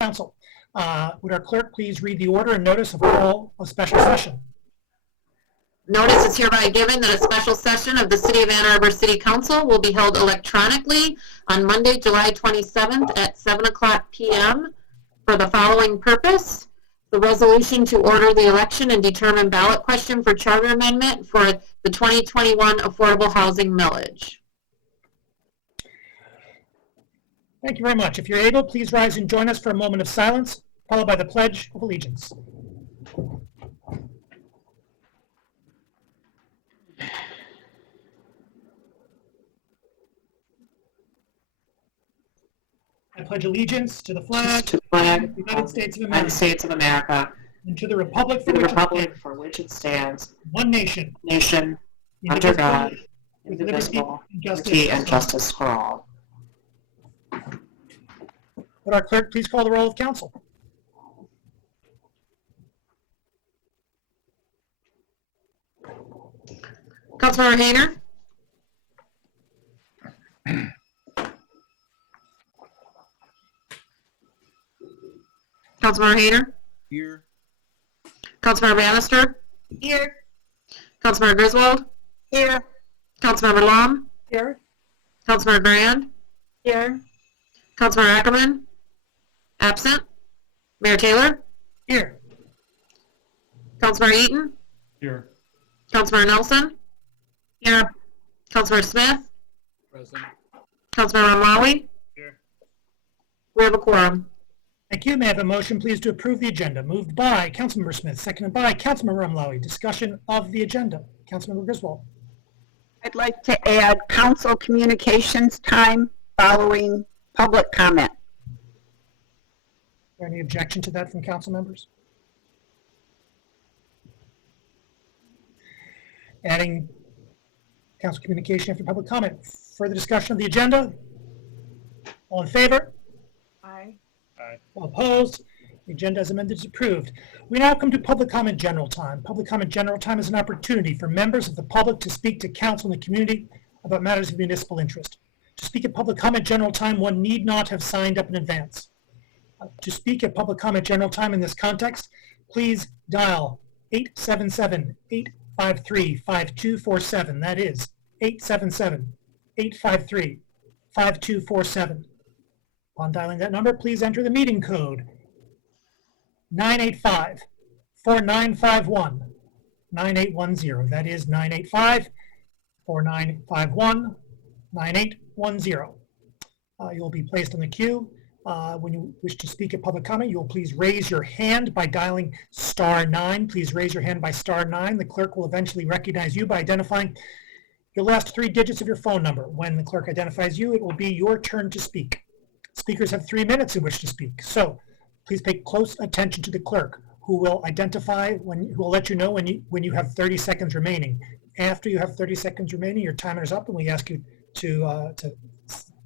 Council. Would our clerk please read the order and notice of call of special session? Notice is hereby given that a special session of the City of Ann Arbor City Council will be held electronically on Monday, July 27th at 7:00 p.m. for the following purpose: the resolution to order the election and determine ballot question for charter amendment for the 2021 affordable housing millage. Thank you very much. If you're able, please rise and join us for a moment of silence, followed by the Pledge of Allegiance. I pledge allegiance to the flag of the United States of America, and to the republic for which it stands, one nation, under God, indivisible, and justice for all. Would our clerk please call the roll of council? Councilmember Hayner? Councilmember Hayner? Here. Councilmember Bannister? Here. Councilmember Griswold? Here. Councilmember Lum? Here. Councilmember Grand? Here. Councilmember Ackerman? Absent. Mayor Taylor? Here. Councilmember Eaton? Here. Councilmember Nelson? Here. Councilmember Smith? Present. Councilmember Rumlawi? Here. We have a quorum. Thank you. May I have a motion, please, to approve the agenda? Moved by Councilmember Smith, seconded by Councilmember Rumlawi. Discussion of the agenda. Councilmember Griswold. I'd like to add council communications time following public comment. Is there any objection to that from council members? Adding council communication after public comment. Further discussion of the agenda? All in favor? Aye. Aye. All opposed? The agenda as amended is approved. We now come to public comment general time. Public comment general time is an opportunity for members of the public to speak to council and the community about matters of municipal interest. To speak at public comment general time, one need not have signed up in advance. To speak at public comment general time in this context, please dial 877-853-5247. That is 877-853-5247. Upon dialing that number, please enter the meeting code 985-4951-9810. That is 985-4951-9810. You'll be placed on the queue. When you wish to speak at public comment, you will please raise your hand by dialing *9. Please raise your hand by *9. The clerk will eventually recognize you by identifying your last 3 digits of your phone number. When the clerk identifies you, it will be your turn to speak. Speakers have 3 minutes in which to speak, so please pay close attention to the clerk, who will who will let you know when you have 30 seconds remaining. After you have 30 seconds remaining, your timer is up, and we ask you to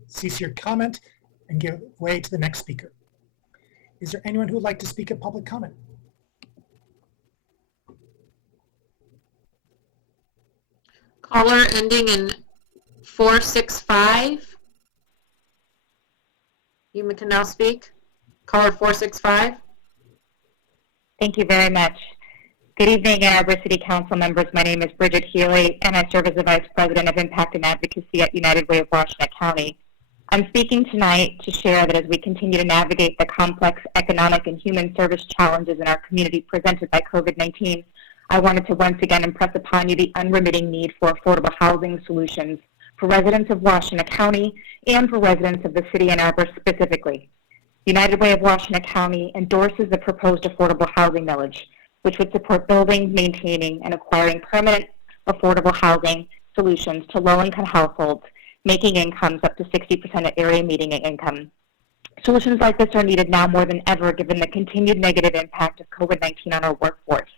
cease your comment and give way to the next speaker. Is there anyone who would like to speak at public comment? Caller ending in 465. You can now speak. Caller 465. Thank you very much. Good evening, Ann Arbor City Council members. My name is Bridget Healy, and I serve as the Vice President of Impact and Advocacy at United Way of Washington County. I'm speaking tonight to share that as we continue to navigate the complex economic and human service challenges in our community presented by COVID-19, I wanted to once again impress upon you the unremitting need for affordable housing solutions for residents of Washington County and for residents of the city of Ann Arbor specifically. United Way of Washington County endorses the proposed affordable housing millage, which would support building, maintaining, and acquiring permanent affordable housing solutions to low-income households making incomes up to 60% of area median income. Solutions like this are needed now more than ever given the continued negative impact of COVID-19 on our workforce.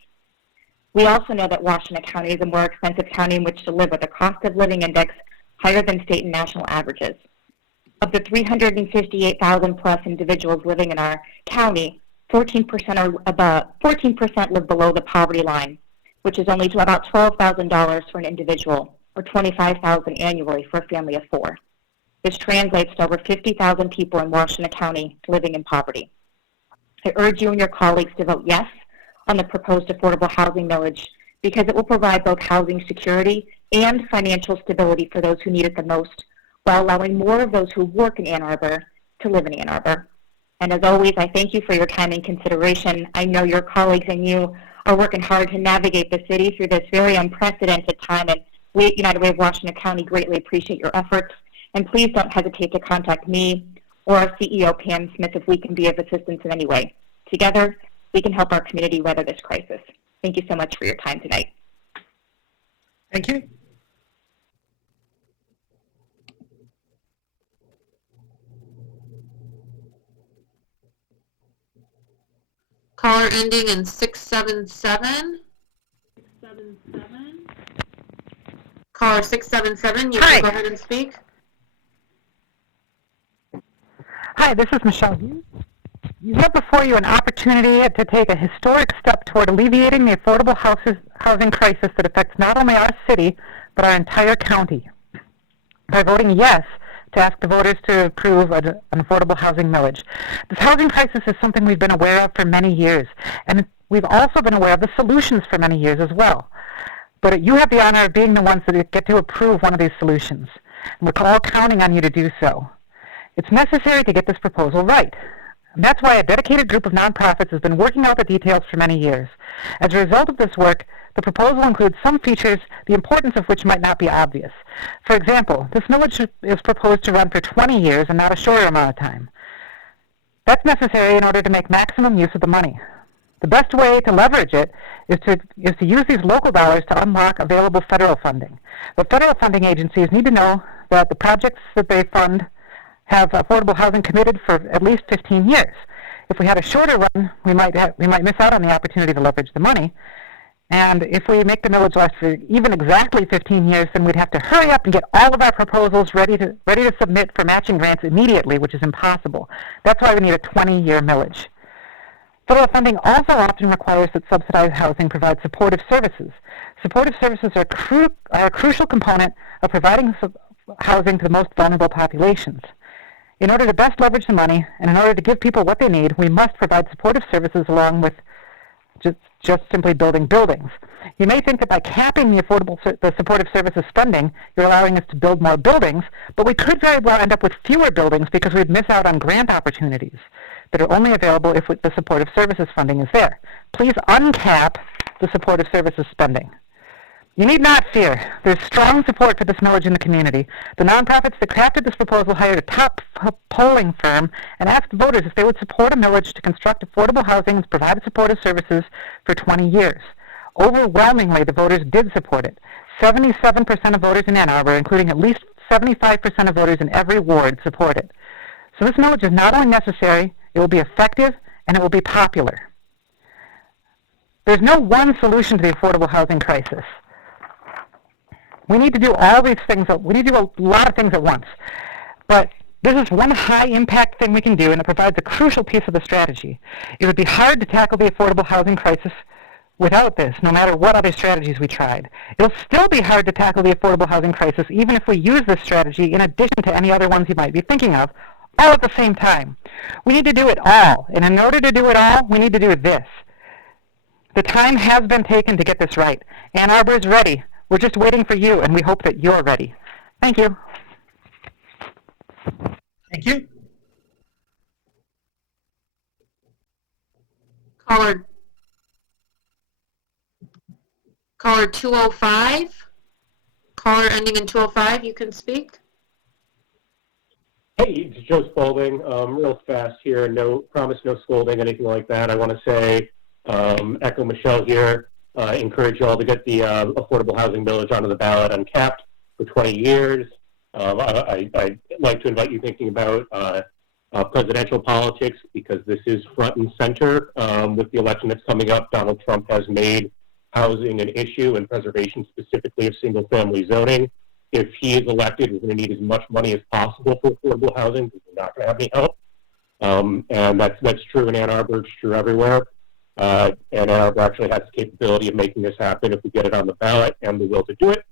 We also know that Washington County is a more expensive county in which to live with a cost of living index higher than state and national averages. Of the 358,000 plus individuals living in our county, 14% live below the poverty line, which is only to about $12,000 for an individual, or $25,000 annually for a family of 4. This translates to over 50,000 people in Washington County living in poverty. I urge you and your colleagues to vote yes on the proposed affordable housing millage because it will provide both housing security and financial stability for those who need it the most, while allowing more of those who work in Ann Arbor to live in Ann Arbor. And as always, I thank you for your time and consideration. I know your colleagues and you are working hard to navigate the city through this very unprecedented time, and we at United Way of Washington County greatly appreciate your efforts. And please don't hesitate to contact me or our CEO, Pam Smith, if we can be of assistance in any way. Together, we can help our community weather this crisis. Thank you so much for your time tonight. Thank you. Caller ending in 677. Caller 677, you Hi. can go ahead and speak. Hi, this is Michelle Hughes. You have before you an opportunity to take a historic step toward alleviating the affordable housing crisis that affects not only our city, but our entire county. By voting yes to ask the voters to approve an affordable housing millage. This housing crisis is something we've been aware of for many years, and we've also been aware of the solutions for many years as well. But you have the honor of being the ones that get to approve one of these solutions, and we're all counting on you to do so. It's necessary to get this proposal right. And that's why a dedicated group of nonprofits has been working out the details for many years. As a result of this work, the proposal includes some features, the importance of which might not be obvious. For example, this millage is proposed to run for 20 years and not a shorter amount of time. That's necessary in order to make maximum use of the money. The best way to leverage it is to use these local dollars to unlock available federal funding. The federal funding agencies need to know that the projects that they fund have affordable housing committed for at least 15 years. If we had a shorter run, we might miss out on the opportunity to leverage the money. And if we make the millage last for even exactly 15 years, then we'd have to hurry up and get all of our proposals ready to submit for matching grants immediately, which is impossible. That's why we need a 20-year millage. Federal funding also often requires that subsidized housing provide supportive services. Supportive services are a crucial component of providing housing to the most vulnerable populations. In order to best leverage the money, and in order to give people what they need, we must provide supportive services along with just simply building buildings. You may think that by capping the supportive services funding, you're allowing us to build more buildings, but we could very well end up with fewer buildings because we'd miss out on grant opportunities that are only available if the supportive services funding is there. Please uncap the supportive services spending. You need not fear. There's strong support for this millage in the community. The nonprofits that crafted this proposal hired a top polling firm and asked voters if they would support a millage to construct affordable housing and provide supportive services for 20 years. Overwhelmingly, the voters did support it. 77% of voters in Ann Arbor, including at least 75% of voters in every ward, support it. So this millage is not only necessary, it will be effective, and it will be popular. There's no one solution to the affordable housing crisis. We need to do all these things. We need to do a lot of things at once. But this is one high-impact thing we can do, and it provides a crucial piece of the strategy. It would be hard to tackle the affordable housing crisis without this, no matter what other strategies we tried. It'll still be hard to tackle the affordable housing crisis, even if we use this strategy in addition to any other ones you might be thinking of, all at the same time. We need to do it all, and in order to do it all, we need to do this. The time has been taken to get this right. Ann Arbor is ready. We're just waiting for you, and we hope that you're ready. Thank you. Thank you. Caller 205. Caller ending in 205, you can speak. Hey, it's Joe Spalding. Real fast here. No promise, no scolding, anything like that. I want to say, echo Michelle here. Encourage you all to get the affordable housing millage onto the ballot uncapped for 20 years. I'd like to invite you thinking about presidential politics because this is front and center with the election that's coming up. Donald Trump has made housing an issue and preservation specifically of single-family zoning. If he is elected, we're going to need as much money as possible for affordable housing because we're not going to have any help. And that's true in Ann Arbor. It's true everywhere. And Ann Arbor actually has the capability of making this happen if we get it on the ballot and the will to do it.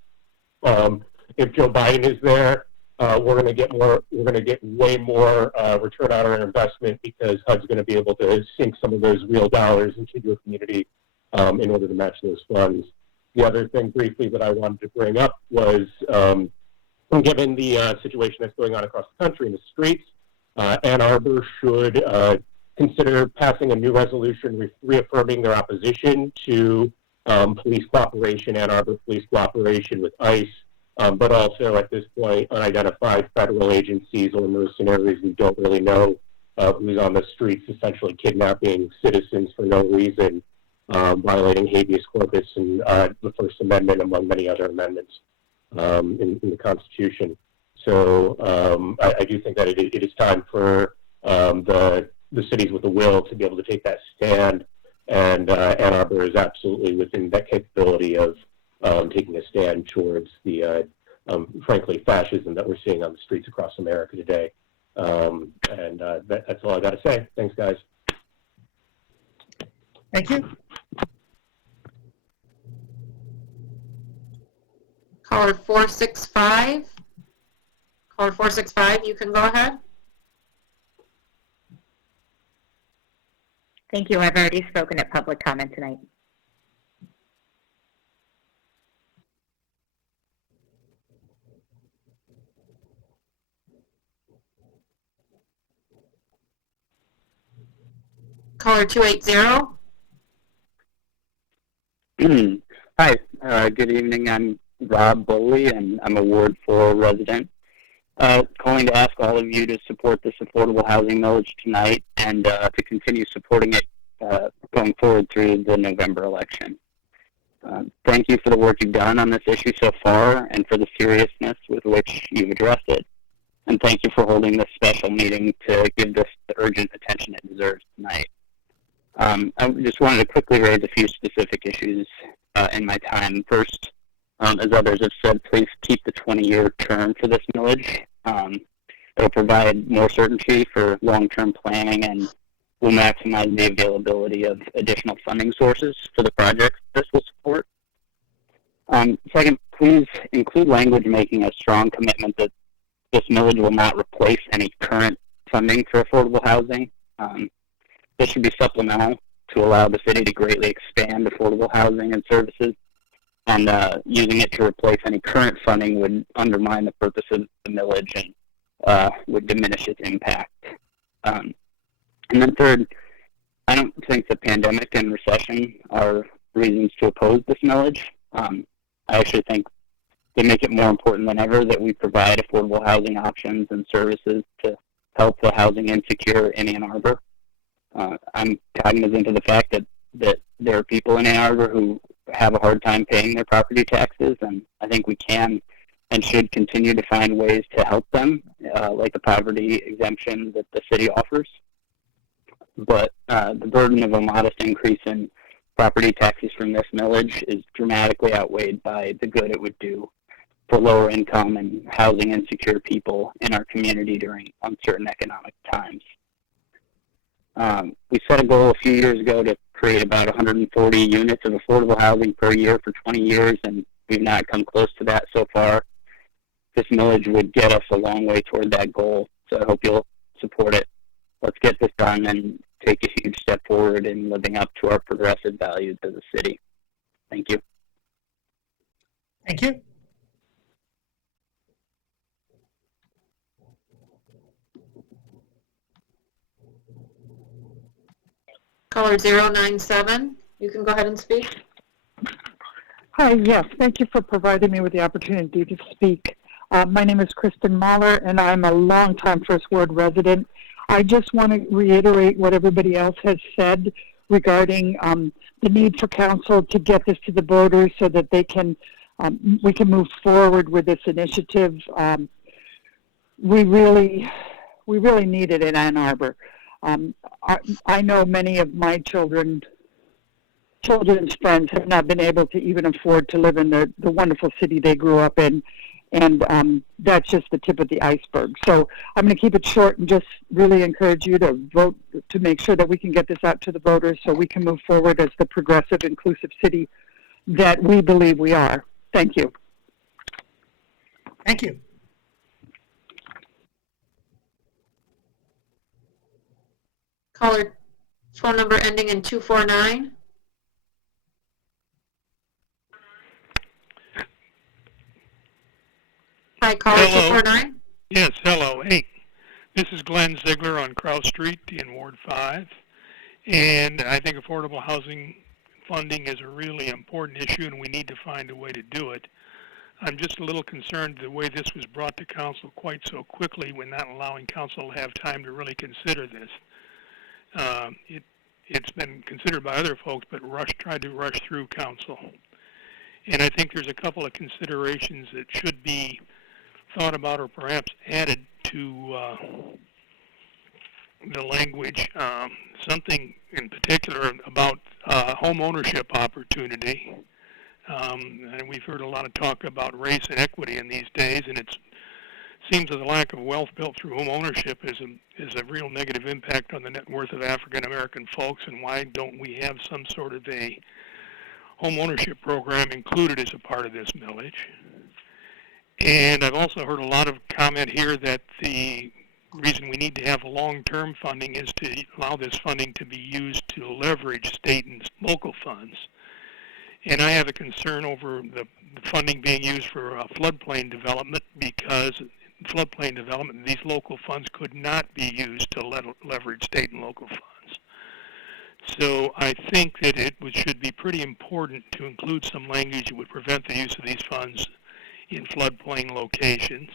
If Joe Biden is there, we're going to get way more return on our investment because HUD's going to be able to sink some of those real dollars into your community in order to match those funds. The other thing briefly that I wanted to bring up was, given the situation that's going on across the country in the streets, Ann Arbor should consider passing a new resolution reaffirming their opposition to police cooperation, Ann Arbor police cooperation with ICE, but also at this point unidentified federal agencies or mercenaries we don't really know who's on the streets essentially kidnapping citizens for no reason, violating habeas corpus and the First Amendment, among many other amendments in the Constitution. So I do think that it is time for the cities with the will to be able to take that stand, and Ann Arbor is absolutely within that capability of taking a stand towards the, frankly, fascism that we're seeing on the streets across America today. That's all I got to say. Thanks, guys. Thank you. Caller 465. Caller 465, you can go ahead. Thank you. I've already spoken at public comment tonight. Caller 280. Hi, good evening. I'm Rob Boley, and I'm a Ward 4 resident. Calling to ask all of you to support this affordable housing millage tonight and to continue supporting it going forward through the November election. Thank you for the work you've done on this issue so far and for the seriousness with which you've addressed it. And thank you for holding this special meeting to give this the urgent attention it deserves tonight. I just wanted to quickly raise a few specific issues in my time. First, as others have said, please keep the 20-year term for this millage. It'll provide more certainty for long-term planning and will maximize the availability of additional funding sources for the projects this will support. Second, please include language making a strong commitment that this millage will not replace any current funding for affordable housing. This should be supplemental to allow the city to greatly expand affordable housing and services, and using it to replace any current funding would undermine the purpose of the millage and would diminish its impact. And then third, I don't think the pandemic and recession are reasons to oppose this millage. I actually think they make it more important than ever that we provide affordable housing options and services to help the housing insecure in Ann Arbor. I'm cognizant of the fact that there are people in Ann Arbor who have a hard time paying their property taxes, and I think we can and should continue to find ways to help them, like the poverty exemption that the city offers. But the burden of a modest increase in property taxes from this millage is dramatically outweighed by the good it would do for lower income and housing insecure people in our community during uncertain economic times. We set a goal a few years ago to create about 140 units of affordable housing per year for 20 years, and we've not come close to that so far. This millage would get us a long way toward that goal, so I hope you'll support it. Let's get this done and take a huge step forward in living up to our progressive values as a city. Thank you. Thank you. Caller 097, you can go ahead and speak. Hi, yes, thank you for providing me with the opportunity to speak. My name is Kristen Mahler, and I'm a longtime First Ward resident. I just want to reiterate what everybody else has said regarding the need for council to get this to the voters so that they can, we can move forward with this initiative. We really need it in Ann Arbor. I know many of my children's friends have not been able to even afford to live in the wonderful city they grew up in, and that's just the tip of the iceberg. So I'm going to keep it short and just really encourage you to vote to make sure that we can get this out to the voters so we can move forward as the progressive, inclusive city that we believe we are. Thank you. Thank you. Caller phone number ending in 249. Hi, caller Hello. 249. Yes, hello. Hey, this is Glenn Ziegler on Krause Street in Ward 5. And I think affordable housing funding is a really important issue, and we need to find a way to do it. I'm just a little concerned the way this was brought to council quite so quickly when not allowing council to have time to really consider this. It's been considered by other folks, but tried to rush through council. And I think there's a couple of considerations that should be thought about or perhaps added to the language. Something in particular about home ownership opportunity. And we've heard a lot of talk about race and equity in these days, and it seems that the lack of wealth built through home ownership is a real negative impact on the net worth of African American folks. And why don't we have some sort of a home ownership program included as a part of this millage? And I've also heard a lot of comment here that the reason we need to have long-term funding is to allow this funding to be used to leverage state and local funds. And I have a concern over the funding being used for floodplain development, because floodplain development, these local funds could not be used to leverage state and local funds. So I think that it should be pretty important to include some language that would prevent the use of these funds in floodplain locations.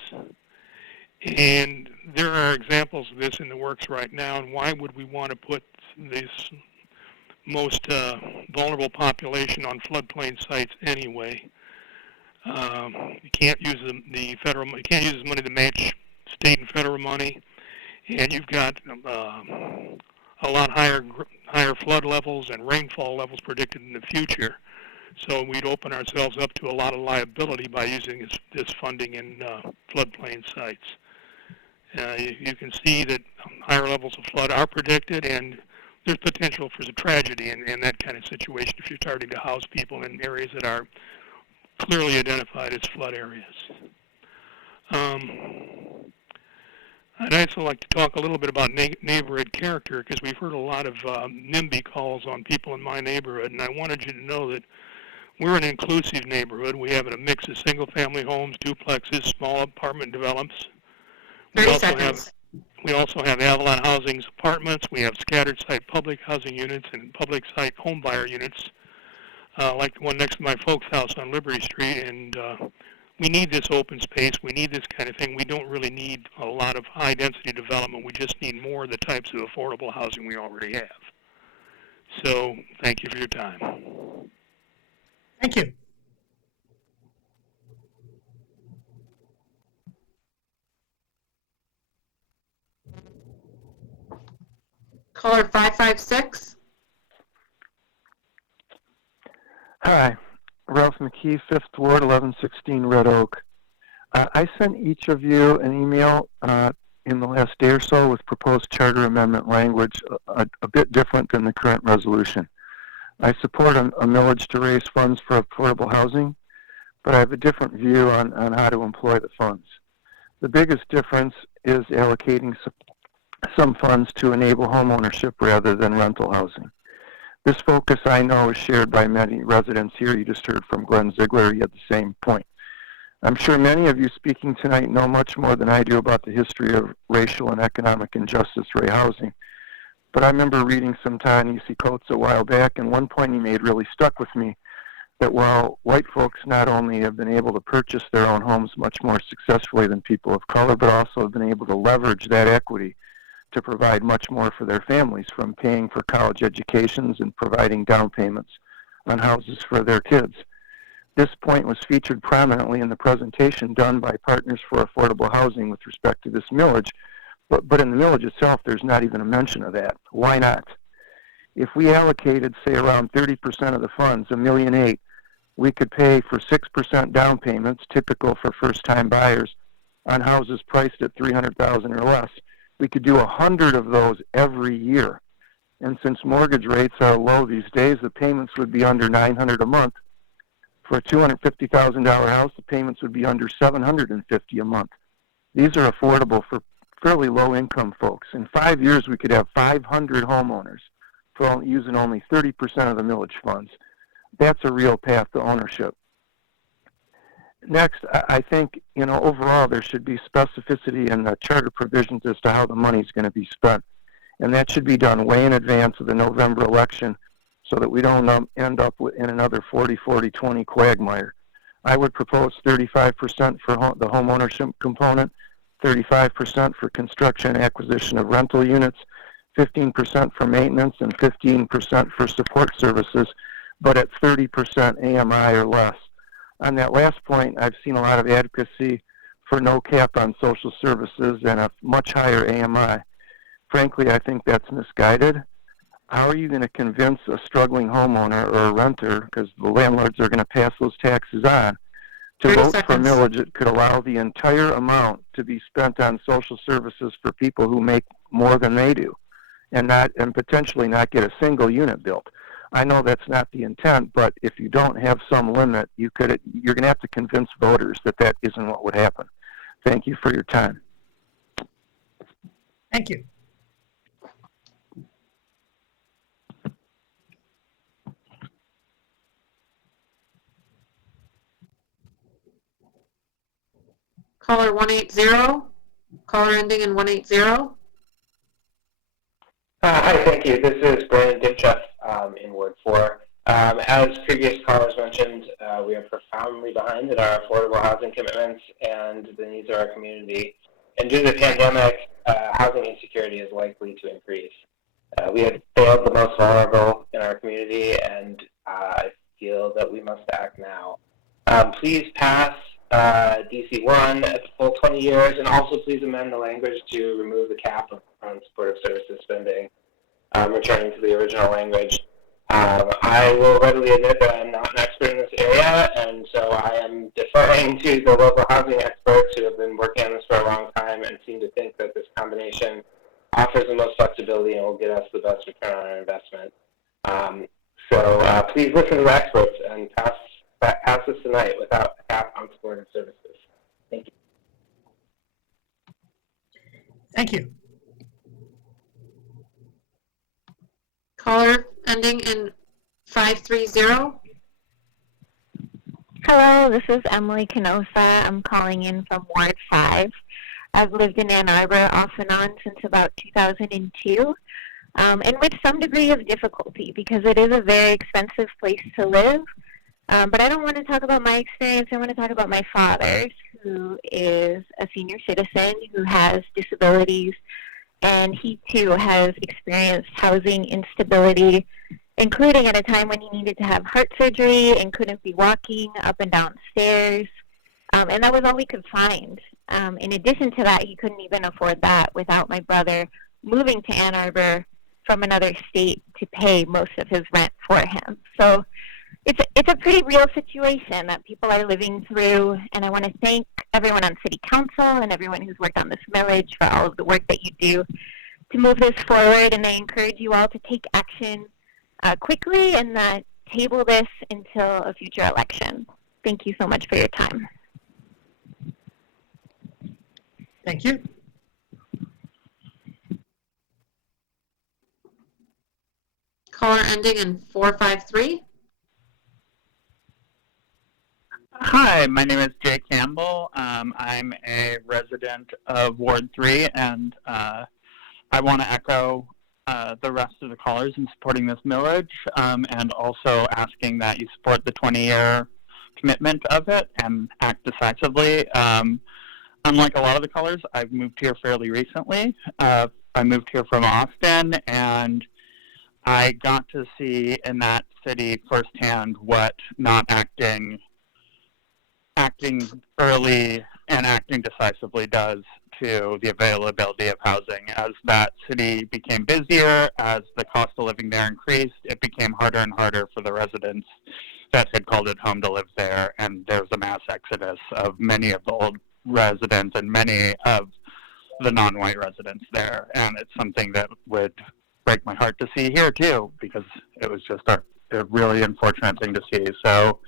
And there are examples of this in the works right now, and why would we want to put this most vulnerable population on floodplain sites anyway? You can't use the federal. You can't use this money to match state and federal money, and you've got a lot higher flood levels and rainfall levels predicted in the future. So we'd open ourselves up to a lot of liability by using this funding in floodplain sites. You can see that higher levels of flood are predicted, and there's potential for some tragedy in that kind of situation if you're starting to house people in areas that are clearly identified as flood areas. I'd also like to talk a little bit about neighborhood character, because we've heard a lot of NIMBY calls on people in my neighborhood, and I wanted you to know that we're an inclusive neighborhood. We have a mix of single-family homes, duplexes, small apartment developments. 30 seconds. We also have Avalon Housing's apartments. We have scattered site public housing units and public site home buyer units, like the one next to my folks' house on Liberty Street. And we need this open space. We need this kind of thing. We don't really need a lot of high density development. We just need more of the types of affordable housing we already have. So thank you for your time. Thank you. Caller 556. Hi, Ralph McKee, 5th Ward, 1116 Red Oak. I sent each of you an email in the last day or so with proposed charter amendment language a bit different than the current resolution. I support a millage to raise funds for affordable housing, but I have a different view on how to employ the funds. The biggest difference is allocating some funds to enable home ownership rather than rental housing. This focus, I know, is shared by many residents here. You just heard from Glenn Ziegler. He had the same point. I'm sure many of you speaking tonight know much more than I do about the history of racial and economic injustice rate housing. But I remember reading some Ta-Nehisi Coates a while back, and one point he made really stuck with me, that while white folks not only have been able to purchase their own homes much more successfully than people of color, but also have been able to leverage that equity to provide much more for their families, from paying for college educations and providing down payments on houses for their kids. This point was featured prominently in the presentation done by Partners for Affordable Housing with respect to this millage, but in the millage itself, there's not even a mention of that. Why not? If we allocated, say, around 30% of the funds, $1.8 million, we could pay for 6% down payments, typical for first-time buyers, on houses priced at $300,000 or less. We could do 100 of those every year. And since mortgage rates are low these days, the payments would be under $900 a month. For a $250,000 house, the payments would be under $750 a month. These are affordable for fairly low-income folks. In 5 years, we could have 500 homeowners for using only 30% of the millage funds. That's a real path to ownership. Next, I think, overall there should be specificity in the charter provisions as to how the money is going to be spent. And that should be done way in advance of the November election so that we don't end up in another 40-40-20 quagmire. I would propose 35% for the home ownership component, 35% for construction and acquisition of rental units, 15% for maintenance, and 15% for support services, but at 30% AMI or less. On that last point, I've seen a lot of advocacy for no cap on social services and a much higher AMI. Frankly, I think that's misguided. How are you going to convince a struggling homeowner or a renter, because the landlords are going to pass those taxes on, to vote for a millage that could allow the entire amount to be spent on social services for people who make more than they do, and potentially not get a single unit built? I know that's not the intent, but if you don't have some limit, you're going to have to convince voters that isn't what would happen. Thank you for your time. Thank you. Caller 180, caller ending in 180. Hi, thank you. This is Brandon Dimchef in Ward 4. As previous callers mentioned, we are profoundly behind in our affordable housing commitments and the needs of our community. And due to the pandemic, housing insecurity is likely to increase. We have failed the most vulnerable in our community, and I feel that we must act now. Please pass DC-1 at the full 20 years, and also please amend the language to remove the cap on supportive services spending, returning to the original language. I will readily admit that I'm not an expert in this area, and so I am deferring to the local housing experts who have been working on this for a long time and seem to think that this combination offers the most flexibility and will get us the best return on our investment. So please listen to the experts and pass this tonight without a cap on supportive services. Thank you. Thank you. Caller ending in 530. Hello, this is Emily Canosa. I'm calling in from Ward 5. I've lived in Ann Arbor off and on since about 2002, and with some degree of difficulty because it is a very expensive place to live. But I don't want to talk about my experience. I want to talk about my father's, who is a senior citizen who has disabilities, and he too has experienced housing instability, including at a time when he needed to have heart surgery and couldn't be walking up and down stairs. And that was all we could find. In addition to that, he couldn't even afford that without my brother moving to Ann Arbor from another state to pay most of his rent for him. So it's a pretty real situation that people are living through, and I want to thank everyone on City Council and everyone who's worked on this millage for all of the work that you do to move this forward, and I encourage you all to take action quickly and table this until a future election. Thank you so much for your time. Thank you. Caller ending in 453. Hi, my name is Jay Campbell. I'm a resident of Ward 3, and I want to echo the rest of the callers in supporting this millage, and also asking that you support the 20-year commitment of it and act decisively. Unlike a lot of the callers, I've moved here fairly recently. I moved here from Austin, and I got to see in that city firsthand what not acting early and acting decisively does to the availability of housing. As that city became busier, as the cost of living there increased, it became harder and harder for the residents that had called it home to live there, and there was a mass exodus of many of the old residents and many of the non-white residents there, and it's something that would break my heart to see here too, because it was just a really unfortunate thing to see. So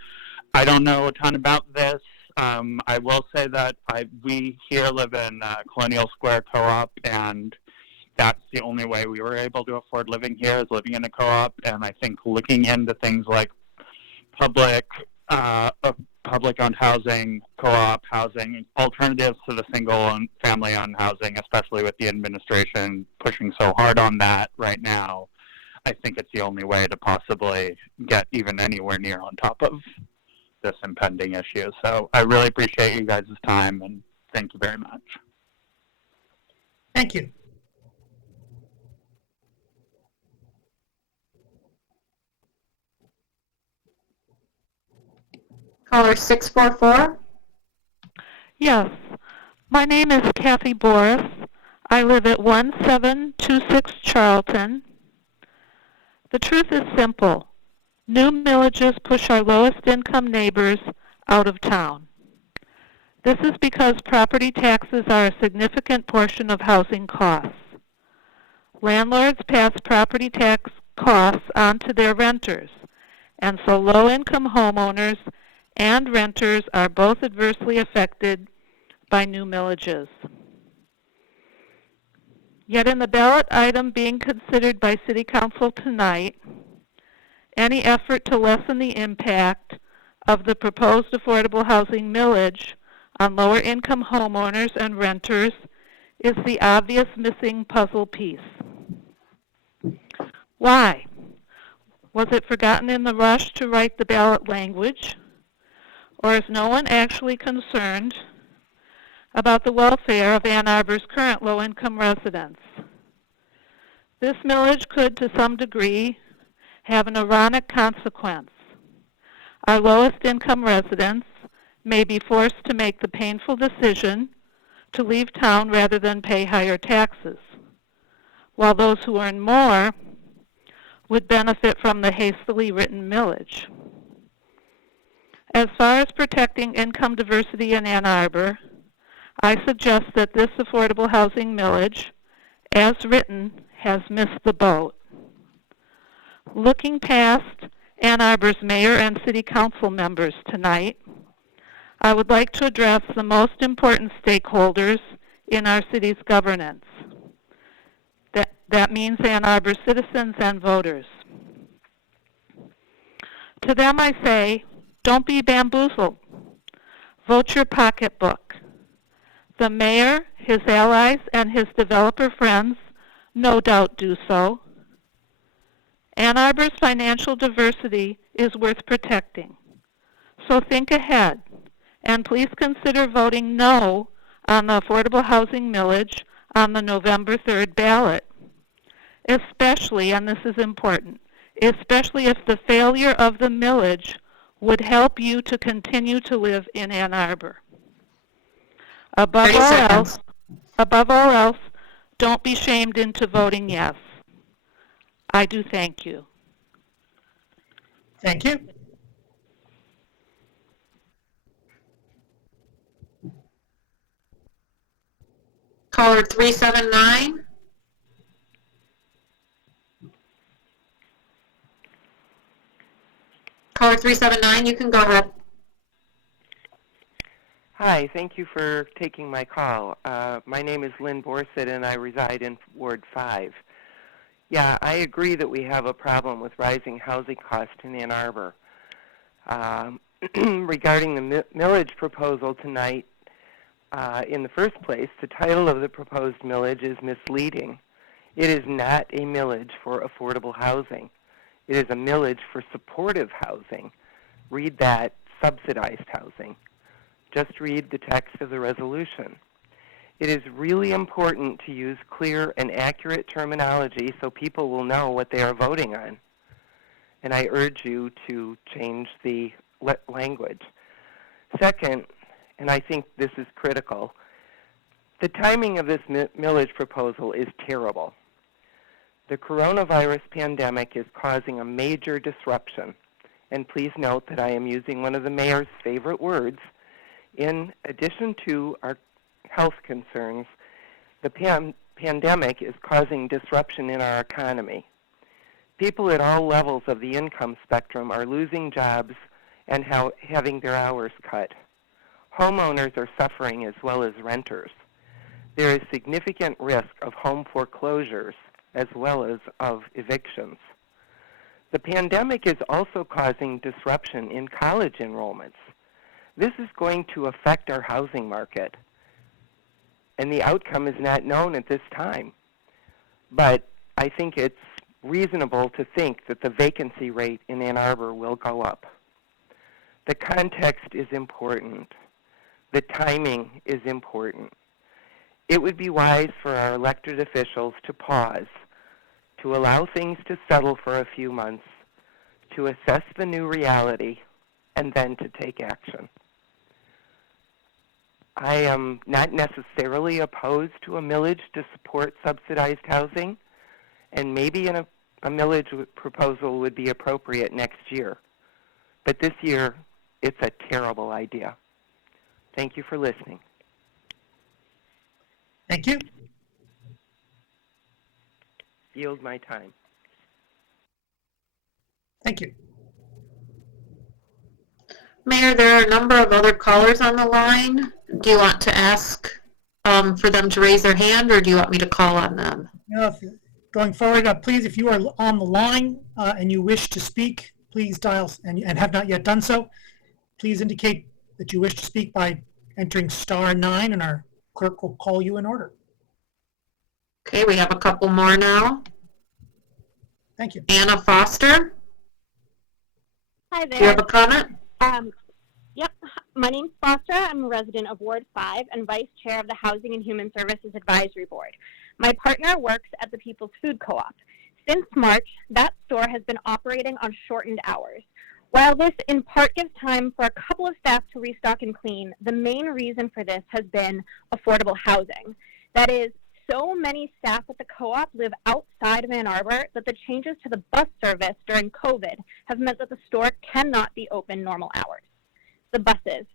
I don't know a ton about this. I will say that we here live in Colonial Square Co-op, and that's the only way we were able to afford living here is living in a co-op. And I think looking into things like public-owned housing, co-op housing, alternatives to the single and family-owned housing, especially with the administration pushing so hard on that right now, I think it's the only way to possibly get even anywhere near on top of this impending issue. So I really appreciate you guys' time, and thank you very much. Thank you. Caller 644. Yes, my name is Kathy Boris. I live at 1726 Charlton. The truth is simple. New millages push our lowest income neighbors out of town. This is because property taxes are a significant portion of housing costs. Landlords pass property tax costs on to their renters, and so low-income homeowners and renters are both adversely affected by new millages. Yet in the ballot item being considered by City Council tonight, any effort to lessen the impact of the proposed affordable housing millage on lower income homeowners and renters is the obvious missing puzzle piece. Why? Was it forgotten in the rush to write the ballot language? Or is no one actually concerned about the welfare of Ann Arbor's current low-income residents? This millage could, to some degree, have an ironic consequence. Our lowest income residents may be forced to make the painful decision to leave town rather than pay higher taxes, while those who earn more would benefit from the hastily written millage. As far as protecting income diversity in Ann Arbor, I suggest that this affordable housing millage, as written, has missed the boat. Looking past Ann Arbor's mayor and city council members tonight, I would like to address the most important stakeholders in our city's governance. That means Ann Arbor citizens and voters. To them I say, don't be bamboozled. Vote your pocketbook. The mayor, his allies, and his developer friends no doubt do so. Ann Arbor's financial diversity is worth protecting. So think ahead, and please consider voting no on the affordable housing millage on the November 3rd ballot. Especially, and this is important, especially if the failure of the millage would help you to continue to live in Ann Arbor. Above all else, don't be shamed into voting yes. I do thank you. Thank you. Caller 379. Caller 379, you can go ahead. Hi, thank you for taking my call. My name is Lynn Borsett, and I reside in Ward 5. Yeah, I agree that we have a problem with rising housing costs in Ann Arbor. Regarding the millage proposal tonight, in the first place, the title of the proposed millage is misleading. It is not a millage for affordable housing. It is a millage for supportive housing. Read that, subsidized housing. Just read the text of the resolution. It is really important to use clear and accurate terminology so people will know what they are voting on. And I urge you to change the language. Second, and I think this is critical, the timing of this millage proposal is terrible. The coronavirus pandemic is causing a major disruption. And please note that I am using one of the mayor's favorite words. In addition to our health concerns, the pandemic is causing disruption in our economy. People at all levels of the income spectrum are losing jobs and having their hours cut. Homeowners are suffering as well as renters. There is significant risk of home foreclosures as well as of evictions. The pandemic is also causing disruption in college enrollments. This is going to affect our housing market, and the outcome is not known at this time. But I think it's reasonable to think that the vacancy rate in Ann Arbor will go up. The context is important. The timing is important. It would be wise for our elected officials to pause, to allow things to settle for a few months, to assess the new reality, and then to take action. I am not necessarily opposed to a millage to support subsidized housing, and maybe a millage proposal would be appropriate next year. But this year, it's a terrible idea. Thank you for listening. Thank you. Yield my time. Thank you. Mayor, there are a number of other callers on the line. Do you want to ask for them to raise their hand, or do you want me to call on them? Going forward, please, if you are on the line and you wish to speak, please dial, and have not yet done so, please indicate that you wish to speak by entering *9, and our clerk will call you in order. Okay, we have a couple more now. Thank you. Anna Foster. Hi there. Do you have a comment? Yep. My name's Foster. I'm a resident of Ward 5 and Vice Chair of the Housing and Human Services Advisory Board. My partner works at the People's Food Co-op. Since March, that store has been operating on shortened hours. While this in part gives time for a couple of staff to restock and clean, the main reason for this has been affordable housing. That is, so many staff at the co-op live outside of Ann Arbor that the changes to the bus service during COVID have meant that the store cannot be open normal hours. The buses.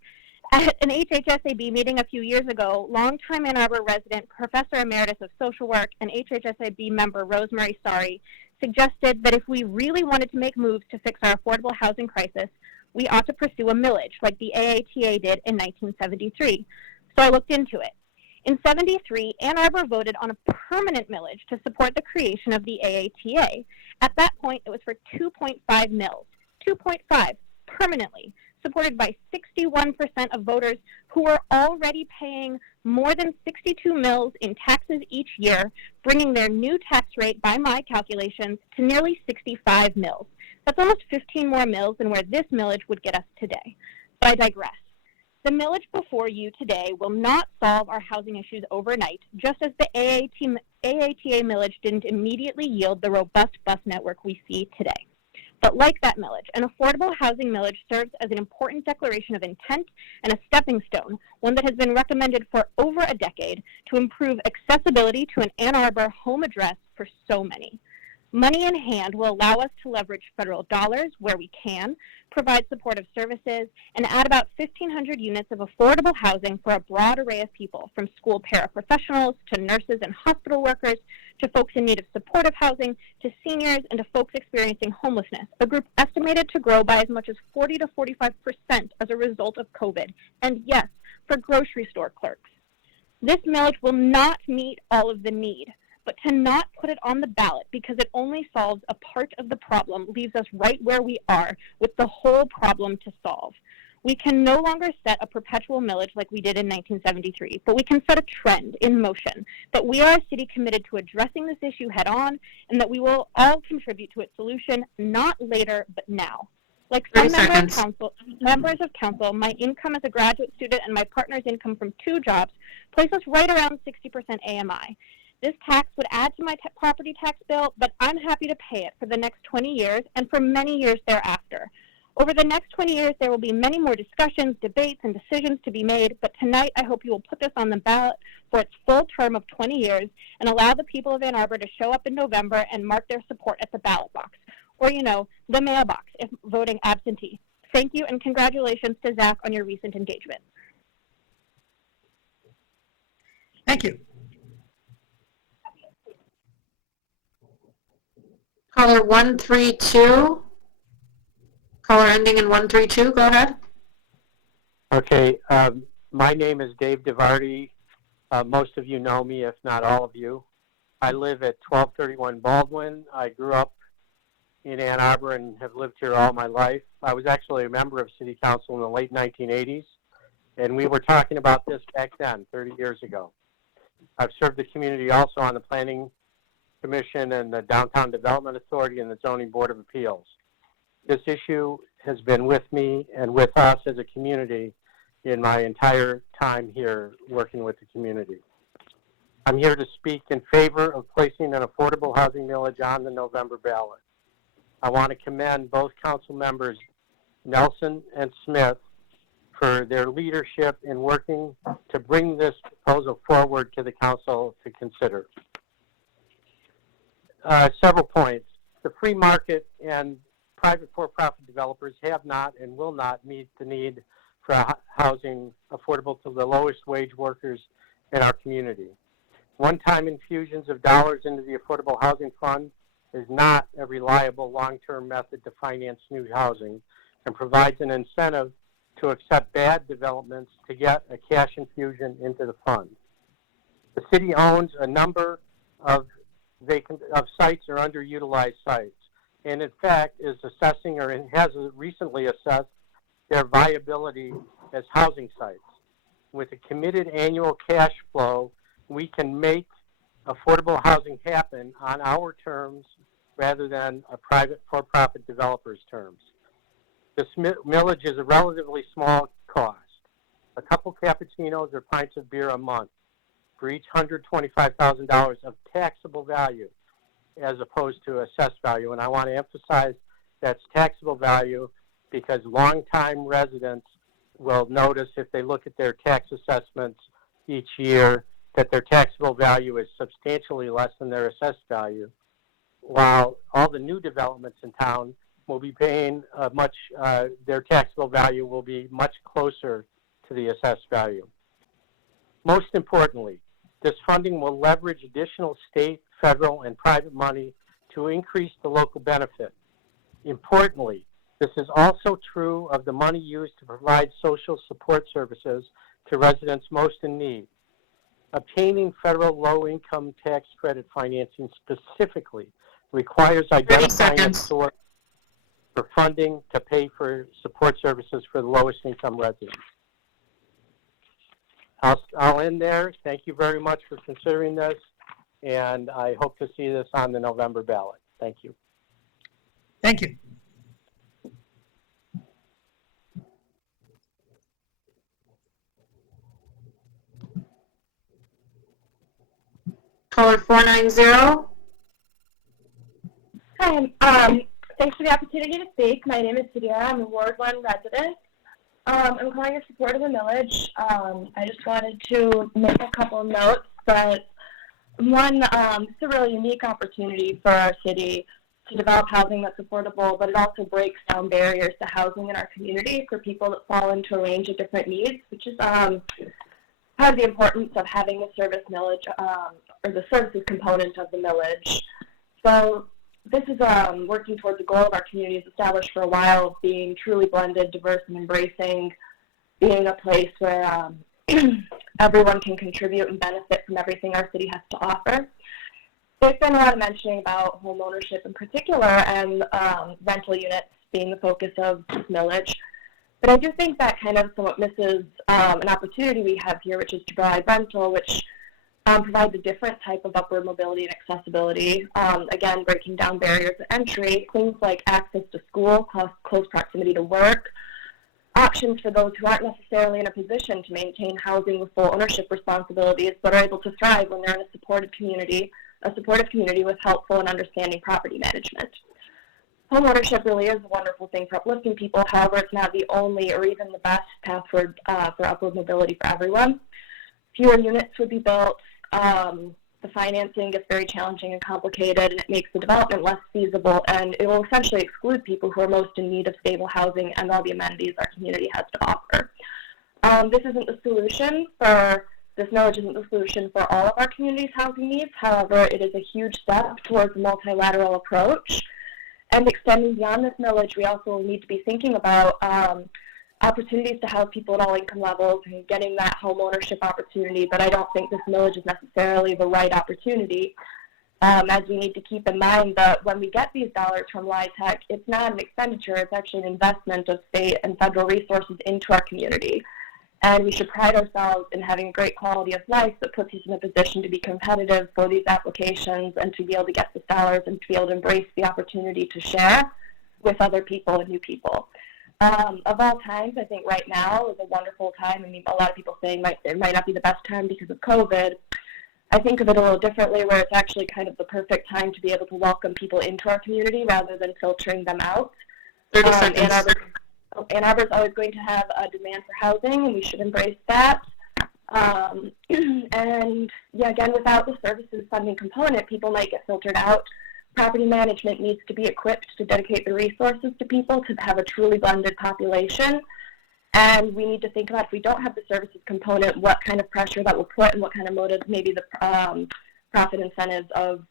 At an HHSAB meeting a few years ago, longtime Ann Arbor resident, Professor Emeritus of Social Work, and HHSAB member Rosemary Sari suggested that if we really wanted to make moves to fix our affordable housing crisis, we ought to pursue a millage like the AATA did in 1973. So I looked into it. In '73, Ann Arbor voted on a permanent millage to support the creation of the AATA. At that point, it was for 2.5 mills. 2.5 permanently, supported by 61% of voters who were already paying more than 62 mills in taxes each year, bringing their new tax rate, by my calculations, to nearly 65 mills. That's almost 15 more mills than where this millage would get us today. But I digress. The millage before you today will not solve our housing issues overnight, just as the AATA millage didn't immediately yield the robust bus network we see today. But like that millage, an affordable housing millage serves as an important declaration of intent and a stepping stone, one that has been recommended for over a decade to improve accessibility to an Ann Arbor home address for so many. Money in hand will allow us to leverage federal dollars where we can, provide supportive services, and add about 1,500 units of affordable housing for a broad array of people, from school paraprofessionals to nurses and hospital workers, to folks in need of supportive housing, to seniors, and to folks experiencing homelessness, a group estimated to grow by as much as 40 to 45% as a result of COVID, and yes, for grocery store clerks. This millage will not meet all of the need, but to not put it on the ballot because it only solves a part of the problem leaves us right where we are with the whole problem to solve. We can no longer set a perpetual millage like we did in 1973, but we can set a trend in motion that we are a city committed to addressing this issue head on, and that we will all contribute to its solution, not later, but now. Like some members of council, my income as a graduate student and my partner's income from 2 jobs place us right around 60% AMI. This tax would add to my property tax bill, but I'm happy to pay it for the next 20 years and for many years thereafter. Over the next 20 years, there will be many more discussions, debates, and decisions to be made, but tonight I hope you will put this on the ballot for its full term of 20 years and allow the people of Ann Arbor to show up in November and mark their support at the ballot box, or, the mailbox if voting absentee. Thank you, and congratulations to Zach on your recent engagement. Thank you. Caller 132. Caller ending in 132, go ahead. Okay, My name is Dave DeVarty. Most of you know me, if not all of you. I live at 1231 Baldwin. I grew up in Ann Arbor and have lived here all my life. I was actually a member of City Council in the late 1980s, and we were talking about this back then, 30 years ago. I've served the community also on the Planning Commission and the Downtown Development Authority and the Zoning Board of Appeals. This issue has been with me and with us as a community in my entire time here working with the community. I'm here to speak in favor of placing an affordable housing millage on the November ballot. I want to commend both council members, Nelson and Smith, for their leadership in working to bring this proposal forward to the council to consider. Several points. The free market and private for-profit developers have not and will not meet the need for housing affordable to the lowest wage workers in our community. One-time infusions of dollars into the Affordable Housing Fund is not a reliable long-term method to finance new housing and provides an incentive to accept bad developments to get a cash infusion into the fund. The city owns a number of sites or underutilized sites, and in fact is assessing or has recently assessed their viability as housing sites. With a committed annual cash flow, we can make affordable housing happen on our terms rather than a private for-profit developer's terms. This millage is a relatively small cost. A couple cappuccinos or pints of beer a month for each $125,000 of taxable value as opposed to assessed value. And I want to emphasize that's taxable value because longtime residents will notice if they look at their tax assessments each year that their taxable value is substantially less than their assessed value, while all the new developments in town will be paying their taxable value will be much closer to the assessed value. Most importantly, this funding will leverage additional state, federal, and private money to increase the local benefit. Importantly, this is also true of the money used to provide social support services to residents most in need. Obtaining federal low-income tax credit financing specifically requires identifying a source for funding to pay for support services for the lowest income residents. I'll end there. Thank you very much for considering this, and I hope to see this on the November ballot. Thank you. Thank you. Caller 490. Hi, thanks for the opportunity to speak. My name is Sadia. I'm a Ward 1 resident. I'm calling in support of the millage. I just wanted to make a couple of notes that, one, it's a really unique opportunity for our city to develop housing that's affordable, but it also breaks down barriers to housing in our community for people that fall into a range of different needs, which is part of the importance of having the service millage, or the services component of the millage. So this is working towards the goal of our community is established for a while of being truly blended, diverse, and embracing, being a place where everyone can contribute and benefit from everything our city has to offer. There's been a lot of mentioning about home ownership in particular and rental units being the focus of this millage. But I do think that kind of somewhat misses an opportunity we have here, which is to provide rental, which provides a different type of upward mobility and accessibility. Again, breaking down barriers to entry, things like access to school, close proximity to work, options for those who aren't necessarily in a position to maintain housing with full ownership responsibilities, but are able to thrive when they're in a supportive community with helpful and understanding property management. Home ownership really is a wonderful thing for uplifting people. However, it's not the only or even the best path for upward mobility for everyone. Fewer units would be built. The financing gets very challenging and complicated, and it makes the development less feasible, and it will essentially exclude people who are most in need of stable housing and all the amenities our community has to offer. This millage isn't the solution for all of our community's housing needs. However, it is a huge step towards a multilateral approach. And extending beyond this millage, we also need to be thinking about opportunities to house people at all income levels and getting that home ownership opportunity, but I don't think this millage is necessarily the right opportunity. As we need to keep in mind that when we get these dollars from LIHTC, it's not an expenditure, it's actually an investment of state and federal resources into our community. And we should pride ourselves in having a great quality of life that puts us in a position to be competitive for these applications and to be able to get the dollars and to be able to embrace the opportunity to share with other people and new people. Of all times, I think right now is a wonderful time. I mean, a lot of people saying it might not be the best time because of COVID. I think of it a little differently, where it's actually kind of the perfect time to be able to welcome people into our community rather than filtering them out. 30 seconds. Ann Arbor is always going to have a demand for housing, and we should embrace that. And yeah, again, without the services funding component, people might get filtered out. Property management needs to be equipped to dedicate the resources to people to have a truly blended population. And we need to think about, if we don't have the services component, what kind of pressure that will put and what kind of motives, maybe the profit incentives of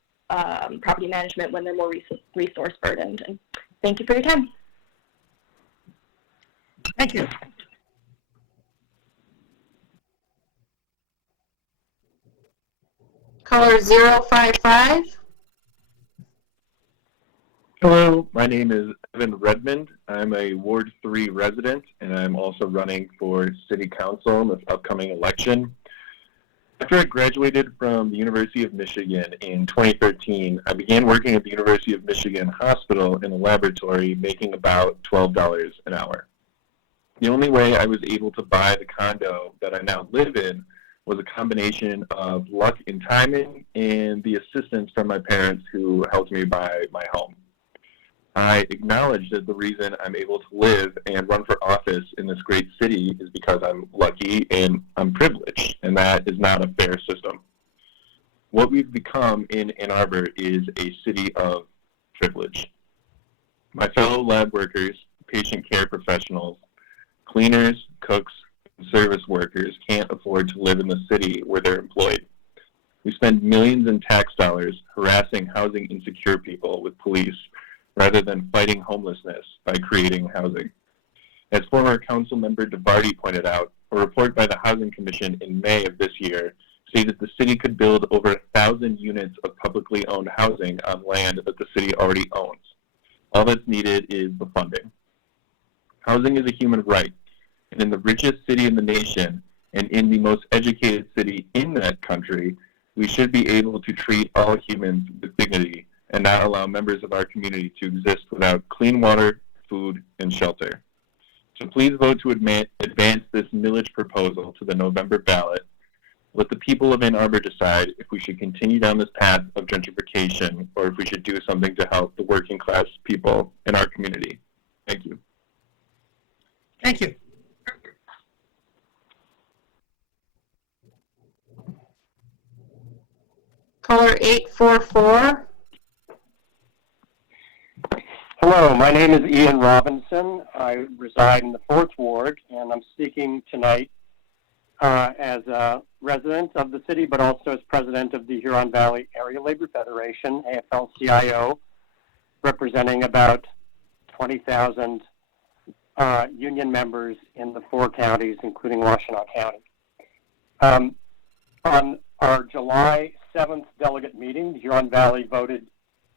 property management when they're more resource burdened. And thank you for your time. Thank you. Caller 055. Hello, my name is Evan Redmond. I'm a Ward 3 resident, and I'm also running for City Council in this upcoming election. After I graduated from the University of Michigan in 2013, I began working at the University of Michigan Hospital in a laboratory, making about $12 an hour. The only way I was able to buy the condo that I now live in was a combination of luck and timing and the assistance from my parents who helped me buy my home. I acknowledge that the reason I'm able to live and run for office in this great city is because I'm lucky and I'm privileged, and that is not a fair system. What we've become in Ann Arbor is a city of privilege. My fellow lab workers, patient care professionals, cleaners, cooks, and service workers can't afford to live in the city where they're employed. We spend millions in tax dollars harassing housing insecure people with police rather than fighting homelessness by creating housing. As former council member DeVarty pointed out, a report by the Housing Commission in May of this year stated the city could build over 1,000 units of publicly owned housing on land that the city already owns. All that's needed is the funding. Housing is a human right, and in the richest city in the nation, and in the most educated city in that country, we should be able to treat all humans with dignity and not allow members of our community to exist without clean water, food, and shelter. So please vote to advance this millage proposal to the November ballot. Let the people of Ann Arbor decide if we should continue down this path of gentrification or if we should do something to help the working class people in our community. Thank you. Thank you. Caller 844. Hello, my name is Ian Robinson. I reside in the 4th Ward, and I'm speaking tonight as a resident of the city, but also as president of the Huron Valley Area Labor Federation, AFL-CIO, representing about 20,000 union members in the 4 counties, including Washtenaw County. On our July 7th delegate meeting, the Huron Valley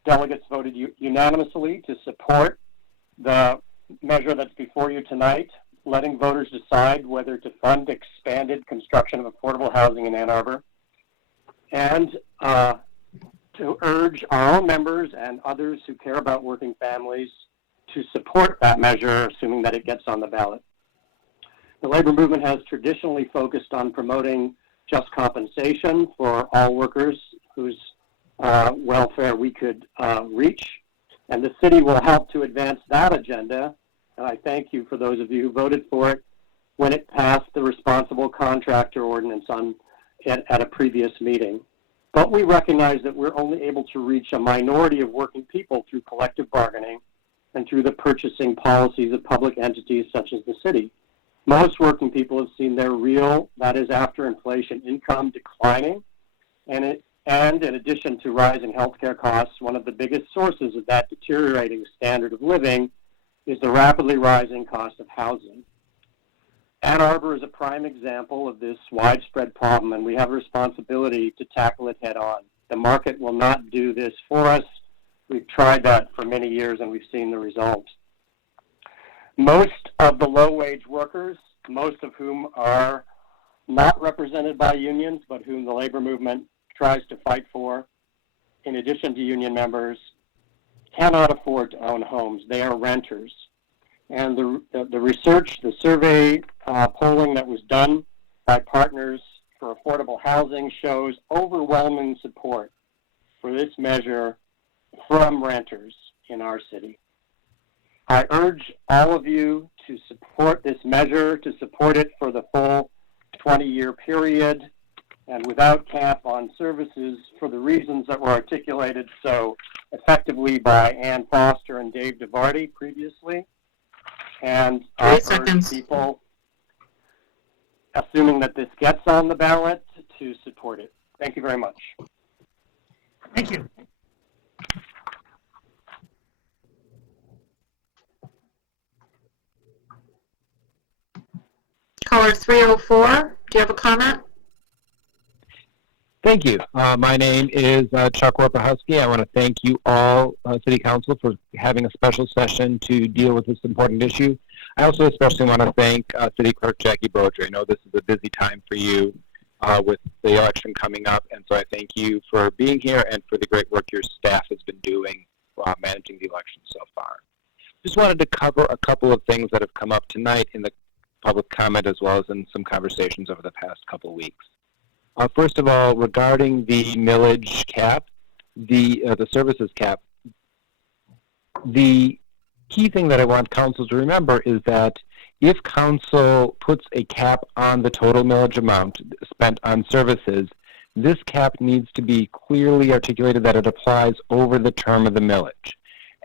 delegates voted unanimously to support the measure that's before you tonight, letting voters decide whether to fund expanded construction of affordable housing in Ann Arbor, and to urge our own members and others who care about working families to support that measure, assuming that it gets on the ballot. The labor movement has traditionally focused on promoting just compensation for all workers whose welfare we could reach, and the city will help to advance that agenda. And I thank you for those of you who voted for it when it passed the responsible contractor ordinance at a previous meeting. But we recognize that we're only able to reach a minority of working people through collective bargaining and through the purchasing policies of public entities such as the city. Most working people have seen their real, that is after inflation, income declining, and in addition to rising healthcare costs, one of the biggest sources of that deteriorating standard of living is the rapidly rising cost of housing. Ann Arbor is a prime example of this widespread problem, and we have a responsibility to tackle it head on. The market will not do this for us. We've tried that for many years, and we've seen the results. Most of the low-wage workers, most of whom are not represented by unions, but whom the labor movement tries to fight for, in addition to union members, cannot afford to own homes. They are renters. And the research, the survey polling that was done by Partners for Affordable Housing shows overwhelming support for this measure from renters in our city. I urge all of you to support this measure, to support it for the full 20-year period, and without cap on services for the reasons that were articulated so effectively by Ann Foster and Dave DeVarty previously. And I urge people, assuming that this gets on the ballot, to support it. Thank you very much. Thank you. Caller 304, do you have a comment? Thank you. My name is Chuck Warpahowski. I want to thank you all, City Council, for having a special session to deal with this important issue. I also especially want to thank City Clerk Jackie Boger. I know this is a busy time for you with the election coming up, and so I thank you for being here and for the great work your staff has been doing managing the election so far. Just wanted to cover a couple of things that have come up tonight in the public comment as well as in some conversations over the past couple of weeks. First of all, regarding the millage cap, the services cap, the key thing that I want council to remember is that if council puts a cap on the total millage amount spent on services, this cap needs to be clearly articulated that it applies over the term of the millage.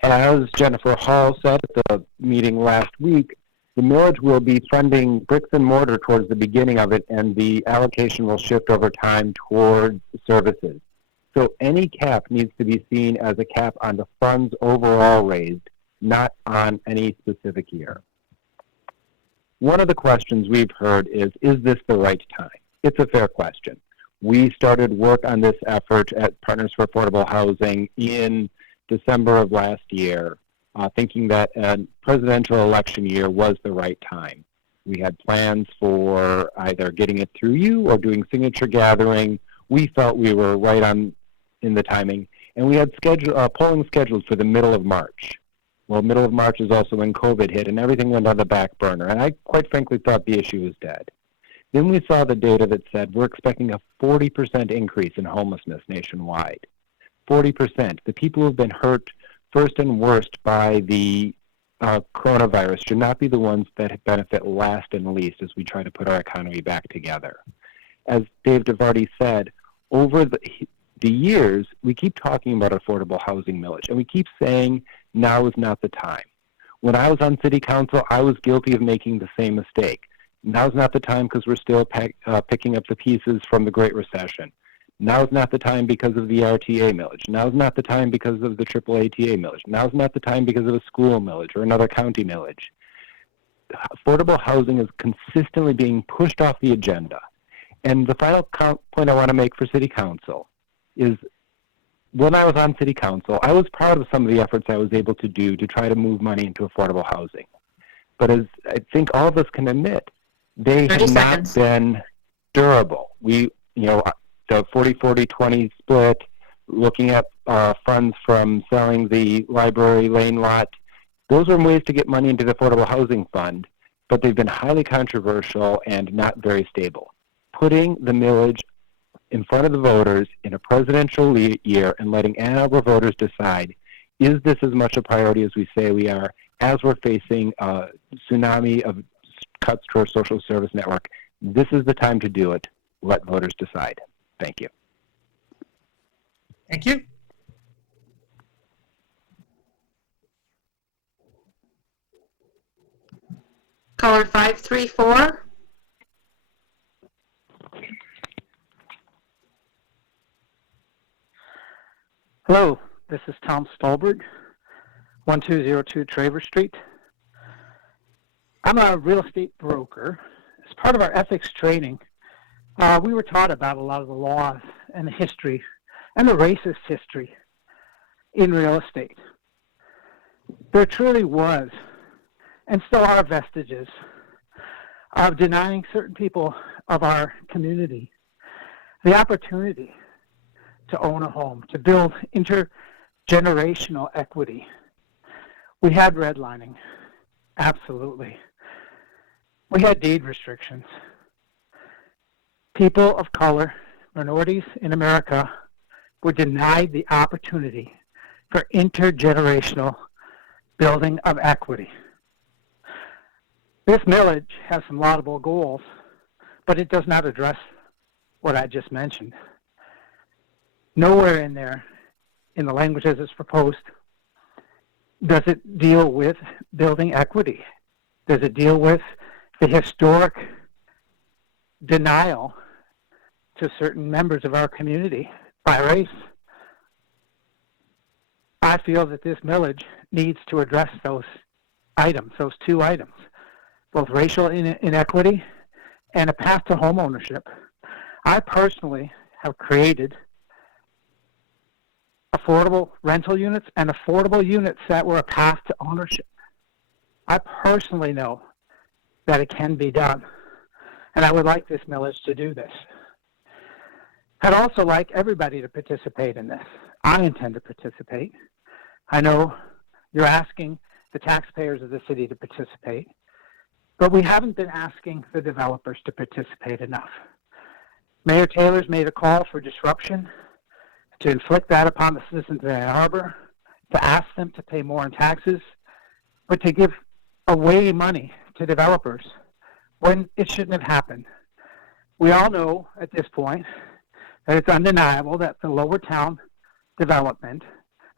As Jennifer Hall said at the meeting last week, the millage will be funding bricks and mortar towards the beginning of it, and the allocation will shift over time towards services. So any cap needs to be seen as a cap on the funds overall raised, not on any specific year. One of the questions we've heard is this the right time? It's a fair question. We started work on this effort at Partners for Affordable Housing in December of last year, thinking that a presidential election year was the right time. We had plans for either getting it through you or doing signature gathering. We felt we were right on in the timing, and we had polling scheduled for the middle of March. Well, middle of March is also when COVID hit, and everything went on the back burner, and I quite frankly thought the issue was dead. Then we saw the data that said we're expecting a 40% increase in homelessness nationwide. 40%. The people who have been hurt first and worst by the coronavirus should not be the ones that benefit last and least as we try to put our economy back together. As Dave DeVarty said, over the years, we keep talking about affordable housing millage, and we keep saying now is not the time. When I was on city council, I was guilty of making the same mistake. Now's not the time because we're still picking up the pieces from the Great Recession. Now's not the time because of the RTA millage. Now's not the time because of the triple ATA millage. Now's not the time because of a school millage or another county millage. Affordable housing is consistently being pushed off the agenda. And the final point I want to make for City Council is when I was on City Council, I was proud of some of the efforts I was able to do to try to move money into affordable housing. But as I think all of us can admit, they have not been durable. The 40-40-20 split, looking at funds from selling the library lane lot, those are ways to get money into the Affordable Housing Fund, but they've been highly controversial and not very stable. Putting the millage in front of the voters in a presidential year and letting Ann Arbor voters decide, is this as much a priority as we say we are, as we're facing a tsunami of cuts to our social service network? This is the time to do it. Let voters decide. Thank you. Thank you. Caller 534. Hello, this is Tom Stolberg, 1202 Travers Street. I'm a real estate broker, as part of our ethics training, we were taught about a lot of the laws and the history and the racist history in real estate. There truly was, and still are, vestiges of denying certain people of our community the opportunity to own a home, to build intergenerational equity. We had redlining, absolutely. We had deed restrictions. People of color, minorities in America, were denied the opportunity for intergenerational building of equity. This millage has some laudable goals, but it does not address what I just mentioned. Nowhere in there, in the language as it's proposed, does it deal with building equity. Does it deal with the historic denial to certain members of our community by race? I feel that this millage needs to address those items, those two items, both racial inequity and a path to home ownership. I personally have created affordable rental units and affordable units that were a path to ownership. I personally know that it can be done, and I would like this millage to do this. I'd also like everybody to participate in this. I intend to participate. I know you're asking the taxpayers of the city to participate, but we haven't been asking the developers to participate enough. Mayor Taylor's made a call for disruption, to inflict that upon the citizens of Ann Arbor, to ask them to pay more in taxes, but to give away money to developers when it shouldn't have happened. We all know at this point that it's undeniable that the Lower Town development,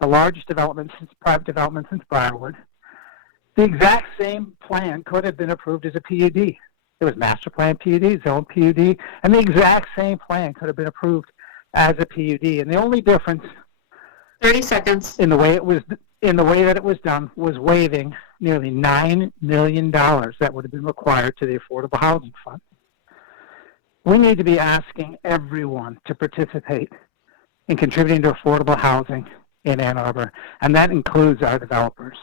the largest development since private development since Briarwood, the exact same plan could have been approved as a PUD. It was master plan PUD, zone PUD, and the exact same plan could have been approved as a PUD. And the only difference 30 seconds in the way that it was done was waiving nearly $9 million that would have been required to the Affordable Housing Fund. We need to be asking everyone to participate in contributing to affordable housing in Ann Arbor, and that includes our developers.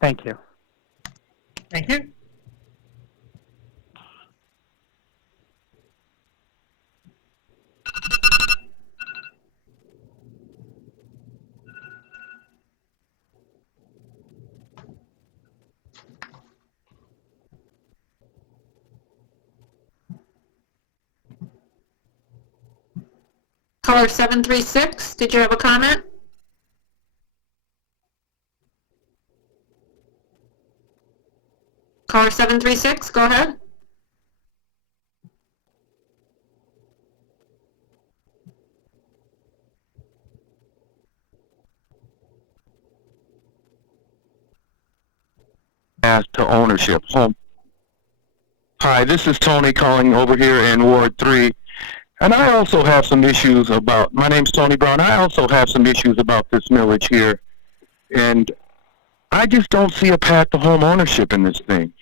Thank you. Thank you. Caller 736, did you have a comment? Caller 736, go ahead. As to ownership home. Hi, this is Tony calling over here in Ward 3. And I also have some issues about, my name's Tony Brown, I also have some issues about this millage here. And I just don't see a path to home ownership in this thing.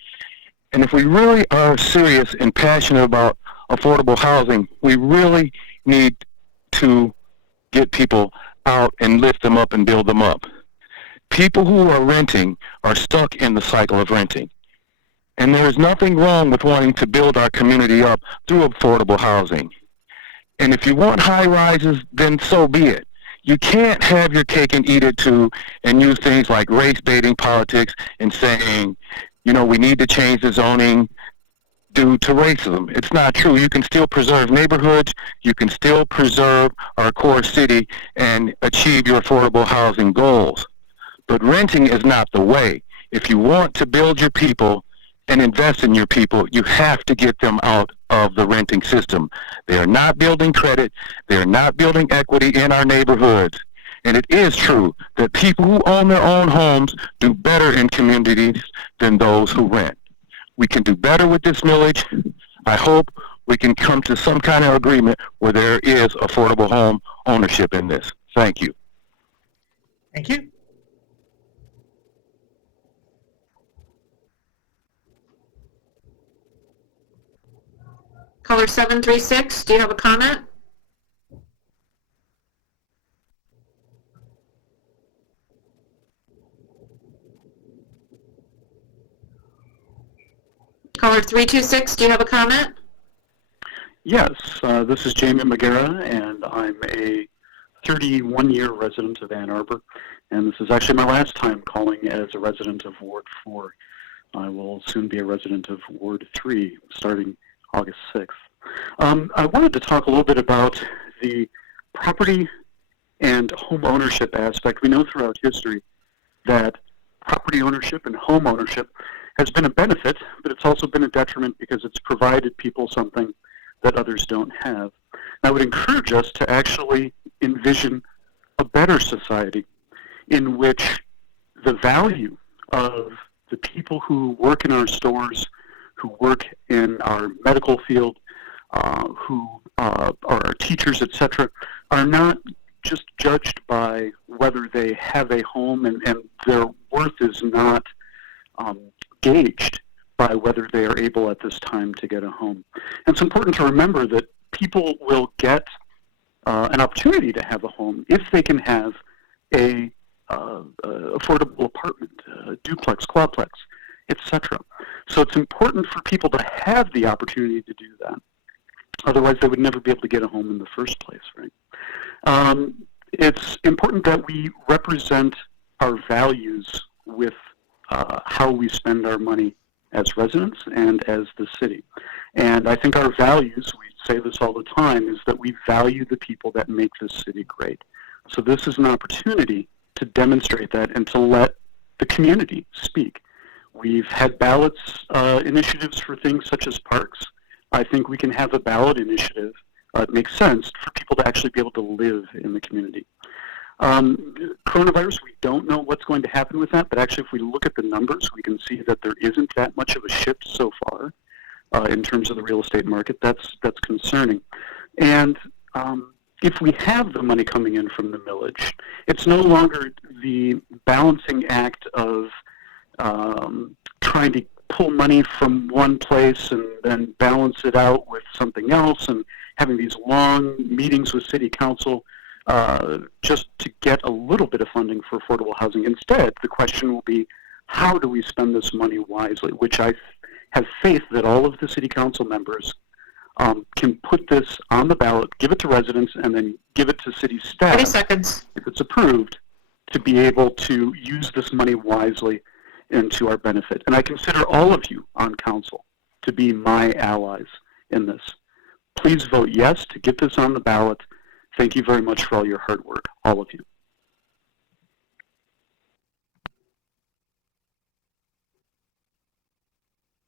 And if we really are serious and passionate about affordable housing, we really need to get people out and lift them up and build them up. People who are renting are stuck in the cycle of renting. And there is nothing wrong with wanting to build our community up through affordable housing. And if you want high rises, then so be it. You can't have your cake and eat it too and use things like race baiting politics and saying, you know, we need to change the zoning due to racism. It's not true. You can still preserve neighborhoods. You can still preserve our core city and achieve your affordable housing goals. But renting is not the way. If you want to build your people and invest in your people, you have to get them out of the renting system. They are not building credit. They are not building equity in our neighborhoods. And it is true that people who own their own homes do better in communities than those who rent. We can do better with this millage. I hope we can come to some kind of agreement where there is affordable home ownership in this. Thank you. Thank you. Caller 736, do you have a comment? Caller 326, do you have a comment? Yes, this is Jamie McGarrah, and I'm a 31-year resident of Ann Arbor, and this is actually my last time calling as a resident of Ward 4. I will soon be a resident of Ward 3, starting August 6th. I wanted to talk a little bit about the property and home ownership aspect. We know throughout history that property ownership and home ownership has been a benefit, but it's also been a detriment because it's provided people something that others don't have. I would encourage us to actually envision a better society in which the value of the people who work in our stores, who work in our medical field, who are our teachers, etc., are not just judged by whether they have a home, and their worth is not gauged by whether they are able at this time to get a home. And it's important to remember that people will get an opportunity to have a home if they can have a affordable apartment, duplex, quadplex, etc. So it's important for people to have the opportunity to do that. Otherwise, they would never be able to get a home in the first place, right? It's important that we represent our values with how we spend our money as residents and as the city. And I think our values, we say this all the time, is that we value the people that make this city great. So this is an opportunity to demonstrate that and to let the community speak. We've had ballots initiatives for things such as parks. I think we can have a ballot initiative. It makes sense for people to actually be able to live in the community. Coronavirus, we don't know what's going to happen with that, but actually if we look at the numbers, we can see that there isn't that much of a shift so far in terms of the real estate market. That's concerning. And if we have the money coming in from the millage, it's no longer the balancing act of trying to pull money from one place and then balance it out with something else and having these long meetings with city council just to get a little bit of funding for affordable housing. Instead, the question will be, how do we spend this money wisely, which I have faith that all of the city council members can put this on the ballot, give it to residents, and then give it to city staff, 30 seconds. if it's approved, to be able to use this money wisely and to our benefit. And I consider all of you on council to be my allies in this. Please vote yes to get this on the ballot. Thank you very much for all your hard work, all of you.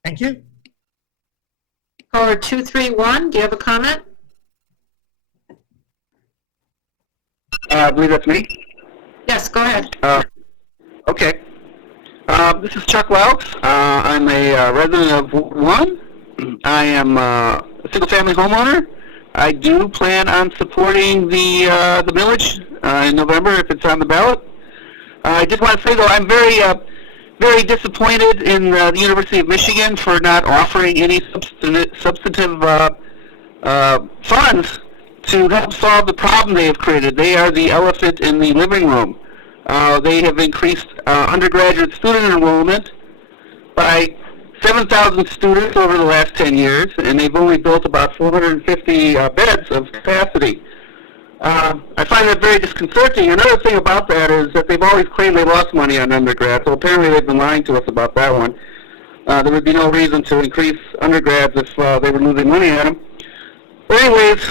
Thank you. Caller 231, do you have a comment? I believe that's me. Yes, go ahead. Okay. This is Chuck Welks. I'm a resident of Ward 1. I am a single-family homeowner. I do plan on supporting the millage in November if it's on the ballot. I just want to say, though, I'm very disappointed in the University of Michigan for not offering any substantive funds to help solve the problem they have created. They are the elephant in the living room. They have increased undergraduate student enrollment by 7,000 students over the last 10 years, and they've only built about 450 beds of capacity. I find that very disconcerting. Another thing about that is that they've always claimed they lost money on undergrads, so apparently they've been lying to us about that one. There would be no reason to increase undergrads if they were losing money on them. But anyways,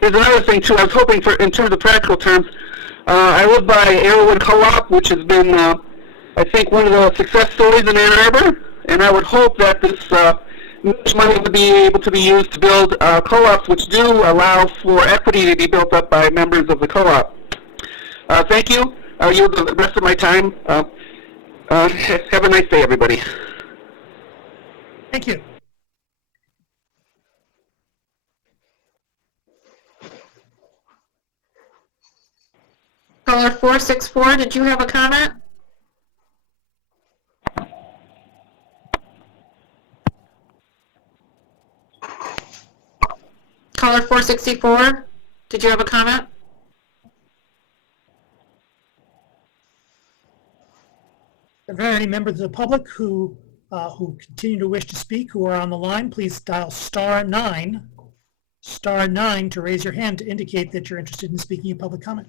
there's another thing, too. I was hoping for, in terms of practical terms, I live by Arrowwood Co-op, which has been, I think, one of the success stories in Ann Arbor, and I would hope that this money would be able to be used to build co-ops, which do allow for equity to be built up by members of the co-op. Thank you. I'll yield the rest of my time. Have a nice day, everybody. Thank you. Caller 464, did you have a comment? caller 464, did you have a comment? If there are any members of the public who continue to wish to speak, who are on the line, please dial *9 to raise your hand to indicate that you're interested in speaking in public comment.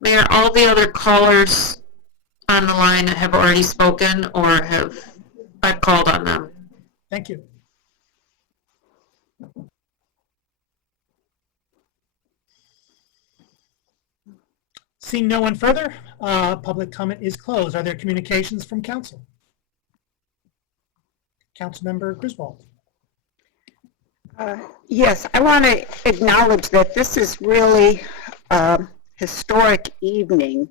Mayor, all the other callers on the line have already spoken or I've called on them. Thank you. Seeing no one further, public comment is closed. Are there communications from council? Councilmember Griswold. Yes, I want to acknowledge that this is really a historic evening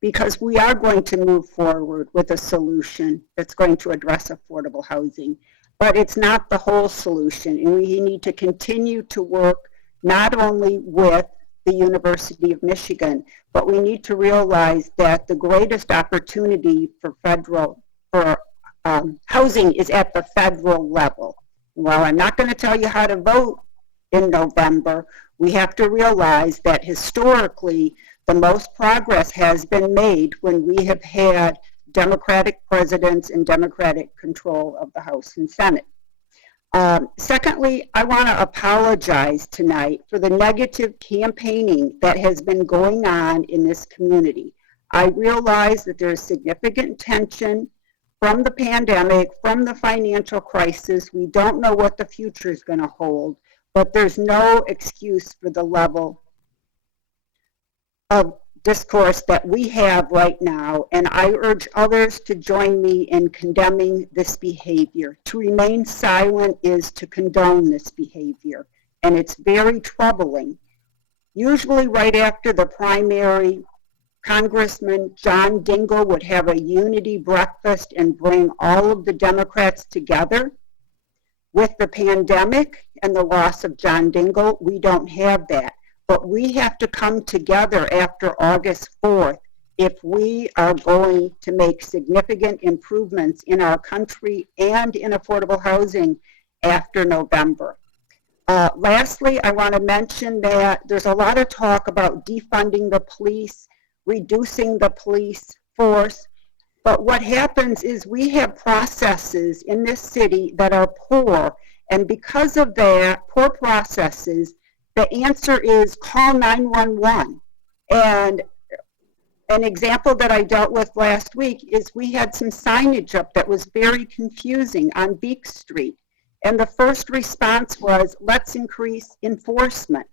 because we are going to move forward with a solution that's going to address affordable housing. But it's not the whole solution, and we need to continue to work not only with the University of Michigan, but we need to realize that the greatest opportunity for housing is at the federal level. Well, I'm not going to tell you how to vote in November. We have to realize that historically, the most progress has been made when we have had Democratic presidents and Democratic control of the House and Senate. Secondly, I want to apologize tonight for the negative campaigning that has been going on in this community. I realize that there is significant tension from the pandemic, from the financial crisis. We don't know what the future is going to hold, but there's no excuse for the level of discourse that we have right now, and I urge others to join me in condemning this behavior. To remain silent is to condone this behavior, and it's very troubling. Usually right after the primary, Congressman John Dingell would have a unity breakfast and bring all of the Democrats together. With the pandemic and the loss of John Dingell, we don't have that. But we have to come together after August 4th if we are going to make significant improvements in our country and in affordable housing after November. Lastly, I want to mention that there's a lot of talk about defunding the police, reducing the police force. But what happens is we have processes in this city that are poor, and because of that, poor processes, the answer is call 911. And an example that I dealt with last week is we had some signage up that was very confusing on Beek Street. And the first response was, let's increase enforcement.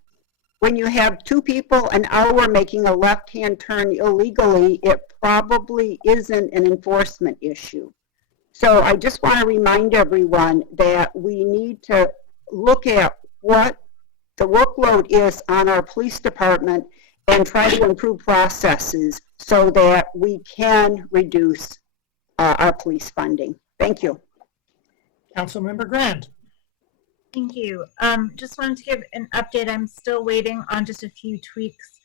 When you have two people an hour making a left-hand turn illegally, it probably isn't an enforcement issue. So I just want to remind everyone that we need to look at what the workload is on our police department and try to improve processes so that we can reduce our police funding. Thank you. Councilmember Grant. Thank you. Just wanted to give an update. I'm still waiting on just a few tweaks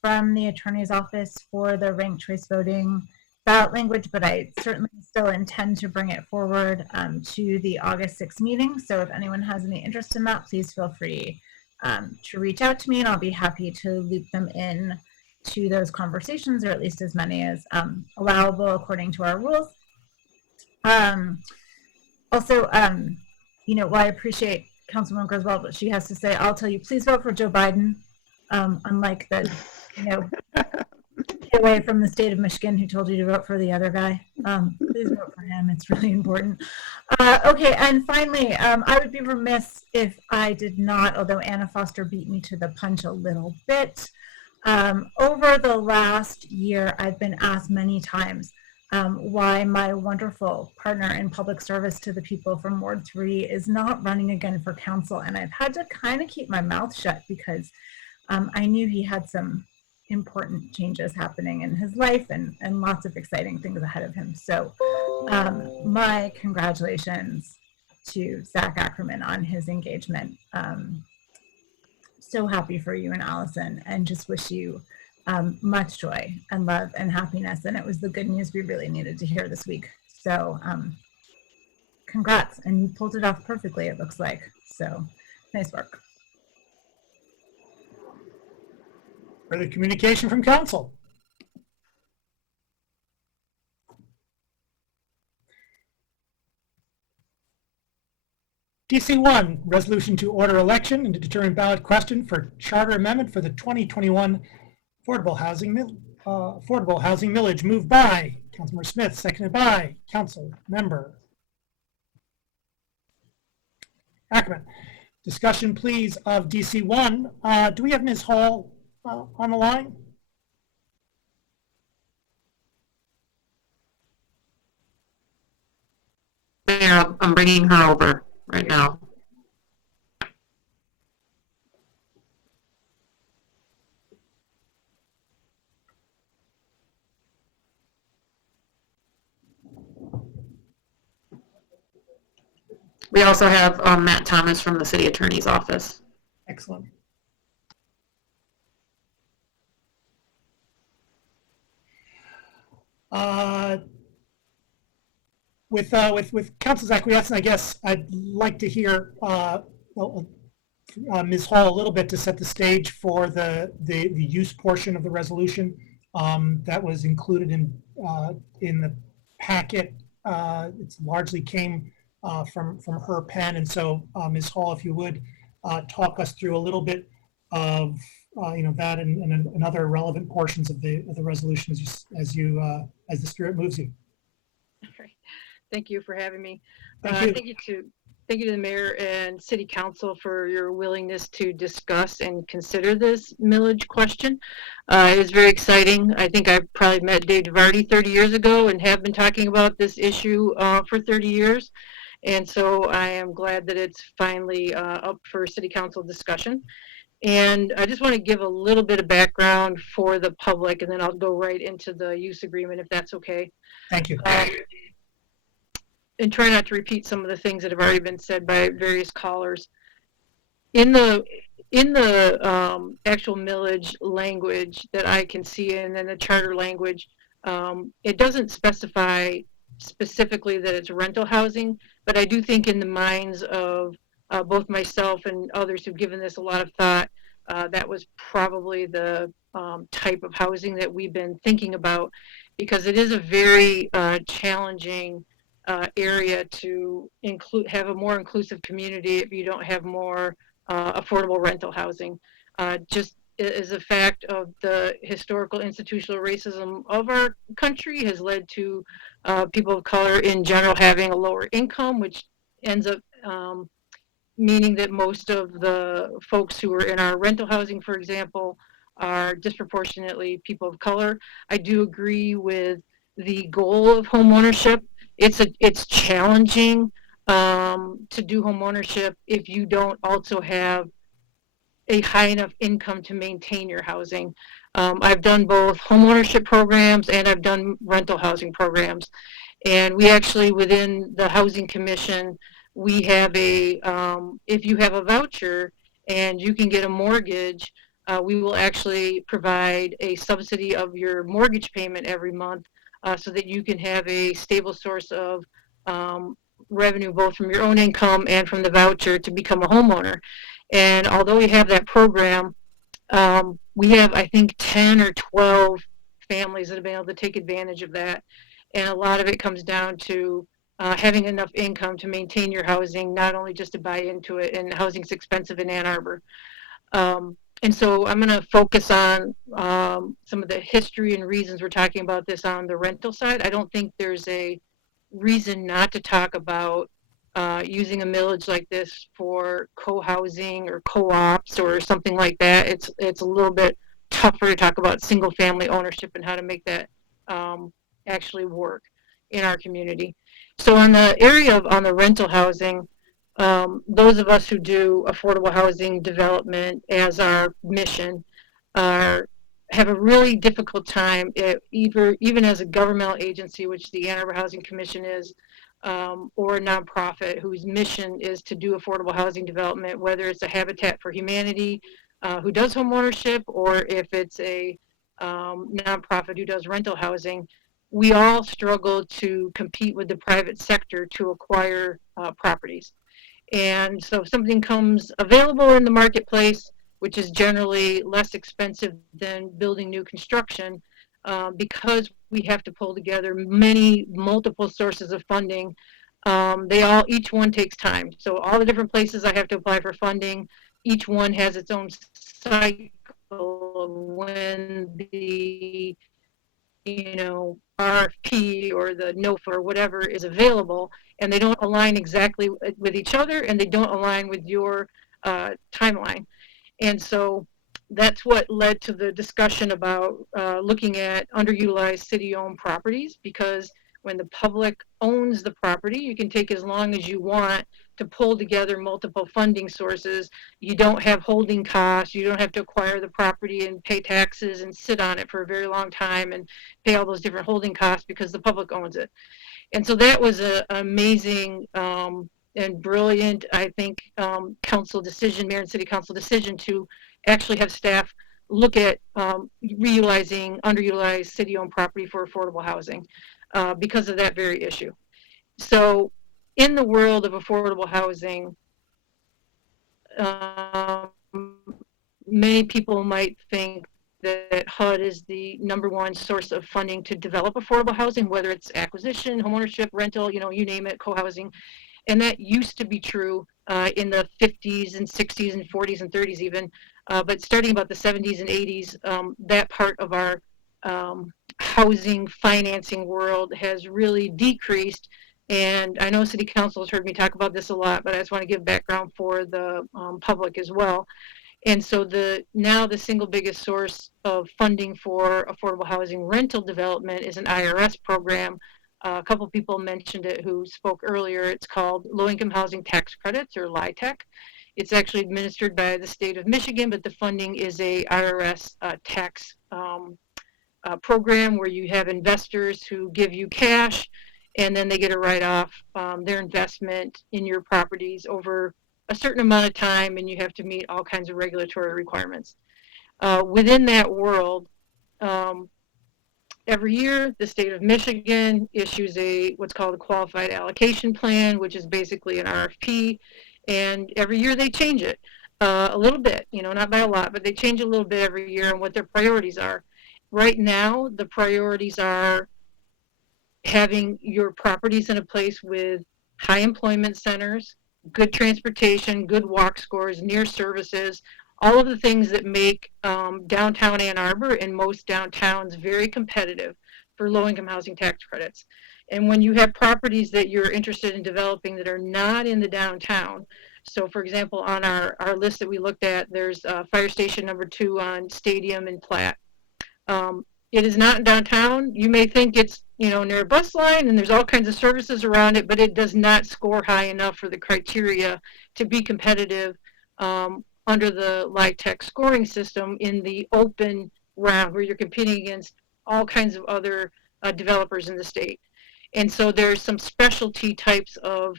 from the attorney's office for the ranked choice voting ballot language, but I certainly still intend to bring it forward to the August 6th meeting. So if anyone has any interest in that, please feel free to reach out to me, and I'll be happy to loop them in to those conversations, or at least as many as allowable according to our rules. Also, while I appreciate Councilwoman Griswold, but she has to say, I'll tell you, please vote for Joe Biden, unlike the, away from the state of Michigan who told you to vote for the other guy. Please vote for him. It's really important. Okay, and finally, I would be remiss if I did not, although Anna Foster beat me to the punch a little bit. Over the last year, I've been asked many times why my wonderful partner in public service to the people from Ward 3 is not running again for council. And I've had to kind of keep my mouth shut because I knew he had some important changes happening in his life and lots of exciting things ahead of him. So my congratulations to Zach Ackerman on his engagement. So happy for you and Allison, and just wish you much joy and love and happiness. And it was the good news we really needed to hear this week. So congrats. And you pulled it off perfectly, it looks like. So nice work. Further communication from council. DC1, resolution to order election and to determine ballot question for charter amendment for the 2021 affordable housing millage, moved by Councilmember Smith, seconded by Councilmember Ackerman. Discussion, please, of DC1. Do we have Ms. Hall on the line? Mayor, I'm bringing her over right now. We also have Matt Thomas from the City Attorney's Office. Excellent. With council's acquiescence, I guess I'd like to hear Ms. Hall a little bit to set the stage for the use portion of the resolution that was included in the packet. It largely came from her pen, and so Ms. Hall, if you would talk us through a little bit of that and other relevant portions of the resolution as the spirit moves you. Thank you for having me. Thank you. Thank you to the mayor and city council for your willingness to discuss and consider this millage question. It is very exciting. I think I probably met Dave DeVarty 30 years ago and have been talking about this issue for 30 years. And so I am glad that it's finally up for city council discussion. And I just want to give a little bit of background for the public, and then I'll go right into the use agreement if that's okay. Thank you. And try not to repeat some of the things that have already been said by various callers. In the actual millage language that I can see in, and the charter language, it doesn't specify specifically that it's rental housing, but I do think in the minds of both myself and others who've given this a lot of thought, that was probably the type of housing that we've been thinking about, because it is a very challenging area to have a more inclusive community if you don't have more affordable rental housing. Just as a fact of the historical institutional racism of our country has led to people of color in general having a lower income, which ends up meaning that most of the folks who are in our rental housing, for example, are disproportionately people of color. I do agree with the goal of homeownership. It's challenging to do homeownership if you don't also have a high enough income to maintain your housing. I've done both homeownership programs and I've done rental housing programs. And we actually, within the Housing Commission, we have if you have a voucher and you can get a mortgage, we will actually provide a subsidy of your mortgage payment every month so that you can have a stable source of revenue both from your own income and from the voucher to become a homeowner. And although we have that program, we have, I think, 10 or 12 families that have been able to take advantage of that. And a lot of it comes down to having enough income to maintain your housing, not only just to buy into it, and housing's expensive in Ann Arbor. And so I'm going to focus on some of the history and reasons we're talking about this on the rental side. I don't think there's a reason not to talk about using a millage like this for co-housing or co-ops or something like that. It's a little bit tougher to talk about single family ownership and how to make that actually work in our community. So on the area on the rental housing, those of us who do affordable housing development as our mission have a really difficult time, even as a governmental agency, which the Ann Arbor Housing Commission is, or a nonprofit whose mission is to do affordable housing development, whether it's a Habitat for Humanity who does homeownership, or if it's a nonprofit who does rental housing. we all struggle to compete with the private sector to acquire properties. And so if something comes available in the marketplace, which is generally less expensive than building new construction, because we have to pull together multiple sources of funding, each one takes time. So all the different places I have to apply for funding, each one has its own cycle of when the RFP or the NOFA or whatever is available, and they don't align exactly with each other, and they don't align with your timeline. And so that's what led to the discussion about looking at underutilized city-owned properties, because when the public owns the property, you can take as long as you want to pull together multiple funding sources. You don't have holding costs. You don't have to acquire the property and pay taxes and sit on it for a very long time and pay all those different holding costs because the public owns it. And so that was an amazing and brilliant, I think, council decision, mayor and city council decision to actually have staff look at realizing underutilized city-owned property for affordable housing because of that very issue. So in the world of affordable housing, many people might think that HUD is the #1 source of funding to develop affordable housing, whether it's acquisition, homeownership, rental, you name it, co-housing. And that used to be true in the 50s and 60s and 40s and 30s even. But starting about the 70s and 80s, that part of our housing financing world has really decreased. And I know City Council has heard me talk about this a lot, but I just want to give background for the public as well. And so now the single biggest source of funding for affordable housing rental development is an IRS program. A couple people mentioned it who spoke earlier. It's called Low-Income Housing Tax Credits, or LIHTC. It's actually administered by the state of Michigan, but the funding is a IRS tax program where you have investors who give you cash, and then they get to write off their investment in your properties over a certain amount of time, and you have to meet all kinds of regulatory requirements. Within that world, every year, the state of Michigan issues what's called a qualified allocation plan, which is basically an RFP, and every year they change it a little bit, not by a lot, but they change it a little bit every year and what their priorities are. Right now, the priorities are having your properties in a place with high employment centers, good transportation, good walk scores, near services, all of the things that make downtown Ann Arbor and most downtowns very competitive for low-income housing tax credits. And when you have properties that you're interested in developing that are not in the downtown, so for example, on our list that we looked at, there's Fire Station #2 on Stadium and Platt. It is not in downtown. You may think it's near a bus line and there's all kinds of services around it, but it does not score high enough for the criteria to be competitive under the LIHTC scoring system in the open round where you're competing against all kinds of other developers in the state. And so there's some specialty types of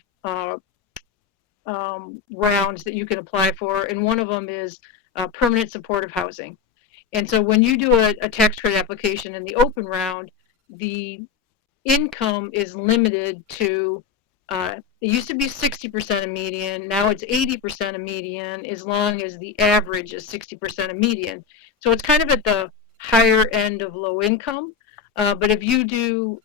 rounds that you can apply for, and one of them is permanent supportive housing. And so when you do a tax credit application in the open round, the income is limited to, it used to be 60% of median, now it's 80% of median, as long as the average is 60% of median. So it's kind of at the higher end of low income. But if you do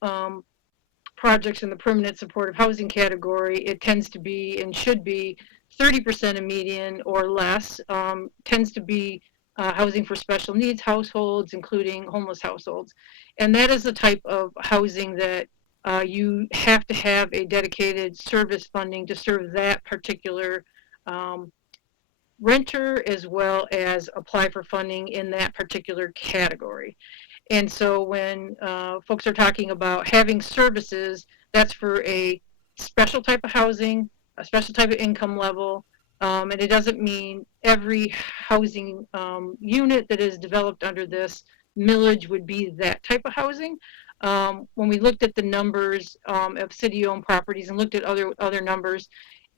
projects in the permanent supportive housing category, it tends to be and should be 30% of median or less, tends to be housing for special needs households, including homeless households. And that is the type of housing that you have to have a dedicated service funding to serve that particular renter, as well as apply for funding in that particular category. And so when folks are talking about having services, that's for a special type of housing, a special type of income level, and it doesn't mean every housing unit that is developed under this millage would be that type of housing. When we looked at the numbers of city-owned properties and looked at other numbers,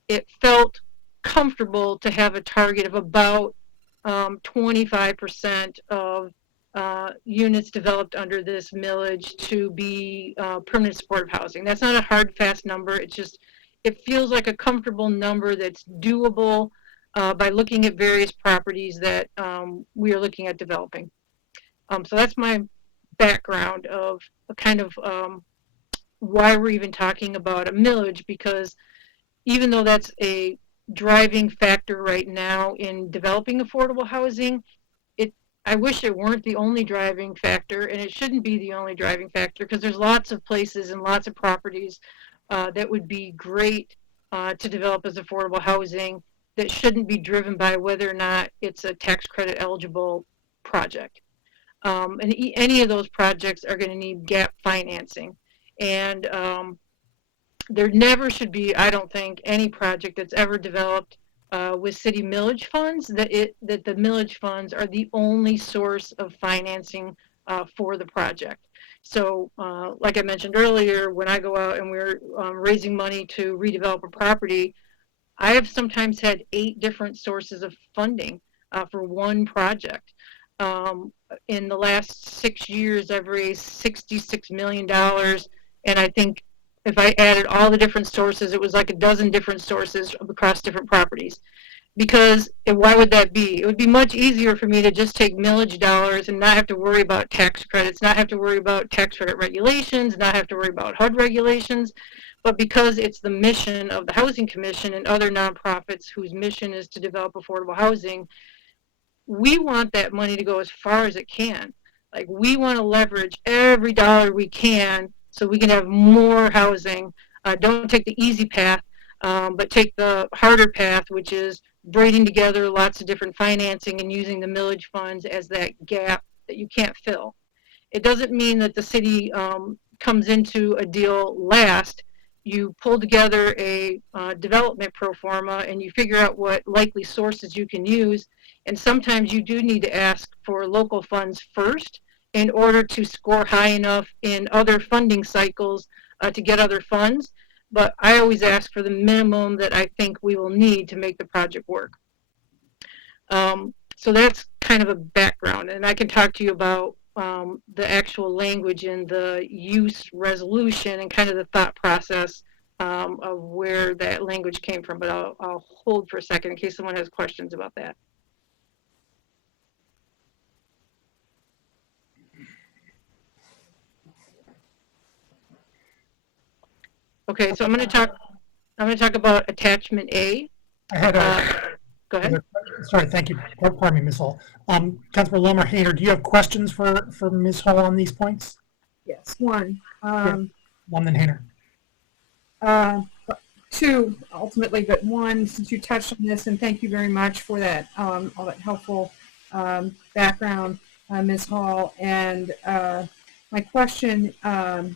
it felt comfortable to have a target of about 25% of units developed under this millage to be permanent supportive housing. That's not a hard, fast number. It's just, it feels like a comfortable number that's doable by looking at various properties that we are looking at developing. So that's my background of kind of why we're even talking about a millage, because even though that's a driving factor right now in developing affordable housing, I wish it weren't the only driving factor, and it shouldn't be the only driving factor, because there's lots of places and lots of properties that would be great to develop as affordable housing that shouldn't be driven by whether or not it's a tax credit eligible project. And any of those projects are going to need gap financing. And there never should be, I don't think, any project that's ever developed with city millage funds that the millage funds are the only source of financing for the project. So like I mentioned earlier, when I go out and we're raising money to redevelop a property, I have sometimes had 8 different sources of funding for one project. In the last 6 years, I've raised $66 million, and I think if I added all the different sources, it was like a dozen different sources across different properties. Because why would that be? It would be much easier for me to just take millage dollars and not have to worry about tax credits, not have to worry about tax credit regulations, not have to worry about HUD regulations. But because it's the mission of the Housing Commission and other nonprofits whose mission is to develop affordable housing, we want that money to go as far as it can. Like, we want to leverage every dollar we can so we can have more housing. Don't take the easy path, but take the harder path, which is braiding together lots of different financing and using the millage funds as that gap that you can't fill. It doesn't mean that the city comes into a deal last. You pull together a development pro forma and you figure out what likely sources you can use. And sometimes you do need to ask for local funds first in order to score high enough in other funding cycles to get other funds. But I always ask for the minimum that I think we will need to make the project work. So that's kind of a background, and I can talk to you about the actual language in the use resolution and kind of the thought process of where that language came from, but I'll hold for a second in case someone has questions about that. Okay, so I'm going to talk about attachment A. I had go ahead. Sorry, thank you. Pardon me, Ms. Hall. Councilor Lomer Hayner, do you have questions for Ms. Hall on these points? Yes, one. One, then Hayner. 2 ultimately, but 1, since you touched on this, and thank you very much for that, all that helpful background, Ms. Hall. And my question,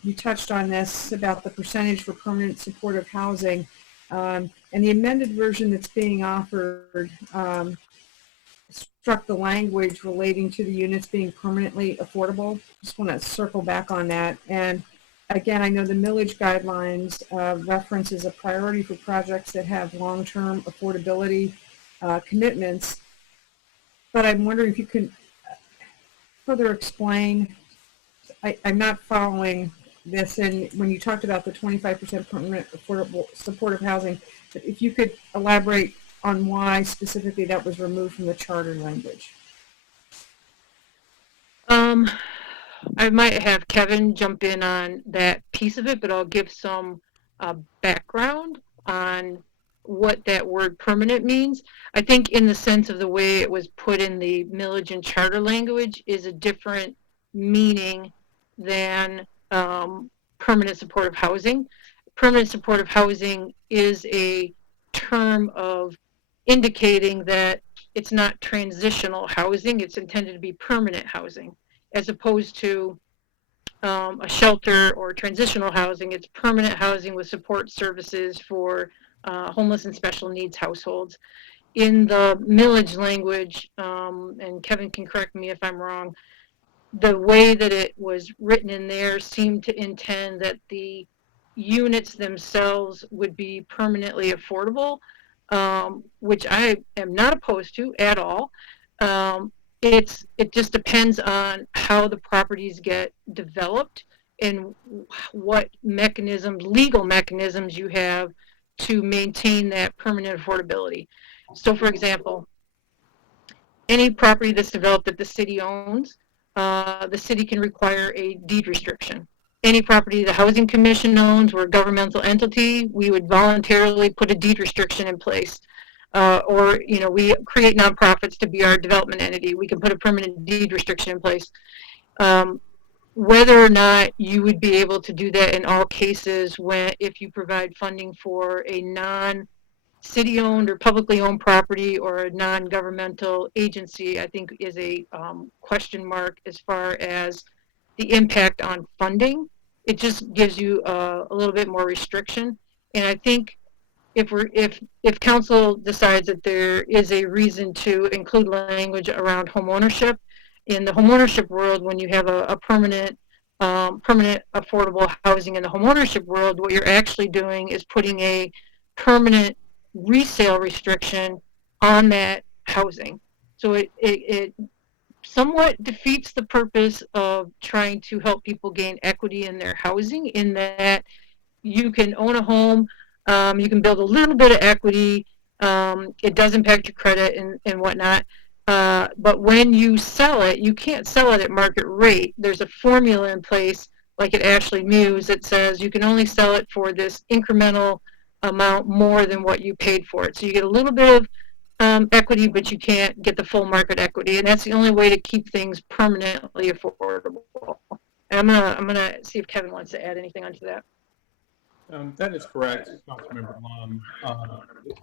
you touched on this about the percentage for permanent supportive housing, and the amended version that's being offered struck the language relating to the units being permanently affordable. Just want to circle back on that. And again, I know the millage guidelines references a priority for projects that have long-term affordability commitments, but I'm wondering if you can further explain. I'm not following this, and when you talked about the 25% permanent affordable supportive housing, if you could elaborate on why specifically that was removed from the charter language. I might have Kevin jump in on that piece of it, but I'll give some background on what that word permanent means. I think in the sense of the way it was put in the millage and charter language is a different meaning than permanent supportive housing. Permanent supportive housing is a term of indicating that it's not transitional housing, it's intended to be permanent housing, as opposed to a shelter or transitional housing. It's permanent housing with support services for homeless and special needs households. In the millage language, and Kevin can correct me if I'm wrong, the way that it was written in there seemed to intend that the units themselves would be permanently affordable, which I am not opposed to at all. it just depends on how the properties get developed and what mechanisms, legal mechanisms you have to maintain that permanent affordability. So for example, any property that's developed that the city owns, the city can require a deed restriction. Any property the Housing Commission owns or a governmental entity, we would voluntarily put a deed restriction in place. Or, you know, we create nonprofits to be our development entity. We can put a permanent deed restriction in place. Whether or not you would be able to do that in all cases if you provide funding for a non-city-owned or publicly owned property or a non-governmental agency, I think is a question mark as far as the impact on funding. It just gives you a little bit more restriction. And I think if council decides that there is a reason to include language around homeownership, in the homeownership world, when you have a permanent affordable housing in the homeownership world, what you're actually doing is putting a permanent resale restriction on that housing. So it somewhat defeats the purpose of trying to help people gain equity in their housing, in that you can own a home, you can build a little bit of equity, it does impact your credit and whatnot. But when you sell it, you can't sell it at market rate. There's a formula in place, like at Ashley Muse, that says you can only sell it for this incremental amount more than what you paid for it. So you get a little bit of equity, but you can't get the full market equity, and that's the only way to keep things permanently affordable. And I'm gonna see if Kevin wants to add anything onto that. That is correct, Councilmember Lum.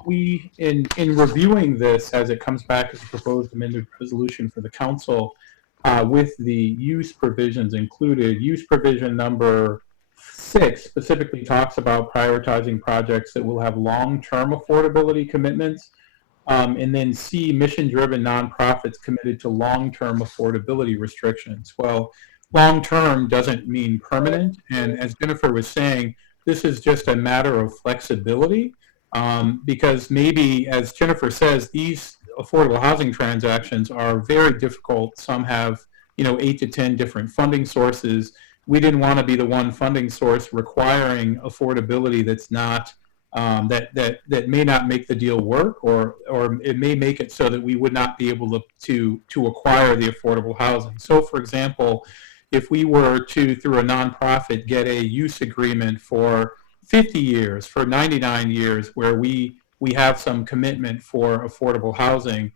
We, in reviewing this as it comes back as a proposed amended resolution for the council, with the use provisions included, use provision number 6 specifically talks about prioritizing projects that will have long-term affordability commitments, and then C, mission-driven nonprofits committed to long-term affordability restrictions. Well, long-term doesn't mean permanent, and as Jennifer was saying, this is just a matter of flexibility, because maybe, as Jennifer says, these affordable housing transactions are very difficult. Some have, 8 to 10 different funding sources. We didn't want to be the one funding source requiring affordability that's not, that may not make the deal work, or it may make it so that we would not be able to acquire the affordable housing. So, for example, if we were to, through a nonprofit, get a use agreement for 50 years, for 99 years, where we have some commitment for affordable housing,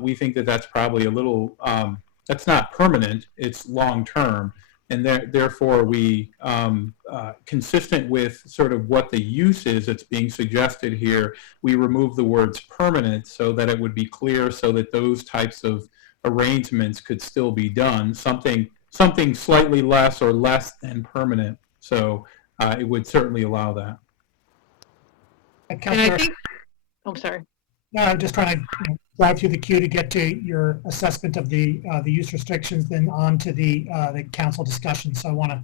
we think that that's probably a little, that's not permanent, it's long-term. And therefore, we, consistent with sort of what the use is that's being suggested here, we remove the words permanent so that it would be clear, so that those types of arrangements could still be done, something slightly less or less than permanent. So it would certainly allow that. And I think, I'm sorry. No, I'm just trying to drive through the queue to get to your assessment of the use restrictions, then on to the council discussion. So I want to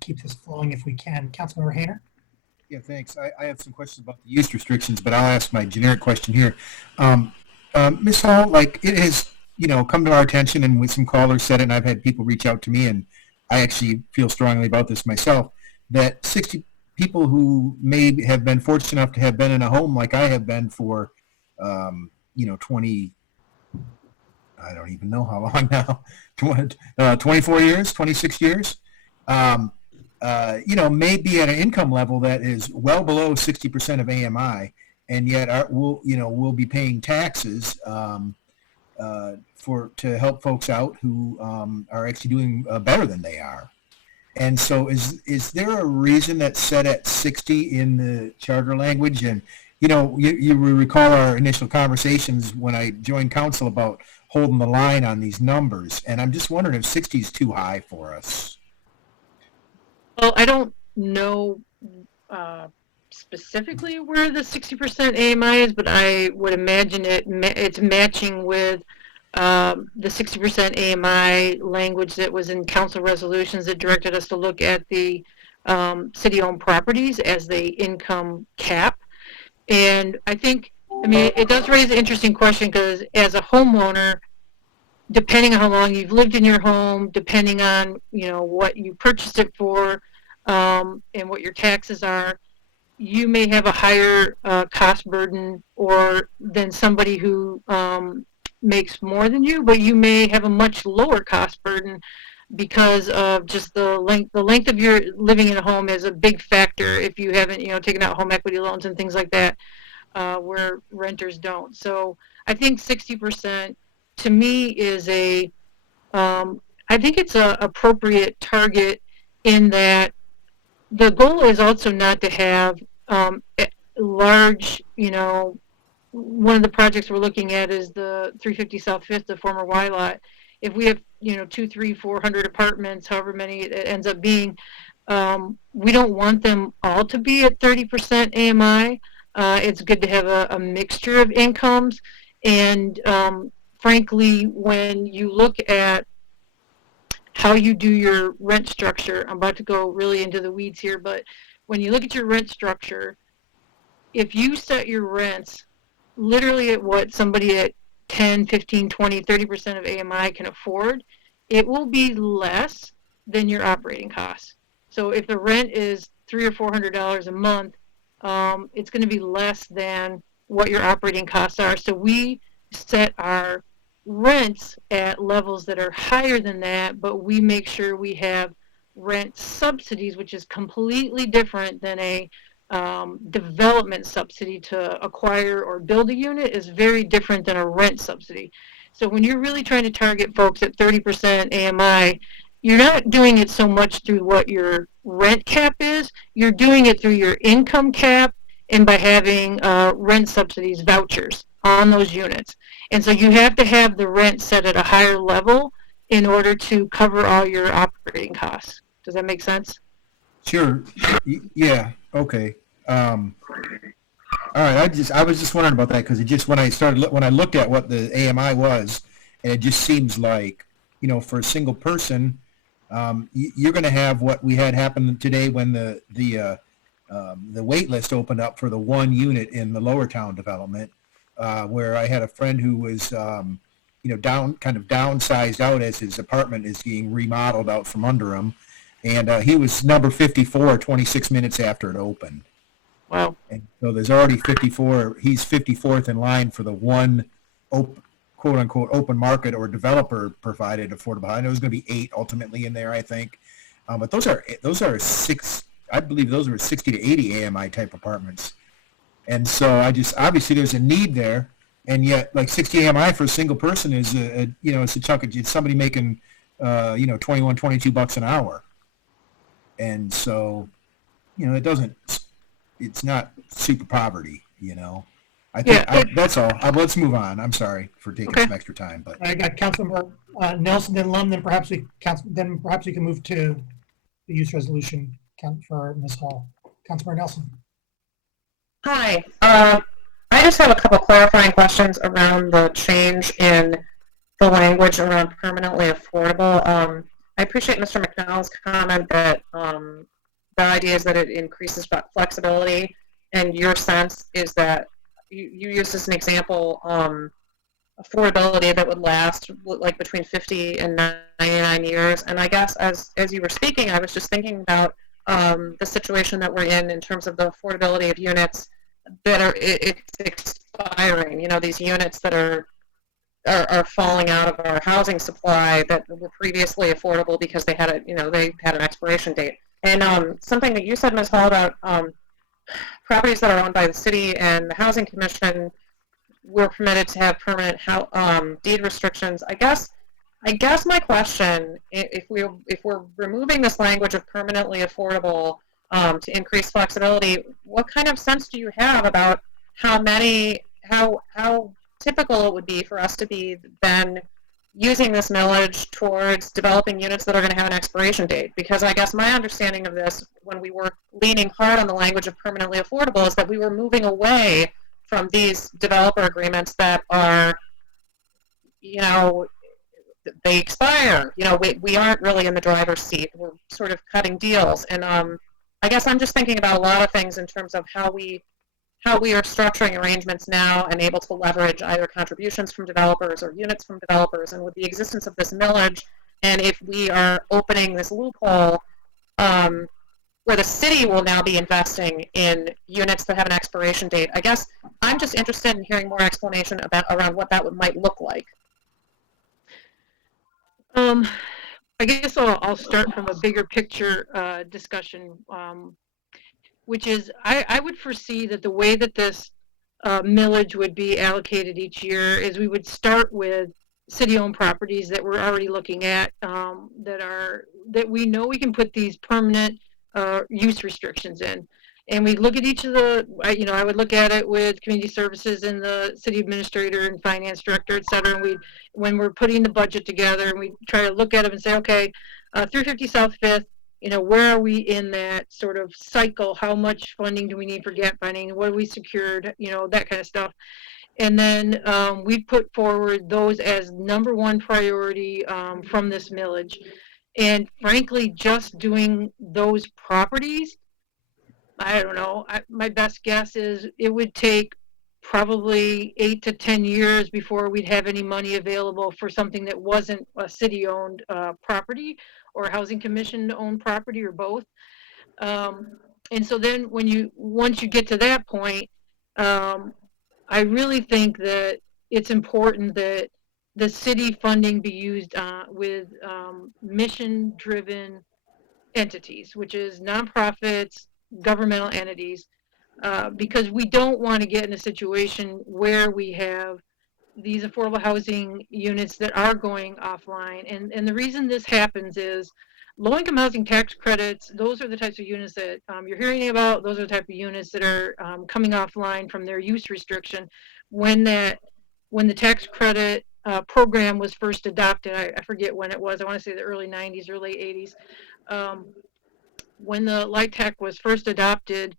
keep this flowing if we can. Councilmember Hayner. Yeah, thanks. I have some questions about the use restrictions, but I'll ask my generic question here. Ms. Hall, like, it has come to our attention, and with some callers said it, and I've had people reach out to me, and I actually feel strongly about this myself, that 60 people who may have been fortunate enough to have been in a home like I have been for 20, I don't even know how long now, 24 years, 26 years, may be at an income level that is well below 60% of AMI, and yet we'll be paying taxes to help folks out who are actually doing better than they are. And so is there a reason that's set at 60 in the charter language? And you recall our initial conversations when I joined council about holding the line on these numbers, and I'm just wondering if 60 is too high for us. Well, I don't know specifically where the 60% AMI is, but I would imagine it's matching with the 60% AMI language that was in council resolutions that directed us to look at the city-owned properties as the income cap. And I think, it does raise an interesting question, because as a homeowner, depending on how long you've lived in your home, depending on, what you purchased it for, and what your taxes are, you may have a higher cost burden or than somebody who makes more than you, but you may have a much lower cost burden because of just the length of your living in a home is a big factor if you haven't, taken out home equity loans and things like that, where renters don't. So I think 60% to me is I think it's a appropriate target in that the goal is also not to have large, one of the projects we're looking at is the 350 South Fifth, the former Y lot. If we have, 200, 300, 400 apartments, however many it ends up being, we don't want them all to be at 30% AMI. It's good to have a mixture of incomes. And frankly, when you look at how you do your rent structure, I'm about to go really into the weeds here, but when you look at your rent structure, if you set your rents literally at what somebody at 10, 15, 20, 30% of AMI can afford, it will be less than your operating costs. So if the rent is $300 or $400 a month, it's going to be less than what your operating costs are. So we set our rents at levels that are higher than that, but we make sure we have rent subsidies, which is completely different than a development subsidy to acquire or build a unit is very different than a rent subsidy. So when you're really trying to target folks at 30% AMI, you're not doing it so much through what your rent cap is, you're doing it through your income cap and by having rent subsidies, vouchers on those units. And so you have to have the rent set at a higher level in order to cover all your operating costs. Does that make sense? Sure. Yeah. Okay. All right. I was just wondering about that because it just when I looked at what the AMI was, and it just seems like for a single person, you're going to have what we had happen today when the wait list opened up for the one unit in the Lower Town development, where I had a friend who was downsized out as his apartment is being remodeled out from under him. And he was number 54 26 minutes after it opened. Wow. And so there's already 54. He's 54th in line for the one quote-unquote open market or developer-provided affordable housing. I know there's going to be 8 ultimately in there, I think. But those are 6, I believe those are 60 to 80 AMI type apartments. And so obviously there's a need there. And yet, like 60 AMI for a single person is it's a chunk of, it's somebody making, 21, 22 bucks an hour. And so, it's not super poverty, I think that's all. Let's move on. I'm sorry for taking some extra time, but I got Councilmember Nelson, then Lum, then perhaps we can move to the use resolution for Ms. Hall. Councilmember Nelson. Hi. I just have a couple clarifying questions around the change in the language around permanently affordable. I appreciate Mr. McDonald's comment that the idea is that it increases flexibility, and your sense is that you use as an example affordability that would last like between 50 and 99 years. And I guess as you were speaking, I was just thinking about the situation that we're in terms of the affordability of units that it's expiring. These units that are falling out of our housing supply that were previously affordable because they had an expiration date. And something that you said, Ms. Hall, about properties that are owned by the city and the Housing Commission were permitted to have permanent deed restrictions. I guess my question, if we're removing this language of permanently affordable to increase flexibility, what kind of sense do you have about how typical it would be for us to be then using this millage towards developing units that are going to have an expiration date? Because I guess my understanding of this, when we were leaning hard on the language of permanently affordable, is that we were moving away from these developer agreements that are, they expire. We aren't really in the driver's seat. We're sort of cutting deals. And I guess I'm just thinking about a lot of things in terms of how we how we are structuring arrangements now and able to leverage either contributions from developers or units from developers, and with the existence of this millage, and if we are opening this loophole where the city will now be investing in units that have an expiration date, I guess I'm just interested in hearing more explanation around what that might look like. I guess I'll start from a bigger picture discussion, which is I would foresee that the way that this millage would be allocated each year is we would start with city-owned properties that we're already looking at that we know we can put these permanent use restrictions in. And we look at each of the, I would look at it with community services and the city administrator and finance director, et cetera. And when we're putting the budget together, and we try to look at them and say, okay, 350 South 5th, where are we in that sort of cycle? How much funding do we need for gap funding? What have we secured? That kind of stuff. And then we put forward those as number one priority from this millage. And frankly, just doing those properties, I don't know. My best guess is it would take probably 8 to 10 years before we'd have any money available for something that wasn't a city-owned property or a housing commission-owned property or both. And so then once you get to that point, I really think that it's important that the city funding be used with mission-driven entities, which is nonprofits, governmental entities, because we don't want to get in a situation where we have these affordable housing units that are going offline. And the reason this happens is low-income housing tax credits, those are the types of units that you're hearing about. Those are the type of units that are coming offline from their use restriction. When the tax credit program was first adopted, I forget when it was, I want to say the early 90s or late 80s, when the light tech was first adopted,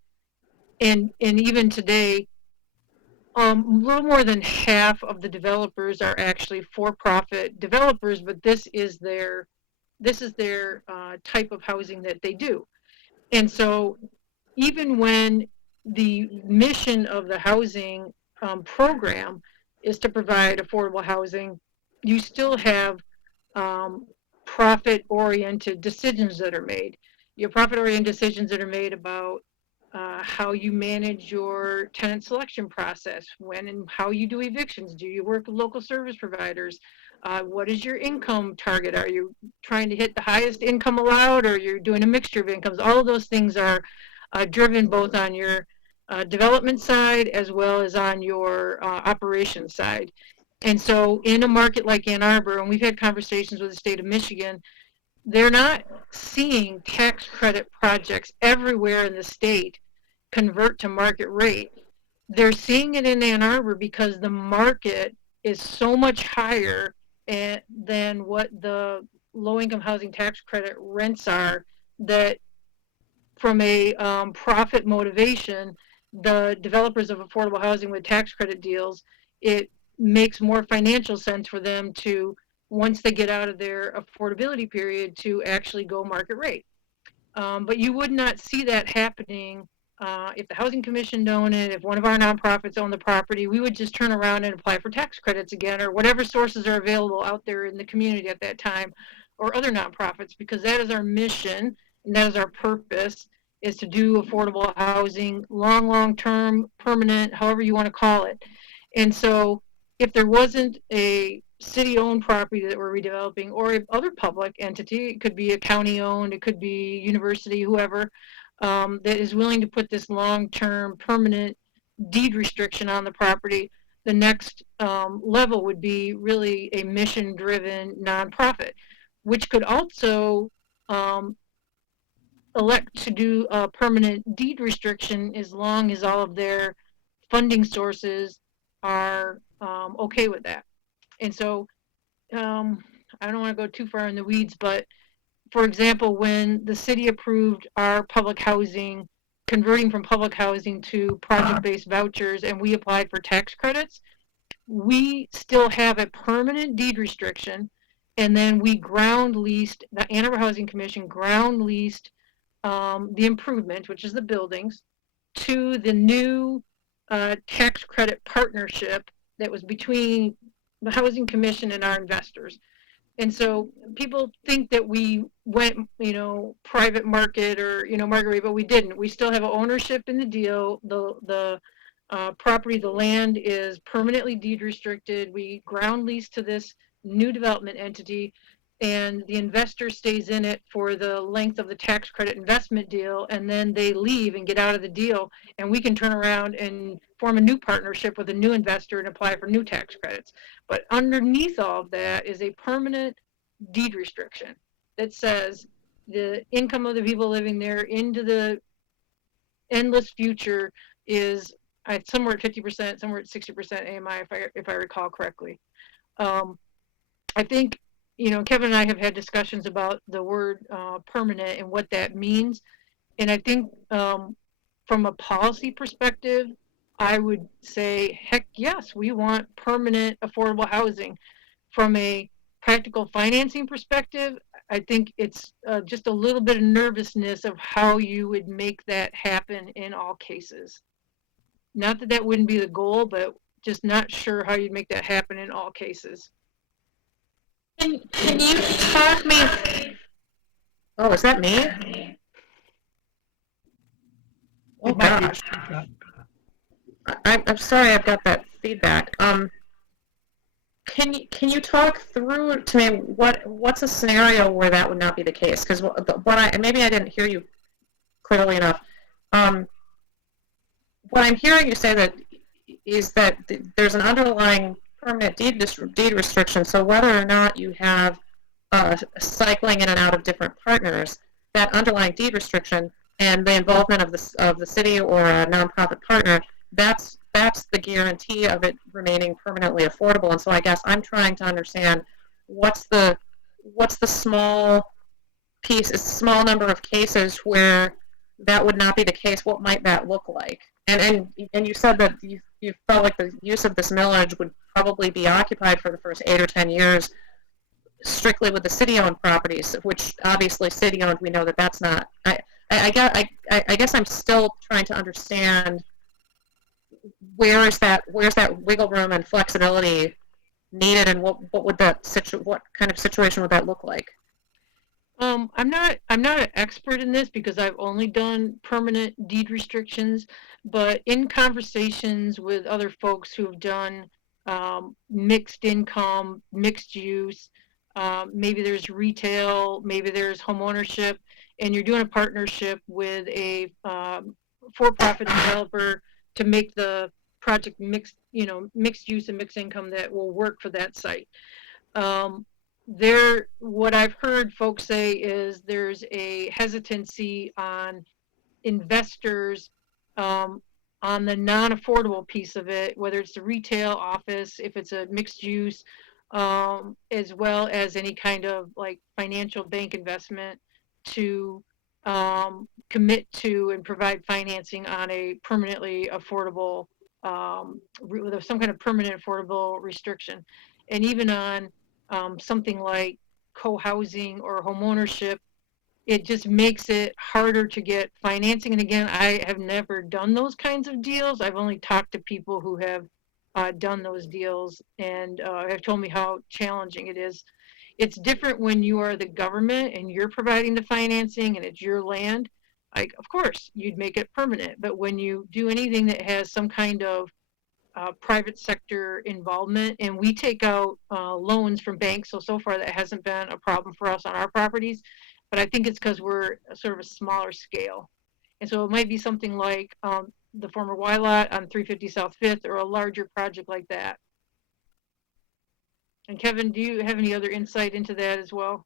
and even today, a little more than half of the developers are actually for-profit developers, but this is their type of housing that they do. And so even when the mission of the housing program is to provide affordable housing, you still have profit-oriented decisions that are made. Your profit-oriented decisions that are made about how you manage your tenant selection process, when and how you do evictions. Do you work with local service providers? What is your income target? Are you trying to hit the highest income allowed, or you're doing a mixture of incomes? All of those things are driven both on your development side as well as on your operations side. And so in a market like Ann Arbor, and we've had conversations with the state of Michigan, they're not seeing tax credit projects everywhere in the state convert to market rate. They're seeing it in Ann Arbor because the market is so much higher than what the low-income housing tax credit rents are, that from a profit motivation, the developers of affordable housing with tax credit deals, it makes more financial sense for them to, once they get out of their affordability period, to actually go market rate. But you would not see that happening if the Housing Commission owned it, if one of our nonprofits owned the property. We would just turn around and apply for tax credits again, or whatever sources are available out there in the community at that time, or other nonprofits, because that is our mission and that is our purpose, is to do affordable housing, long-term, permanent, however you want to call it. And so if there wasn't a city-owned property that we're redeveloping, or other public entity, it could be a county-owned, it could be university, whoever, that is willing to put this long-term permanent deed restriction on the property, the next level would be really a mission-driven nonprofit, which could also elect to do a permanent deed restriction as long as all of their funding sources are okay with that. And so I don't want to go too far in the weeds, but for example, when the city approved our public housing, converting from public housing to project-based vouchers, and we applied for tax credits, we still have a permanent deed restriction, and then we ground leased, the Ann Arbor Housing Commission ground leased the improvement, which is the buildings, to the new tax credit partnership that was between the Housing Commission and our investors. And so people think that we went, private market or, market rate, but we didn't. We still have ownership in the deal. The property, the land is permanently deed restricted. We ground lease to this new development entity, and the investor stays in it for the length of the tax credit investment deal, and then they leave and get out of the deal, and we can turn around and form a new partnership with a new investor and apply for new tax credits. But underneath all of that is a permanent deed restriction that says the income of the people living there into the endless future is somewhere at 50%, somewhere at 60% AMI, if I recall correctly. I think, Kevin and I have had discussions about the word permanent and what that means. And I think from a policy perspective, I would say, heck yes, we want permanent affordable housing. From a practical financing perspective, I think it's just a little bit of nervousness of how you would make that happen in all cases. Not that that wouldn't be the goal, but just not sure how you'd make that happen in all cases. Can you talk me? Oh, is that me? Oh gosh. I'm sorry, I've got that feedback. Can you talk through to me what's a scenario where that would not be the case? Because maybe I didn't hear you clearly enough. What I'm hearing you say is that there's an underlying permanent deed restriction. So whether or not you have cycling in and out of different partners, that underlying deed restriction and the involvement of the city or a nonprofit partner, that's the guarantee of it remaining permanently affordable. And so I guess I'm trying to understand what's the small number of cases where that would not be the case. What might that look like? And you said that you felt like the use of this millage would probably be occupied for the first 8 or 10 years strictly with the city-owned properties, which obviously city-owned, we know that that's not. I guess I'm still trying to understand where's that wiggle room and flexibility needed, and what kind of situation would that look like? I'm not an expert in this because I've only done permanent deed restrictions, but in conversations with other folks who have done mixed income, mixed use, maybe there's retail, maybe there's home ownership, and you're doing a partnership with a for-profit developer to make the project mixed use and mixed income that will work for that site. What I've heard folks say is there's a hesitancy on investors on the non-affordable piece of it, whether it's the retail office, if it's a mixed use, as well as any kind of like financial bank investment to commit to and provide financing on a permanently affordable, with some kind of permanent affordable restriction. And even on something like co-housing or home ownership, it just makes it harder to get financing. And again, I have never done those kinds of deals. I've only talked to people who have done those deals and have told me how challenging it is. It's different when you are the government and you're providing the financing and it's your land. Of course, you'd make it permanent. But when you do anything that has some kind of private sector involvement, and we take out loans from banks, so far that hasn't been a problem for us on our properties, but I think it's because we're sort of a smaller scale. And so it might be something like the former Y lot on 350 South 5th or a larger project like that. And Kevin, do you have any other insight into that as well?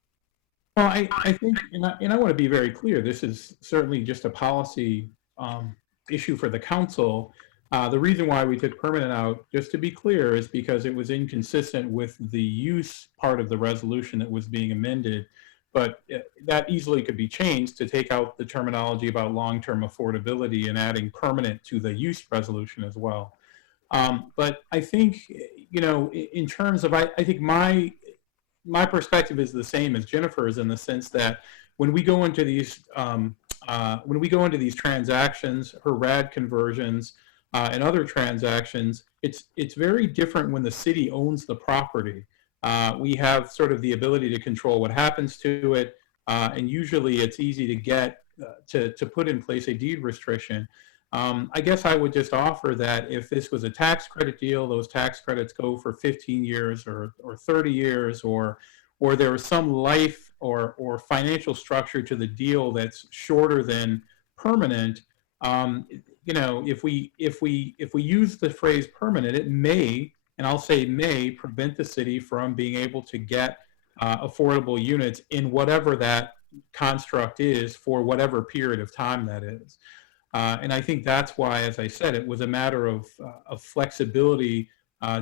Well, I think, and I want to be very clear, this is certainly just a policy issue for the council. The reason why we took permanent out, just to be clear, is because it was inconsistent with the use part of the resolution that was being amended. But that easily could be changed to take out the terminology about long-term affordability and adding permanent to the use resolution as well. But I think, in terms of, I think my perspective is the same as Jennifer's in the sense that when we go into these transactions, her RAD conversions, and other transactions, it's very different when the city owns the property. We have sort of the ability to control what happens to it, and usually it's easy to get to put in place a deed restriction. I guess I would just offer that if this was a tax credit deal, those tax credits go for 15 years or 30 years, or there is some life or financial structure to the deal that's shorter than permanent. You know, if we use the phrase permanent, it may, and I'll say may, prevent the city from being able to get affordable units in whatever that construct is for whatever period of time that is. And I think that's why, as I said, it was a matter of flexibility,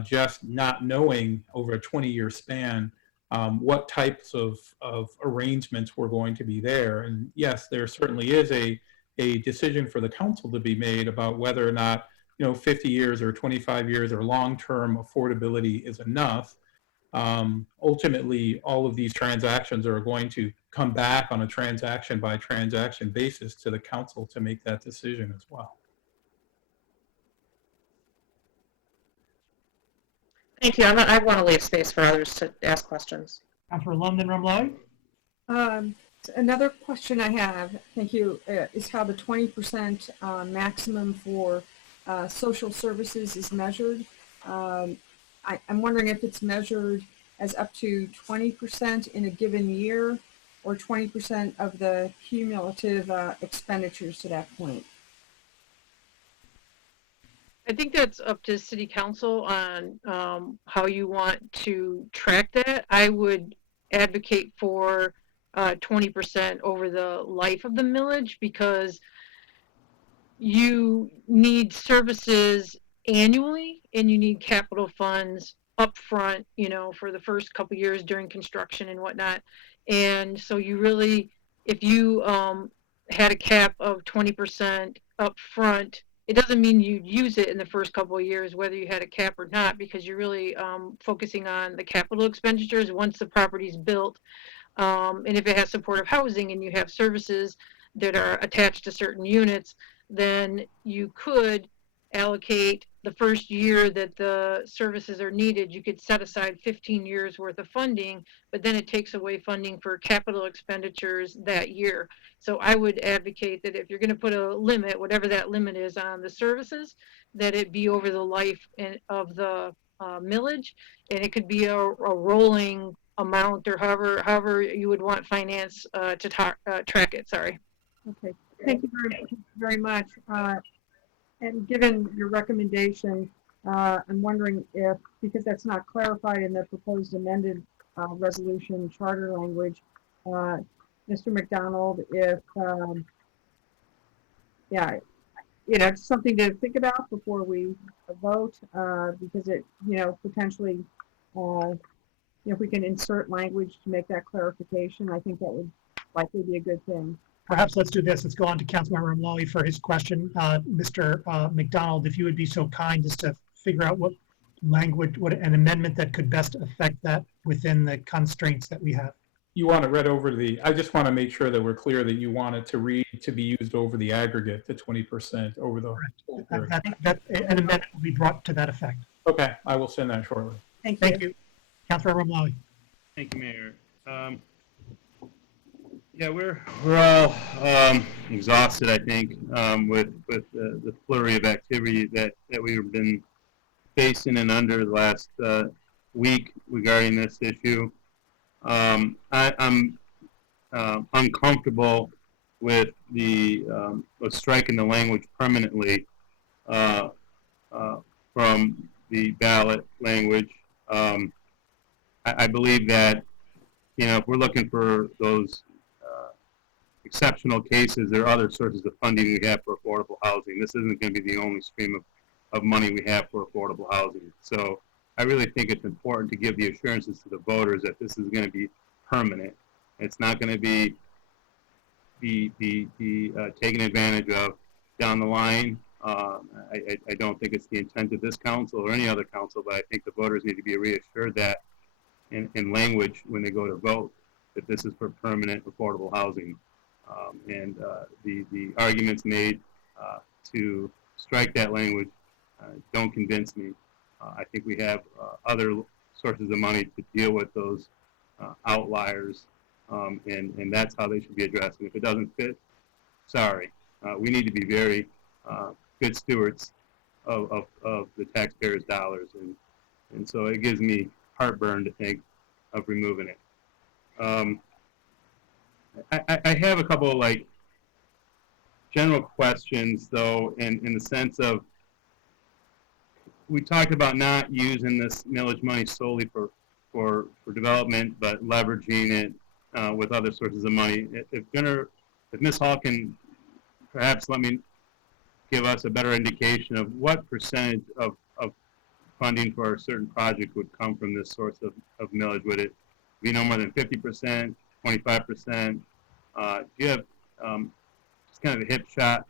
just not knowing over a 20-year span what types of arrangements were going to be there. And yes, there certainly is a decision for the council to be made about whether or not, you know, 50 years or 25 years or long-term affordability is enough. Ultimately, all of these transactions are going to come back on a transaction by transaction basis to the council to make that decision as well. Thank you. I want to leave space for others to ask questions. Councilor London Rumlowy. Another question I have, thank you, is how the 20% maximum for social services is measured. I'm wondering if it's measured as up to 20% in a given year or 20% of the cumulative expenditures to that point. I think that's up to city council on how you want to track that. I would advocate for 20% over the life of the millage, because you need services annually and you need capital funds up front, you know, for the first couple years during construction and whatnot. And so you really, if you had a cap of 20% up front, it doesn't mean you'd use it in the first couple of years, whether you had a cap or not, because you're really focusing on the capital expenditures once the property's built. And if it has supportive housing and you have services that are attached to certain units, then you could allocate the first year that the services are needed. You could set aside 15 years worth of funding, but then it takes away funding for capital expenditures that year. So I would advocate that if you're going to put a limit, whatever that limit is on the services, that it be over the life of the millage, and it could be a rolling amount, or however you would want finance to track it. Sorry. Okay, thank you very much. And given your recommendation, I'm wondering if, because that's not clarified in the proposed amended resolution charter language, Mr. McDonald, if, yeah, you know, it's something to think about before we vote, because it, you know, potentially, if we can insert language to make that clarification, I think that would likely be a good thing. Perhaps let's do this. Let's go on to Councilmember Rumlowy for his question. Mr. McDonald, if you would be so kind just to figure out what language, what an amendment that could best affect that within the constraints that we have. You want it read over the, I just want to make sure that we're clear that you want it to read to be used over the aggregate, the 20% over the whole period. That an amendment will be brought to that effect. Okay, I will send that shortly. Thank you. Councilor Rumlowy. Thank you, Mayor. Yeah, we're all exhausted, I think, with the flurry of activity that we've been facing and under the last week regarding this issue. I'm uncomfortable with striking the language permanently from the ballot language. I believe that, you know, if we're looking for those exceptional cases, there are other sources of funding we have for affordable housing. This isn't going to be the only stream of money we have for affordable housing. So I really think it's important to give the assurances to the voters that this is going to be permanent. It's not going to be taken advantage of down the line. I don't think it's the intent of this council or any other council, but I think the voters need to be reassured that in language when they go to vote, that this is for permanent affordable housing. The arguments made to strike that language don't convince me. I think we have other sources of money to deal with those outliers, and that's how they should be addressed. And if it doesn't fit, sorry. We need to be very good stewards of the taxpayers' dollars, and so it gives me heartburn to think of removing it. I have a couple of like general questions though, in the sense of, we talked about not using this millage money solely for development, but leveraging it with other sources of money. If Ms. Hall can perhaps give us a better indication of what percentage of funding for a certain project would come from this source of millage. Would it be no more than 50%, 25%? Do you have just kind of a hip shot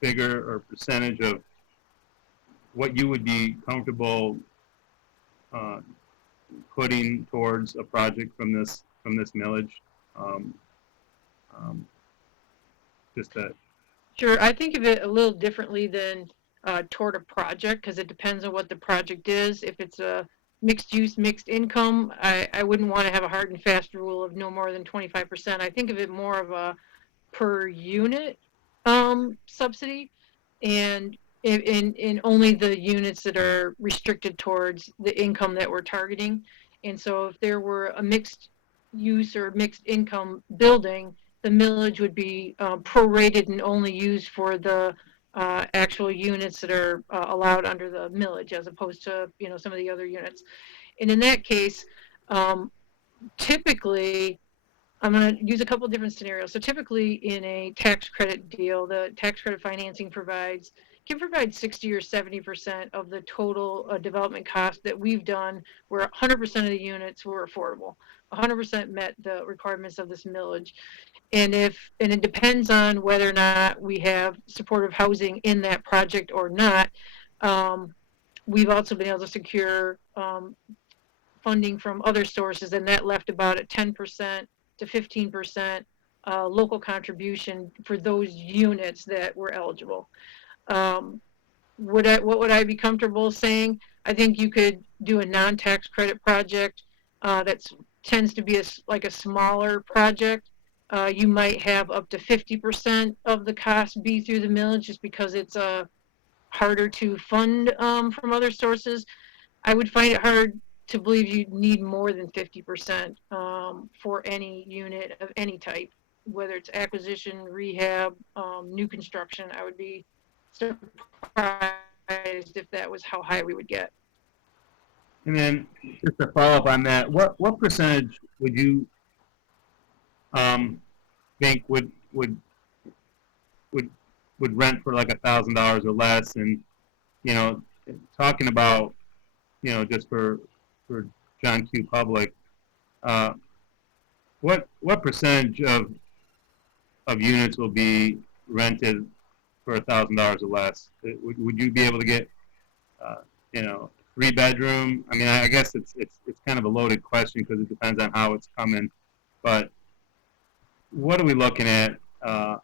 figure or percentage of what you would be comfortable putting towards a project from this millage? Just that. Sure, I think of it a little differently than toward a project, because it depends on what the project is. If it's a mixed use, mixed income, I wouldn't want to have a hard and fast rule of no more than 25%. I think of it more of a per unit subsidy, and in only the units that are restricted towards the income that we're targeting. And so if there were a mixed use or mixed income building, the millage would be prorated and only used for the actual units that are allowed under the millage, as opposed to some of the other units. And in that case, typically, I'm going to use a couple of different scenarios. So typically in a tax credit deal, the tax credit financing can provide 60 or 70% of the total development cost that we've done, where 100% of the units were affordable. 100% met the requirements of this millage. And it depends on whether or not we have supportive housing in that project or not. We've also been able to secure funding from other sources, and that left about a 10% to 15% local contribution for those units that were eligible. What would I be comfortable saying? I think you could do a non-tax credit project that tends to be like a smaller project. You might have up to 50% of the cost be through the millage, just because it's harder to fund from other sources. I would find it hard to believe you need more than 50% for any unit of any type, whether it's acquisition, rehab, new construction. I would be surprised if that was how high we would get. And then just to follow up on that, what percentage would you think would rent for like $1,000 or less? And talking about just for John Q. Public, what percentage of units will be rented for $1,000 or less? Would you be able to get 3-bedroom? I mean, I guess it's kind of a loaded question because it depends on how it's coming, but what are we looking at as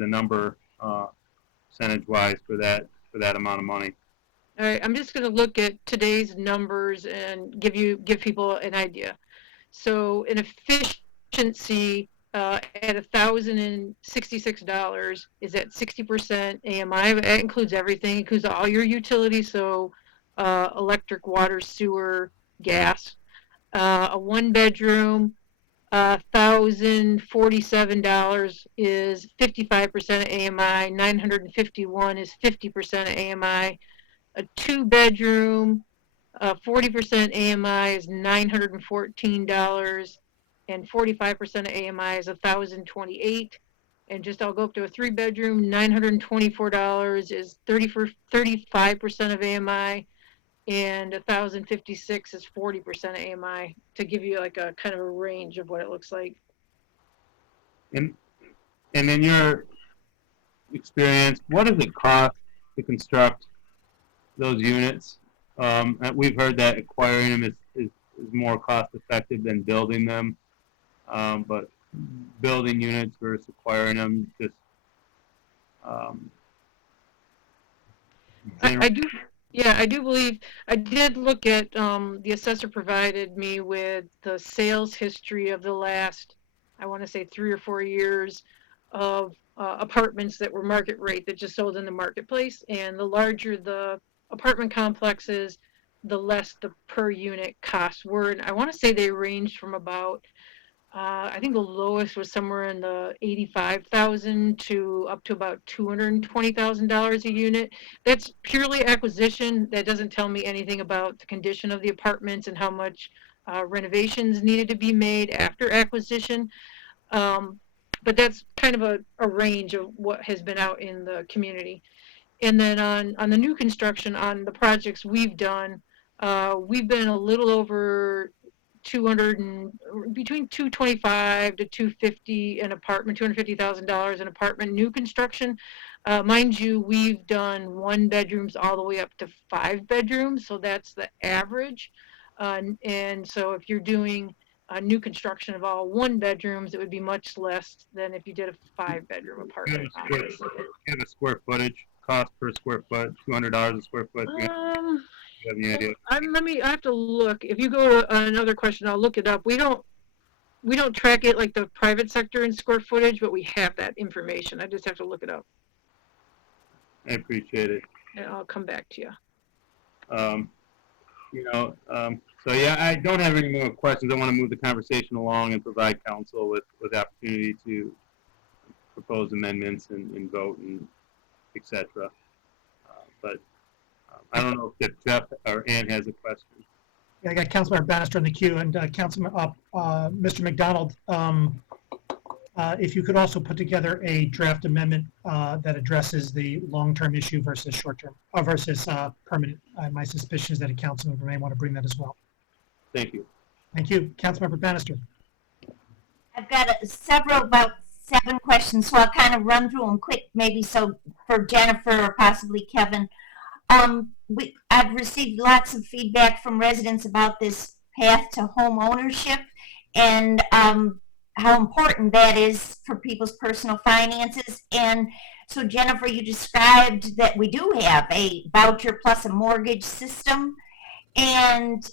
a number percentage-wise for that amount of money? All right, I'm just going to look at today's numbers and give people an idea. So an efficiency at $1,066 is at 60% AMI. That includes everything. It includes all your utilities, so electric, water, sewer, gas. A 1-bedroom, $1,047 is 55% AMI. 951 is 50% AMI. A 2-bedroom, 40% AMI is $914, and 45% of AMI is $1,028. And I'll go up to a 3-bedroom, $924 is 35% of AMI, and $1,056 is 40% of AMI, to give you like a kind of a range of what it looks like. And in your experience, what does it cost to construct those units? We've heard that acquiring them is more cost effective than building them, but building units versus acquiring them, just I do, yeah, I do believe, I did look at, the assessor provided me with the sales history of the last, I want to say 3 or 4 years of apartments that were market rate that just sold in the marketplace. And the larger the apartment complexes, the less the per unit costs were. And I want to say they ranged from about, I think the lowest was somewhere in the 85,000 to up to about $220,000 a unit. That's purely acquisition. That doesn't tell me anything about the condition of the apartments and how much renovations needed to be made after acquisition. But that's kind of a range of what has been out in the community. And then on the new construction, on the projects we've done, we've been a little over 200 and between 225 to 250 an apartment, $250,000 an apartment new construction. Mind you, we've done 1 bedrooms all the way up to 5 bedrooms, so that's the average. And so if you're doing new construction of all 1 bedrooms, it would be much less than if you did a 5 bedroom apartment. Do you have a square footage cost per square foot? $200 a square foot. Do you have any idea? I have to look. If you go to another question, I'll look it up. We don't track it like the private sector in square footage, but we have that information. I just have to look it up. I appreciate it. And I'll come back to you. So yeah, I don't have any more questions. I want to move the conversation along and provide council with the opportunity to propose amendments and vote and et cetera. But I don't know if Jeff or Ann has a question. Yeah, I got Councilmember Bannister in the queue, and Mr. McDonald, if you could also put together a draft amendment that addresses the long-term issue versus short-term, versus permanent. My suspicion is that a council member may want to bring that as well. Thank you. Thank you. Councilmember Bannister. I've got about 7 questions, so I'll kind of run through them quick, maybe so for Jennifer or possibly Kevin. I've received lots of feedback from residents about this path to home ownership and how important that is for people's personal finances. And so, Jennifer, you described that we do have a voucher plus a mortgage system. And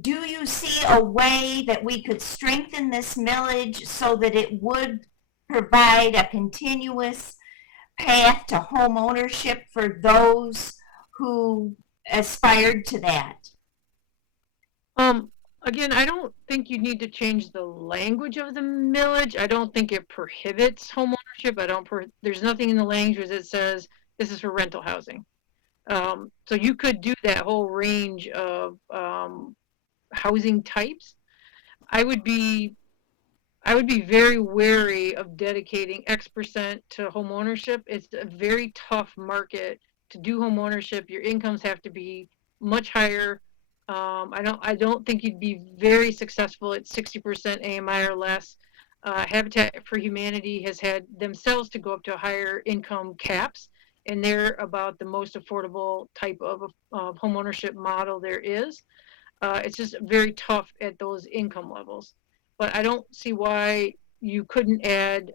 do you see a way that we could strengthen this millage so that it would provide a continuous path to home ownership for those who aspired to that? Again, I don't think you need to change the language of the millage. I don't think it prohibits home ownership. There's nothing in the language that says this is for rental housing. So you could do that whole range of housing types. I would be very wary of dedicating X% to home ownership. It's a very tough market to do home ownership. Your incomes have to be much higher. I don't think you'd be very successful at 60% AMI or less. Habitat for Humanity has had themselves to go up to higher income caps, and they're about the most affordable type of home ownership model there is. It's just very tough at those income levels. But I don't see why you couldn't add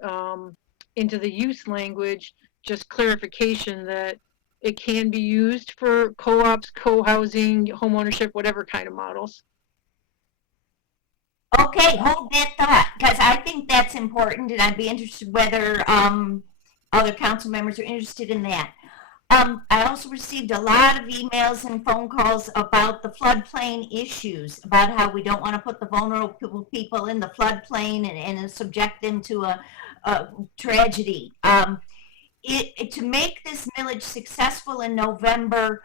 into the use language just clarification that it can be used for co-ops, co-housing, home ownership, whatever kind of models. Okay, hold that thought, because I think that's important, and I'd be interested whether other council members are interested in that. I also received a lot of emails and phone calls about the floodplain issues, about how we don't want to put the vulnerable people in the floodplain and subject them to a tragedy. To make this millage successful in November,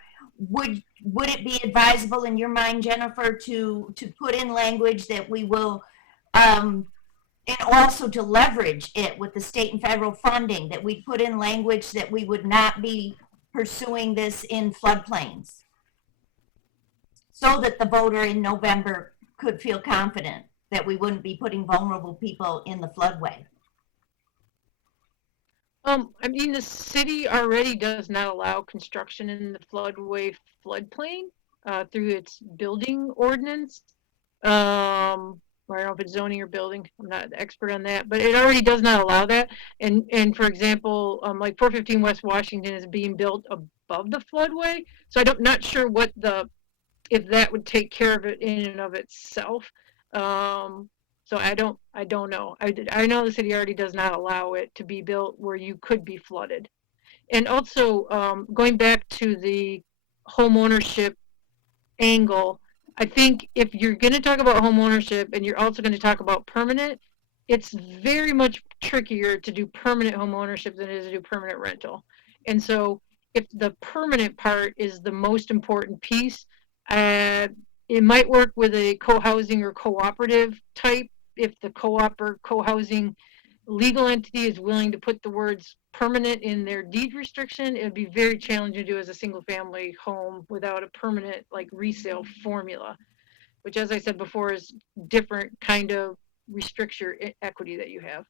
would it be advisable in your mind, Jennifer, to put in language that we will, and also to leverage it with the state and federal funding, that we put in language that we would not be pursuing this in floodplains, so that the voter in November could feel confident that we wouldn't be putting vulnerable people in the floodway? I mean, the city already does not allow construction in the floodway floodplain through its building ordinance. I don't know if it's zoning or building. I'm not an expert on that, but it already does not allow that. And for example, like 415 West Washington is being built above the floodway. So not sure what if that would take care of it in and of itself. So I don't know. I know the city already does not allow it to be built where you could be flooded. And also, going back to the home ownership angle, I think if you're going to talk about home ownership and you're also going to talk about permanent, it's very much trickier to do permanent home ownership than it is to do permanent rental. And so if the permanent part is the most important piece, it might work with a co-housing or cooperative type. If the co-op or co-housing legal entity is willing to put the words permanent in their deed restriction, it would be very challenging to do as a single family home without a permanent like resale formula, which, as I said before, is different kind of restrict your equity that you have.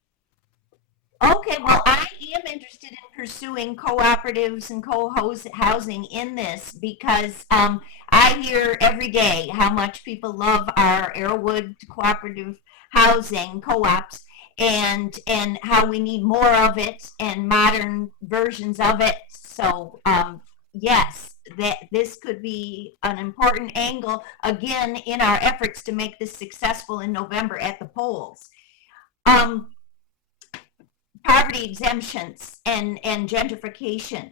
Okay, well, I am interested in pursuing cooperatives and co-housing in this because I hear every day how much people love our Arrowwood cooperative housing co-ops and how we need more of it and modern versions of it. So yes, this could be an important angle again in our efforts to make this successful in November at the polls. Poverty exemptions and gentrification.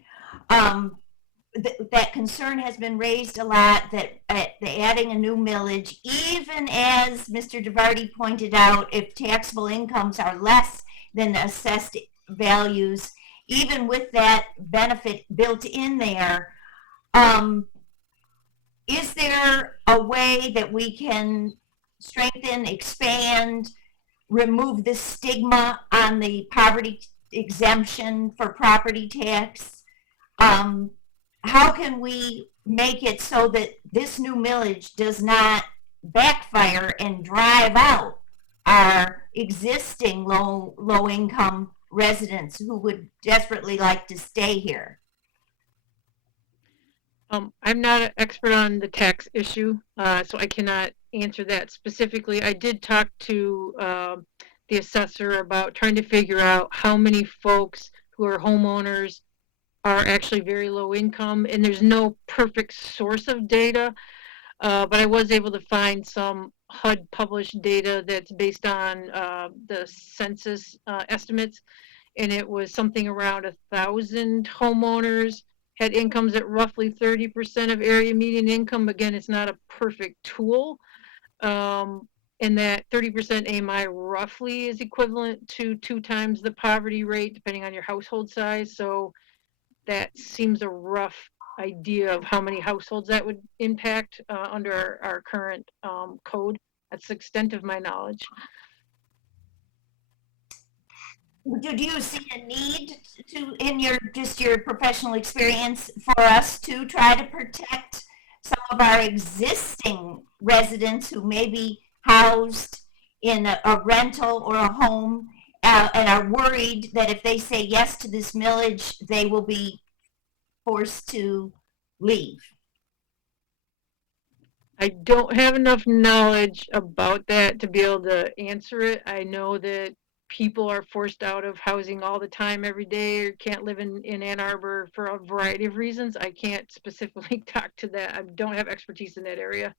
That concern has been raised a lot, that adding a new millage, even as Mr. DeVarty pointed out, if taxable incomes are less than the assessed values, even with that benefit built in there, is there a way that we can strengthen, expand, remove the stigma on the poverty exemption for property tax? How can we make it so that this new millage does not backfire and drive out our existing low income residents who would desperately like to stay here? I'm not an expert on the tax issue, so I cannot answer that specifically. I did talk to the assessor about trying to figure out how many folks who are homeowners are actually very low income, and there's no perfect source of data, but I was able to find some HUD published data that's based on the census estimates, and it was something around 1,000 homeowners had incomes at roughly 30% of area median income. Again, it's not a perfect tool. And that 30% AMI roughly is equivalent to 2 times the poverty rate, depending on your household size. So that seems a rough idea of how many households that would impact under our current code. That's the extent of my knowledge. Do you see a need to, in your professional experience, for us to try to protect some of our existing residents who may be housed in a rental or a home and are worried that if they say yes to this millage, they will be forced to leave? I don't have enough knowledge about that to be able to answer it. I know that people are forced out of housing all the time, every day, or can't live in Ann Arbor for a variety of reasons. I can't specifically talk to that. I don't have expertise in that area.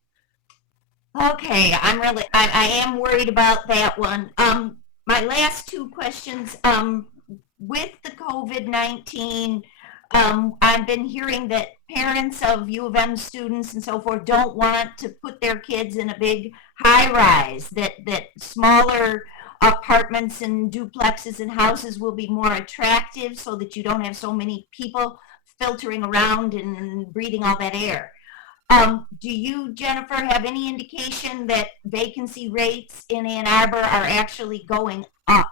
Okay, I am worried about that one. My last 2 questions, with the COVID-19, I've been hearing that parents of U of M students and so forth don't want to put their kids in a big high-rise, that smaller apartments and duplexes and houses will be more attractive so that you don't have so many people filtering around and breathing all that air. Do you, Jennifer, have any indication that vacancy rates in Ann Arbor are actually going up?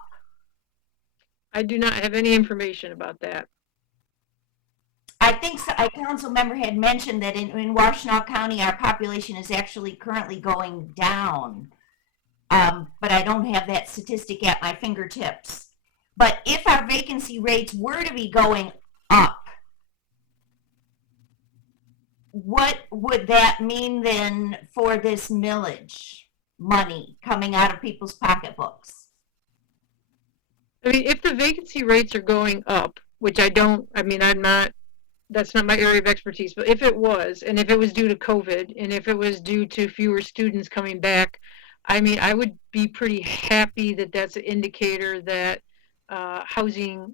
I do not have any information about that. I think a council member had mentioned that in Washtenaw County, our population is actually currently going down. But I don't have that statistic at my fingertips. But if our vacancy rates were to be going up, what would that mean then for this millage money coming out of people's pocketbooks? I mean, if the vacancy rates are going up, which I'm not that's not my area of expertise, but if it was, and if it was due to COVID, and if it was due to fewer students coming back, I mean, I would be pretty happy that that's an indicator that housing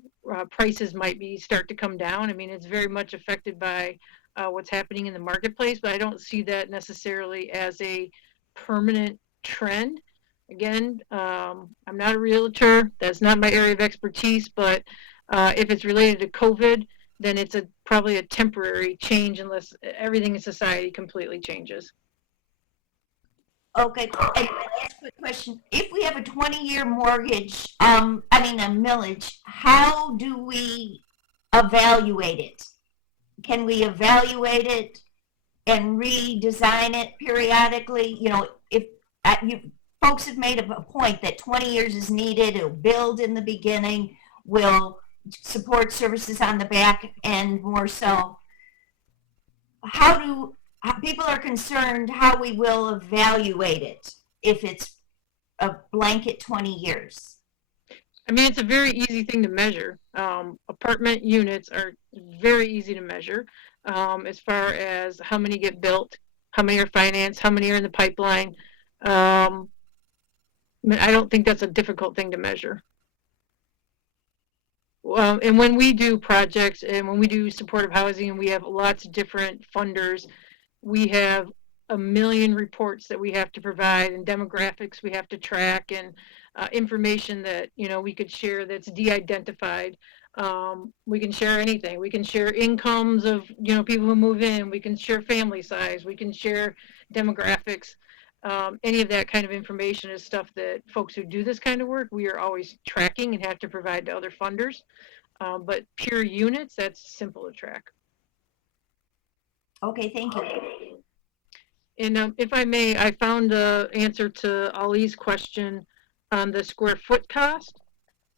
prices might start to come down. I mean, it's very much affected by what's happening in the marketplace, but I don't see that necessarily as a permanent trend. Again, I'm not a realtor. That's not my area of expertise, but if it's related to COVID, then it's probably a temporary change unless everything in society completely changes. Okay, and last quick question. If we have a 20-year mortgage, a millage, how do we evaluate it? Can we evaluate it and redesign it periodically? You know, if folks have made a point that 20 years is needed, it'll build in the beginning, will support services on the back end more so. People are concerned how we will evaluate it if it's a blanket 20 years. I mean, it's a very easy thing to measure. Apartment units are very easy to measure as far as how many get built, how many are financed, how many are in the pipeline. I mean, I don't think that's a difficult thing to measure. And when we do projects and when we do supportive housing and we have lots of different funders, we have a million reports that we have to provide and demographics we have to track and information that, you know, we could share that's de-identified. We can share anything. We can share incomes of, you know, people who move in. We can share family size. We can share demographics. Any of that kind of information is stuff that folks who do this kind of work, we are always tracking and have to provide to other funders. But pure units, that's simple to track. Okay, thank you. And if I may, I found the answer to Ali's question on the square foot cost.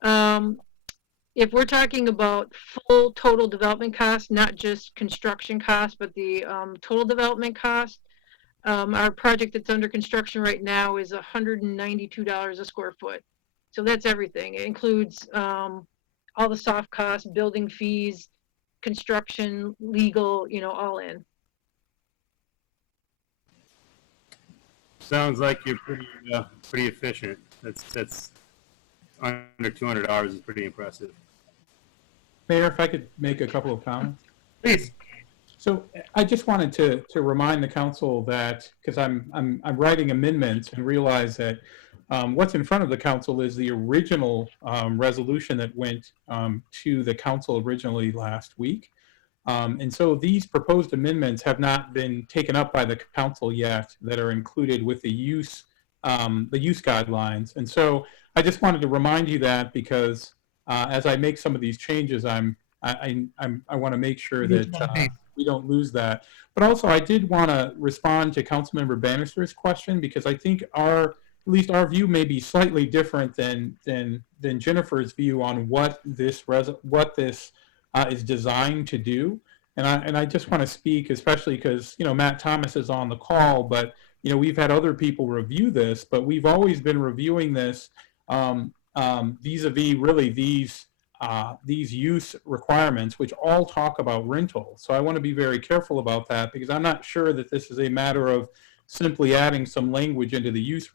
If we're talking about full total development cost, not just construction cost, but the total development cost, our project that's under construction right now is $192 a square foot. So that's everything. It includes all the soft costs, building fees, construction, legal, you know, all in. Sounds like you're pretty efficient. That's under $200 is pretty impressive. Mayor, if I could make a couple of comments. Please. So I just wanted to remind the council that, because I'm writing amendments and realize that what's in front of the council is the original resolution that went to the council originally last week. And so these proposed amendments have not been taken up by the council yet that are included with the use guidelines. And so I just wanted to remind you that because as I make some of these changes, I want to make sure that we don't lose that. But also I did want to respond to Councilmember Bannister's question because I think at least our view may be slightly different than Jennifer's view on what this is designed to do. And I just want to speak, especially because, you know, Matt Thomas is on the call, but, you know, we've had other people review this, but we've always been reviewing this vis-a-vis really these use requirements, which all talk about rental. So I want to be very careful about that because I'm not sure that this is a matter of simply adding some language into the use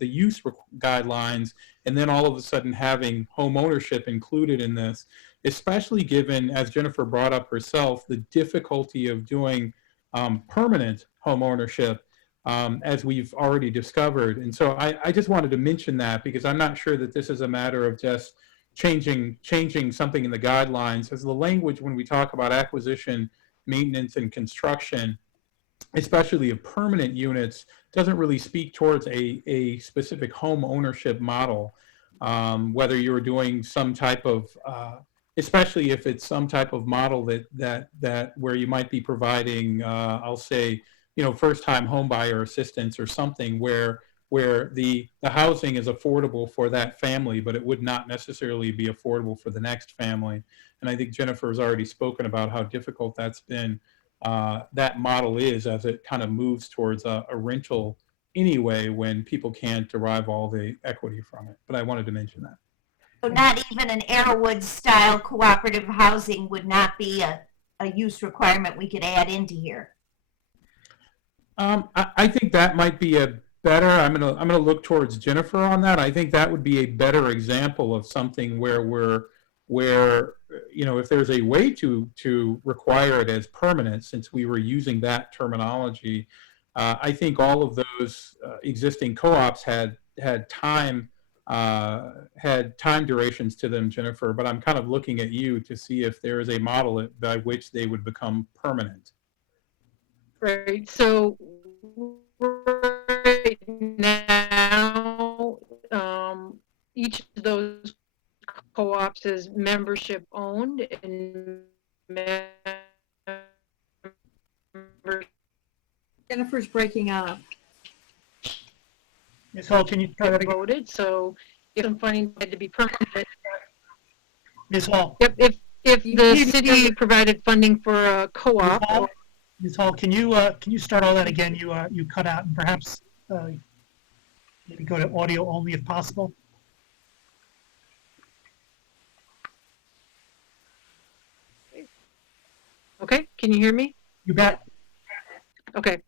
use guidelines and then all of a sudden having home ownership included in this, especially given, as Jennifer brought up herself, the difficulty of doing permanent home ownership as we've already discovered. And so I just wanted to mention that because I'm not sure that this is a matter of just changing something in the guidelines, as the language when we talk about acquisition, maintenance, and construction, especially of permanent units, doesn't really speak towards a specific home ownership model. Whether you're doing some type of, especially if it's some type of model that where you might be providing, I'll say, you know, first-time home buyer assistance or something where the housing is affordable for that family, but it would not necessarily be affordable for the next family. And I think Jennifer has already spoken about how difficult that's been. That model is as it kind of moves towards a rental anyway when people can't derive all the equity from it. But I wanted to mention that. So not even an Arrowwood style cooperative housing would not be a a use requirement we could add into here? I think that might be a better. I'm gonna look towards Jennifer on that. I think that would be a better example of something where if there's a way to require it as permanent, since we were using that terminology. I think all of those existing co-ops had time durations to them, Jennifer. But I'm kind of looking at you to see if there is a model by which they would become permanent. Right. So right now, each of those co-ops is membership owned and Jennifer's breaking up. Ms. Hall, can you try that again? Voted. So if some funding had to be permanent. Ms. Hall. Yep. If the city provided funding for a co-op. Ms. Hall, can you start all that again? You cut out, and perhaps maybe go to audio only if possible. Okay, can you hear me? You bet. Okay,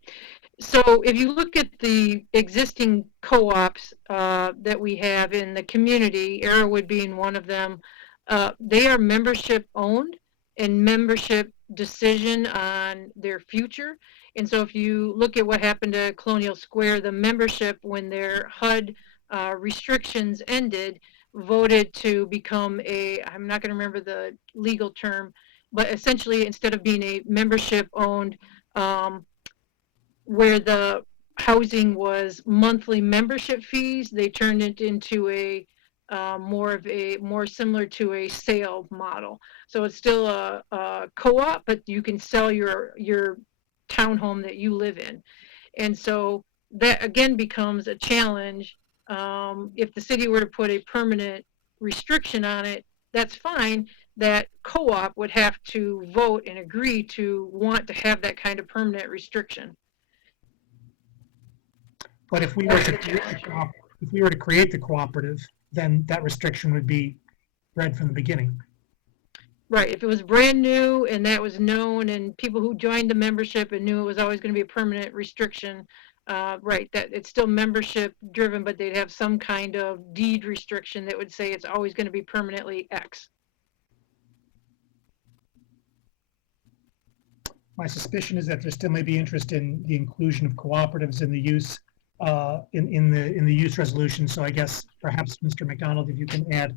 so if you look at the existing co-ops that we have in the community, Arrowwood being one of them, they are membership owned and membership decision on their future. And so if you look at what happened to Colonial Square, the membership, when their HUD restrictions ended, voted to become I'm not going to remember the legal term, but essentially instead of being a membership owned, where the housing was monthly membership fees, they turned it into a more similar to a sale model. So it's still a co-op, but you can sell your townhome that you live in. And so that again becomes a challenge. If the city were to put a permanent restriction on it, that's fine. That co-op would have to vote and agree to want to have that kind of permanent restriction. But if we were to create the cooperative, then that restriction would be read from the beginning. Right. If it was brand new and that was known, and people who joined the membership and knew it was always going to be a permanent restriction, right, that it's still membership driven, but they'd have some kind of deed restriction that would say it's always going to be permanently X. My suspicion is that there still may be interest in the inclusion of cooperatives in the use in the use resolution. So I guess perhaps Mr. McDonald, if you can add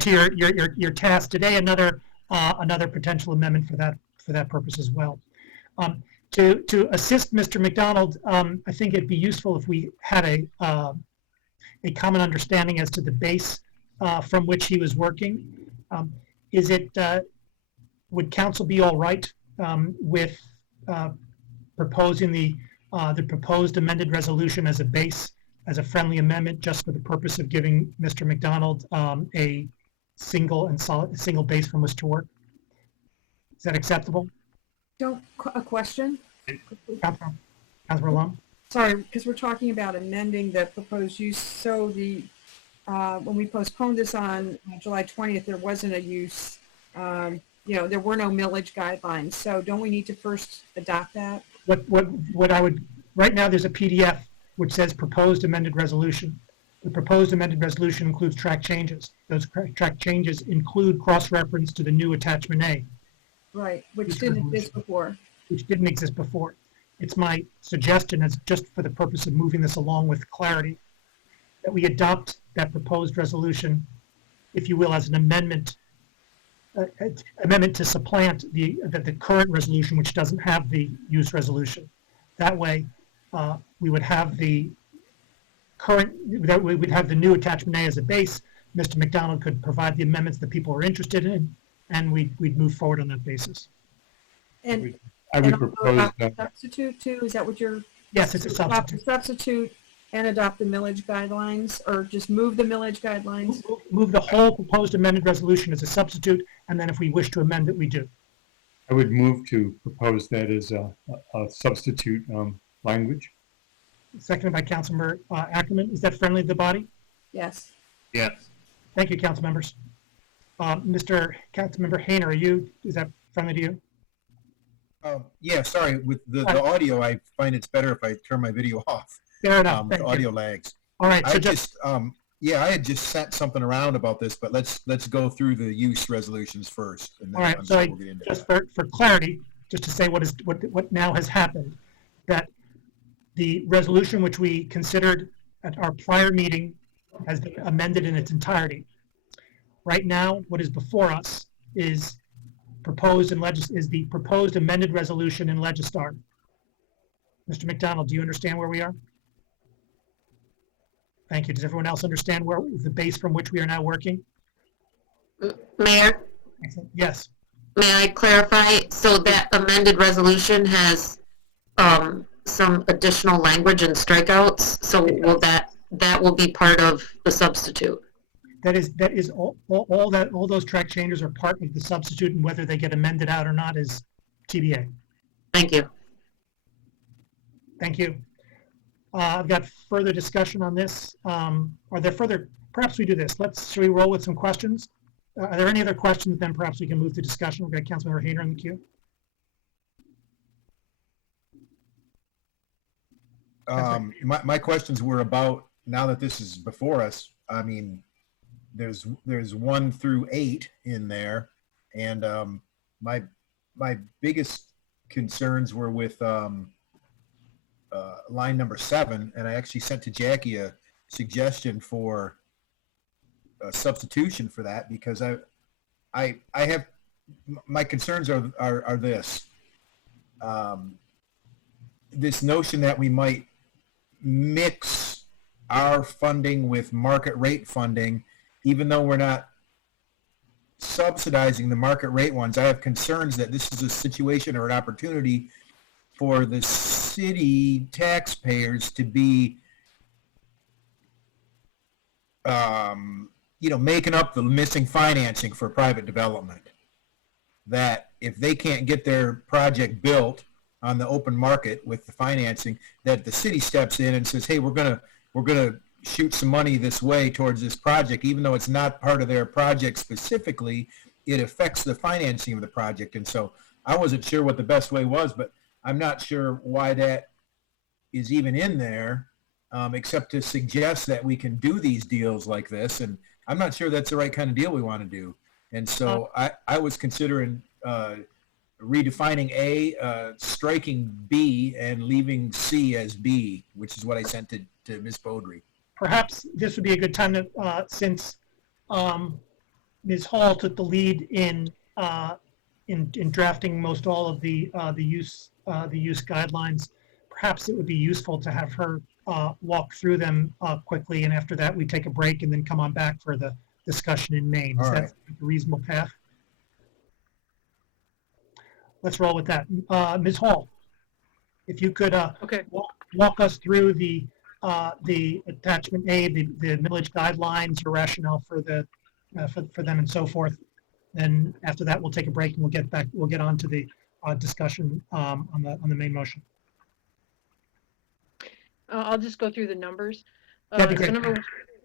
to your task today another potential amendment for that purpose as well. To assist Mr. McDonald, I think it'd be useful if we had a common understanding as to the base from which he was working. Would council be all right with proposing the proposed amended resolution as a base, as a friendly amendment, just for the purpose of giving Mr. McDonald a single base from which to work? Is that acceptable? A question? Councilor Lum? Sorry, because we're talking about amending the proposed use. So when we postponed this on July 20th, there wasn't a use. There were no millage guidelines. So don't we need to first adopt that? Right now there's a PDF which says proposed amended resolution. The proposed amended resolution includes track changes. Those track changes include cross-reference to the new attachment A. Right, which didn't exist before. Which didn't exist before. It's my suggestion, as just for the purpose of moving this along with clarity, that we adopt that proposed resolution, if you will, as an amendment to supplant the current resolution, which doesn't have the use resolution. That way, we would have the new attachment A as a base. Mr. McDonald could provide the amendments that people are interested in, and we'd move forward on that basis. And I would propose that. Substitute too. Is that what you're? Yes, it's a substitute. Substitute and adopt the millage guidelines, or just move the millage guidelines? Move the whole proposed amended resolution as a substitute, and then if we wish to amend it, we do. I would move to propose that as a substitute language. Seconded by Councilmember Ackerman. Is that friendly to the body? Yes. Yes. Thank you, council members. Mr. Councilmember Hayner, is that friendly to you? Yeah, sorry, with the audio, I find it's better if I turn my video off. Fair enough. With audio lags. All right. So I had just sent something around about this, but let's go through the use resolutions first. And then all right. I'm So sure we'll get into just that. for clarity, just to say what now has happened, that the resolution which we considered at our prior meeting has been amended in its entirety. Right now, what is before us is the proposed amended resolution in Legistar. Mr. McDonald, do you understand where we are? Thank you. Does everyone else understand where the base from which we are now working? Mayor? Excellent. Yes. May I clarify? So that amended resolution has some additional language and strikeouts. So will that will be part of the substitute? That is all those track changes are part of the substitute, and whether they get amended out or not is TBA. Thank you. Thank you. I've got further discussion on this. Are there further? Perhaps we do this. Shall we roll with some questions? Are there any other questions? Then perhaps we can move to discussion. We've got Councilmember Hayner in the queue. My questions were about, now that this is before us, I mean, there's 1 through 8 in there, and my biggest concerns were with line number 7, and I actually sent to Jackie a suggestion for a substitution for that, because I have my concerns are this this notion that we might mix our funding with market rate funding, even though we're not subsidizing the market rate ones. I have concerns that this is a situation or an opportunity for the city taxpayers to be, making up the missing financing for private development. That if they can't get their project built on the open market with the financing, that the city steps in and says, hey, we're gonna shoot some money this way towards this project, even though it's not part of their project specifically, it affects the financing of the project. And so I wasn't sure what the best way was, but I'm not sure why that is even in there, except to suggest that we can do these deals like this. And I'm not sure that's the right kind of deal we want to do. And so I was considering redefining A, striking B, and leaving C as B, which is what I sent to Ms. Beaudry. Perhaps this would be a good time to, since Ms. Hall took the lead in drafting most all of the use guidelines, perhaps it would be useful to have her walk through them quickly, and after that we take a break and then come on back for the discussion in main. Is that a reasonable path? Let's roll with that. Ms. Hall, if you could walk us through the attachment A, the millage guidelines, your rationale for the for them, and so forth. Then after that, we'll take a break and we'll get on to the discussion on the main motion. I'll just go through the numbers. That'd be great. So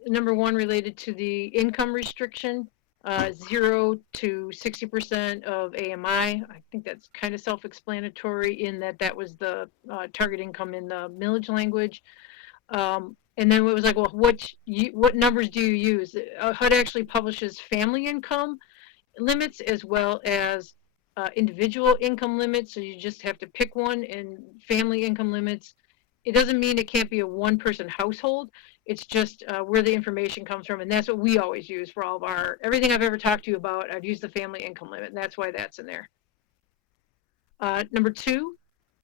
number 1 related to the income restriction, 0 to 60% of AMI. I think that's kind of self-explanatory in that was the target income in the millage language. And then it was like, well, what numbers do you use? HUD actually publishes family income limits as well as individual income limits. So you just have to pick one, and family income limits. It doesn't mean it can't be a one-person household. It's just where the information comes from, and that's what we always use for all of everything I've ever talked to you about. I've used the family income limit, and that's why that's in there. Number 2,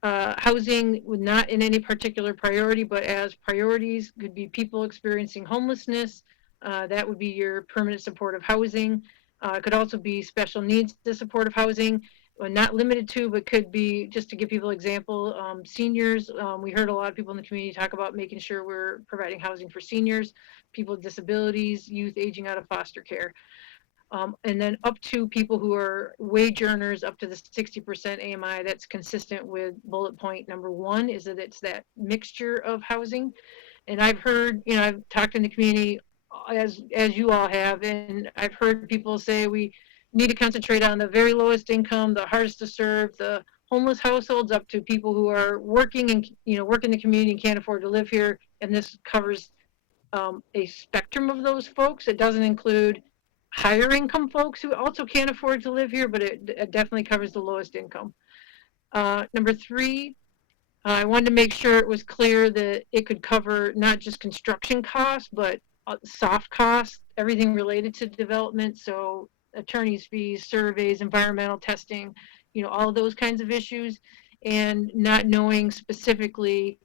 housing not in any particular priority, but as priorities could be people experiencing homelessness. That would be your permanent supportive housing. It could also be special needs to supportive housing. Not limited to, but could be, just to give people an example, seniors. We heard a lot of people in the community talk about making sure we're providing housing for seniors, people with disabilities, youth aging out of foster care. And then up to people who are wage earners, up to the 60% AMI. That's consistent with bullet point number 1, is that it's that mixture of housing. And I've heard, I've talked in the community as you all have, and I've heard people say we need to concentrate on the very lowest income, the hardest to serve, the homeless households, up to people who are working and work in the community and can't afford to live here. And this covers a spectrum of those folks. It doesn't include higher income folks who also can't afford to live here, but it definitely covers the lowest income. Number 3, I wanted to make sure it was clear that it could cover not just construction costs, but soft costs, everything related to development. So attorney's fees, surveys, environmental testing, all of those kinds of issues, and not knowing specifically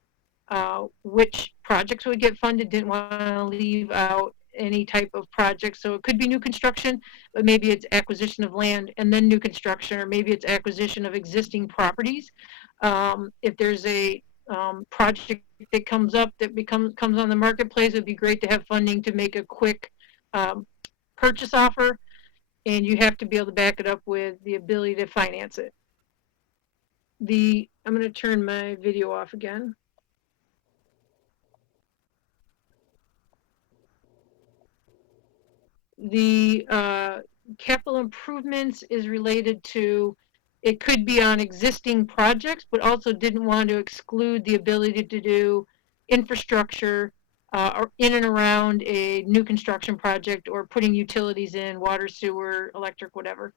which projects would get funded. Didn't want to leave out any type of project. So it could be new construction, but maybe it's acquisition of land and then new construction, or maybe it's acquisition of existing properties. If there's a project that comes up that comes on the marketplace, it'd be great to have funding to make a quick purchase offer, and you have to be able to back it up with the ability to finance it. I'm going to turn my video off again. The capital improvements is related to, it could be on existing projects, but also didn't want to exclude the ability to do infrastructure or in and around a new construction project, or putting utilities in, water, sewer, electric, whatever.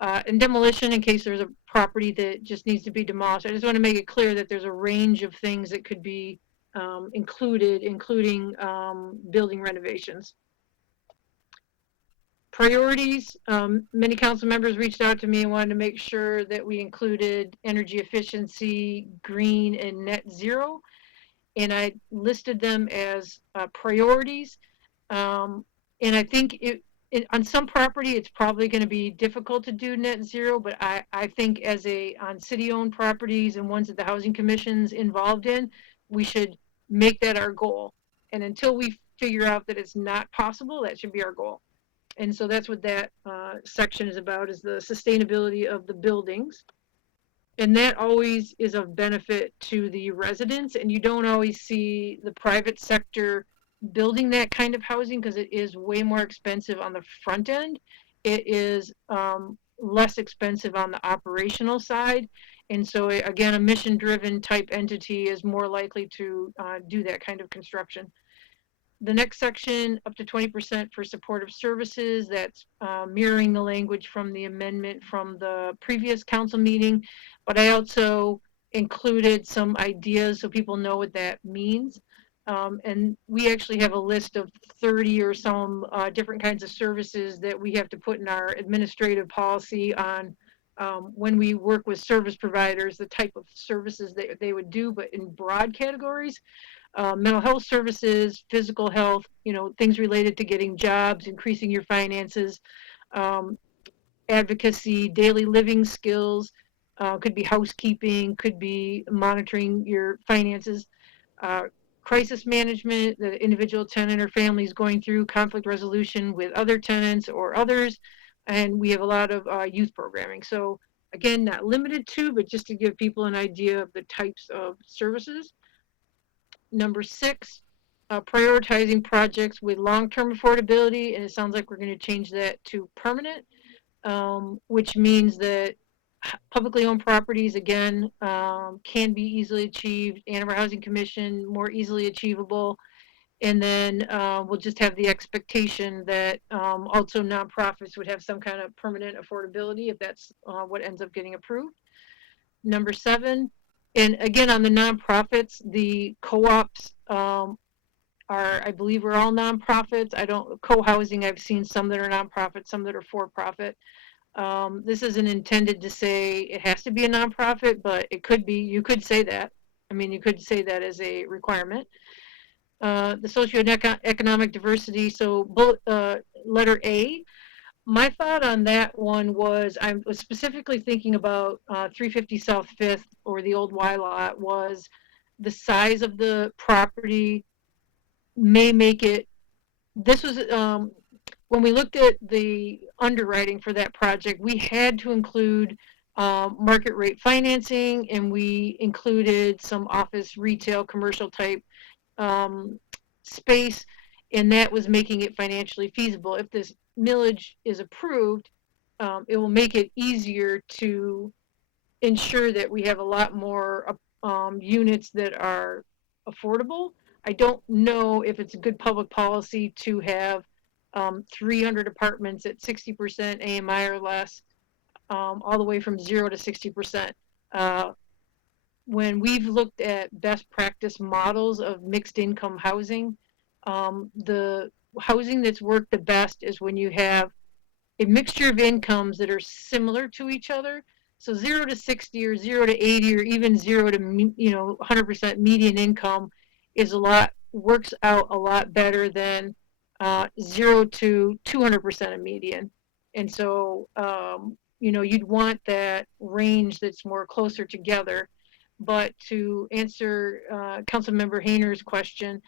And demolition, in case there's a property that just needs to be demolished. I just want to make it clear that there's a range of things that could be included, including building renovations. Priorities, many council members reached out to me and wanted to make sure that we included energy efficiency, green, and net zero. And I listed them as priorities. And I think on some property, it's probably going to be difficult to do net zero, but I think on city-owned properties and ones that the housing commission's involved in, we should make that our goal. And until we figure out that it's not possible, that should be our goal. And so that's what that section is about, is the sustainability of the buildings. And that always is of benefit to the residents, and you don't always see the private sector building that kind of housing because it is way more expensive on the front end. It is less expensive on the operational side. And so again, a mission-driven type entity is more likely to do that kind of construction. The next section, up to 20% for supportive services, that's mirroring the language from the amendment from the previous council meeting. But I also included some ideas so people know what that means. And we actually have a list of 30 or some different kinds of services that we have to put in our administrative policy on when we work with service providers, the type of services that they would do, but in broad categories. Mental health services, physical health, things related to getting jobs, increasing your finances, advocacy, daily living skills, could be housekeeping, could be monitoring your finances, crisis management, the individual tenant or family is going through, conflict resolution with other tenants or others, and we have a lot of youth programming. So again, not limited to, but just to give people an idea of the types of services. Number 6, prioritizing projects with long-term affordability, and it sounds like we're going to change that to permanent, which means that publicly owned properties, again, can be easily achieved. Ann Arbor Housing Commission, more easily achievable. And then we'll just have the expectation that also nonprofits would have some kind of permanent affordability if that's what ends up getting approved. Number 7, and again, on the nonprofits, the co-ops are, I believe, are all nonprofits. Co-housing, I've seen some that are nonprofit, some that are for-profit. This isn't intended to say it has to be a nonprofit, but it could be. You could say that. I mean, you could say that as a requirement. The socioeconomic diversity, so letter A. My thought on that one was, I was specifically thinking about 350 South 5th, or the old Y lot, was the size of the property may make it, this was, when we looked at the underwriting for that project, we had to include market rate financing, and we included some office, retail, commercial type space. and that was making it financially feasible. If this millage is approved, it will make it easier to ensure that we have a lot more units that are affordable. I don't know if it's a good public policy to have 300 apartments at 60% AMI or less, all the way from 0 to 60%. When we've looked at best practice models of mixed income housing, the housing that's worked the best is when you have a mixture of incomes that are similar to each other. So 0 to 60 or 0 to 80 or even 0 to 100% median income works out a lot better than 0 to 200% of median. And so you'd want that range that's more closer together. But to answer Councilmember Hayner's question,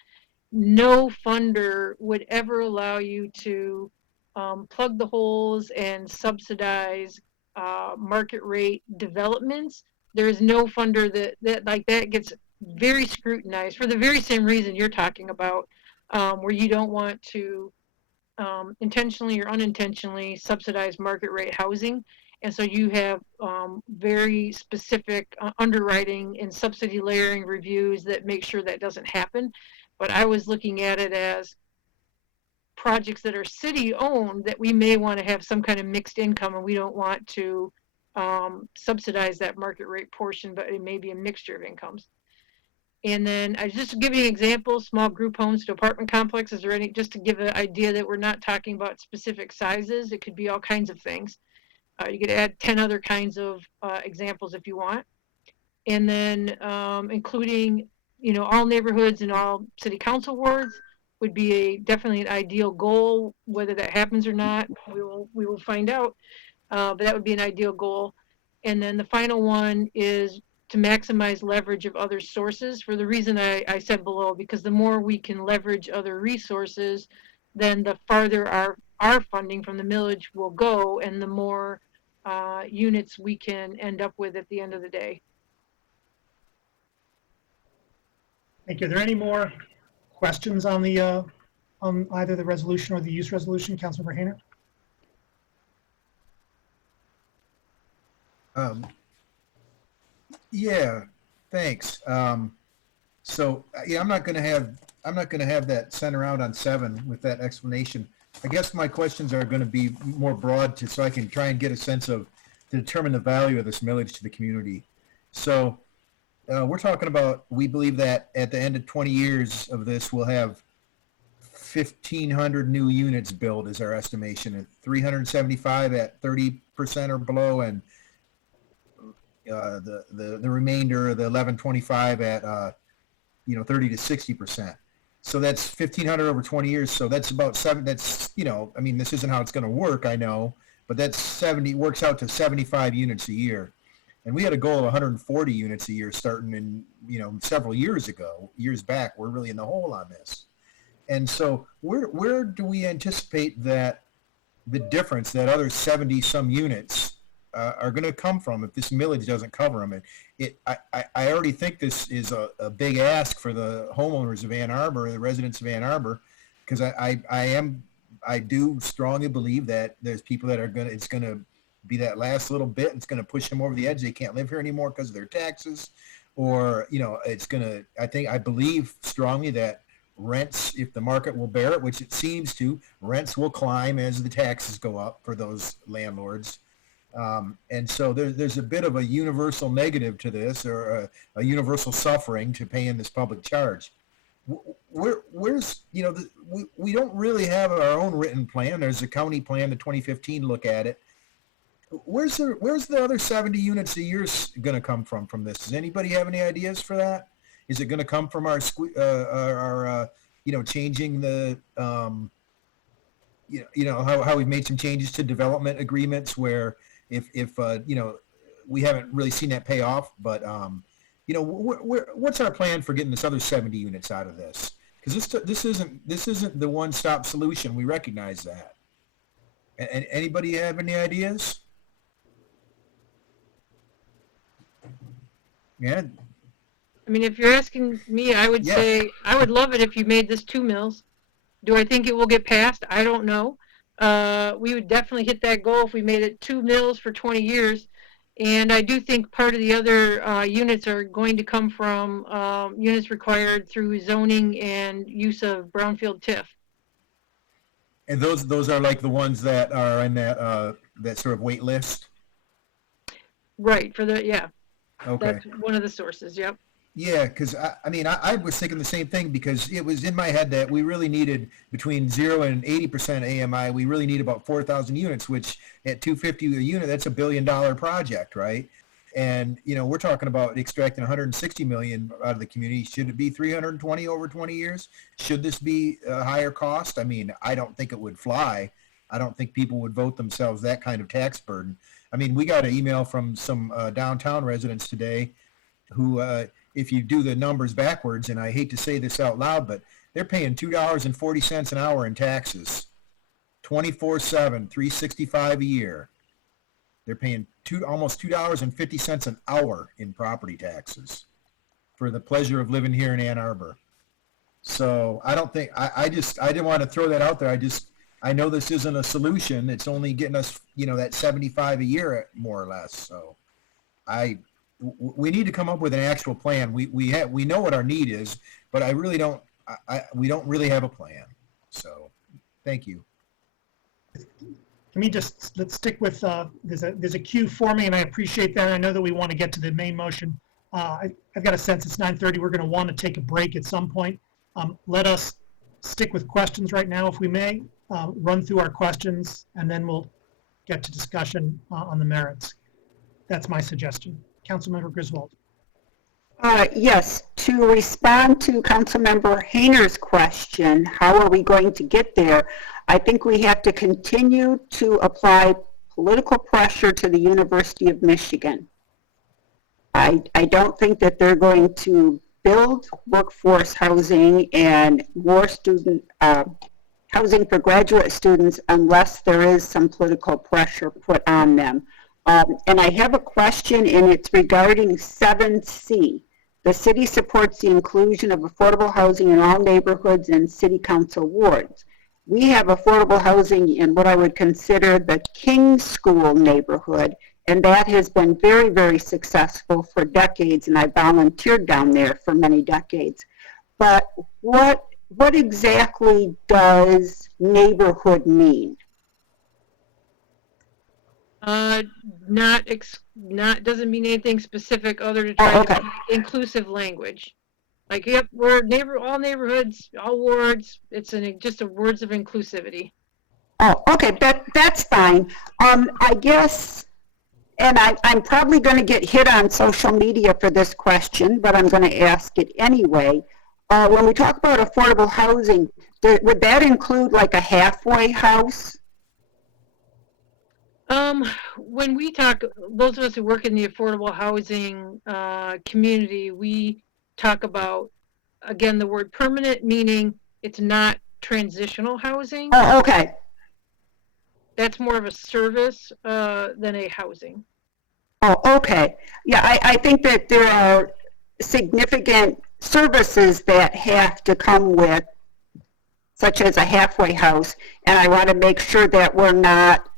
no funder would ever allow you to plug the holes and subsidize market rate developments. There is no funder that gets very scrutinized for the very same reason you're talking about, where you don't want to intentionally or unintentionally subsidize market rate housing. And so you have very specific underwriting and subsidy layering reviews that make sure that doesn't happen. But I was looking at it as projects that are city owned that we may want to have some kind of mixed income, and we don't want to subsidize that market rate portion, but it may be a mixture of incomes. And then I just give you an example, small group homes to apartment complexes, or any, just to give an idea that we're not talking about specific sizes. It could be all kinds of things. You could add 10 other kinds of examples if you want. And then including, all neighborhoods and all city council wards would be definitely an ideal goal. Whether that happens or not, we will find out. But that would be an ideal goal. And then the final one is to maximize leverage of other sources, for the reason I said below, because the more we can leverage other resources, then the farther our funding from the millage will go, and the more units we can end up with at the end of the day. Thank you. Are there any more questions on the on either the resolution or the use resolution, Councilmember Hayner? Yeah, thanks. So yeah, I'm not going to have that sent around on 7 with that explanation. I guess my questions are going to be more broad, so I can try and get a sense of to determine the value of this millage to the community. So we're talking about, we believe that at the end of 20 years of this, we'll have 1,500 new units built is our estimation, and 375 at 30% or below, and the remainder of the 1125 at 30 to 60%. So that's 1,500 over 20 years. So that's about 7. That's I mean, this isn't how it's going to work, I know, but that's 70 works out to 75 units a year. And we had a goal of 140 units a year starting in several years back. We're really in the hole on this. And so where do we anticipate that the difference, that other 70 some units are going to come from if this millage doesn't cover them? And I already think this is a big ask for the homeowners of Ann Arbor, the residents of Ann Arbor, because I do strongly believe that there's people that it's going to be that last little bit. It's going to push them over the edge. They can't live here anymore because of their taxes, or it's going to. I believe strongly that rents, if the market will bear it, which it seems to, rents will climb as the taxes go up for those landlords. And so there's a bit of a universal negative to this, or a universal suffering to paying this public charge. Where's we don't really have our own written plan. There's a county plan, the 2015 look at it. Where's the other 70 units a year going to come from this? Does anybody have any ideas for that? Is it going to come from our changing the how we've made some changes to development agreements where if we haven't really seen that pay off, but what's our plan for getting this other 70 units out of this? Because this isn't the one-stop solution. We recognize that. And anybody have any ideas? Yeah. I mean, if you're asking me, I would say I would love it if you made this 2 mills. Do I think it will get passed? I don't know. We would definitely hit that goal if we made it 2 mills for 20 years. And I do think part of the other units are going to come from units required through zoning and use of brownfield TIF. And those are like the ones that are in that that sort of wait list? Right, for the, yeah. Okay. That's one of the sources, yep. Yeah, because I mean, I was thinking the same thing because it was in my head that we really needed between 0 and 80% AMI. We really need about 4,000 units, which at $250 a unit, that's $1 billion project, right? And you know, we're talking about extracting 160 million out of the community. Should it be 320 over 20 years? Should this be a higher cost? I mean, I don't think it would fly. I don't think people would vote themselves that kind of tax burden. I mean, we got an email from some downtown residents today who, if you do the numbers backwards, and I hate to say this out loud, but they're paying $2.40 an hour in taxes, 24/7, $365 a year. They're paying almost $2.50 an hour in property taxes for the pleasure of living here in Ann Arbor. So I don't think I didn't want to throw that out there. I know this isn't a solution. It's only getting us, you know, that 75 a year more or less. So we need to come up with an actual plan. We know what our need is, but I really don't. We don't really have a plan. So, thank you. Let me let's stick with there's a queue for me, and I appreciate that. I know that we want to get to the main motion. I've got a sense it's 9:30. We're going to want to take a break at some point. Let us stick with questions right now, if we may. Run through our questions, and then we'll get to discussion on the merits. That's my suggestion. Councilmember Griswold. Yes, to respond to Councilmember Hayner's question, how are we going to get there? I think we have to continue to apply political pressure to the University of Michigan. I don't think that they're going to build workforce housing and more student housing for graduate students unless there is some political pressure put on them. And I have a question, and it's regarding 7C. The city supports the inclusion of affordable housing in all neighborhoods and city council wards. We have affordable housing in what I would consider the King School neighborhood, and that has been very, very successful for decades, and I volunteered down there for many decades. But what exactly does neighborhood mean? Not doesn't mean anything specific other than trying to be inclusive language. Like, yep, we're all neighborhoods, all wards. It's just a words of inclusivity. Oh, okay, that's fine. I guess, and I'm probably going to get hit on social media for this question, but I'm going to ask it anyway. When we talk about affordable housing, would that include like a halfway house? When we talk, those of us who work in the affordable housing community, we talk about, again, the word permanent, meaning it's not transitional housing. Oh, okay. That's more of a service than a housing. Oh, okay. Yeah, I think that there are significant services that have to come with, such as a halfway house, and I want to make sure that we're not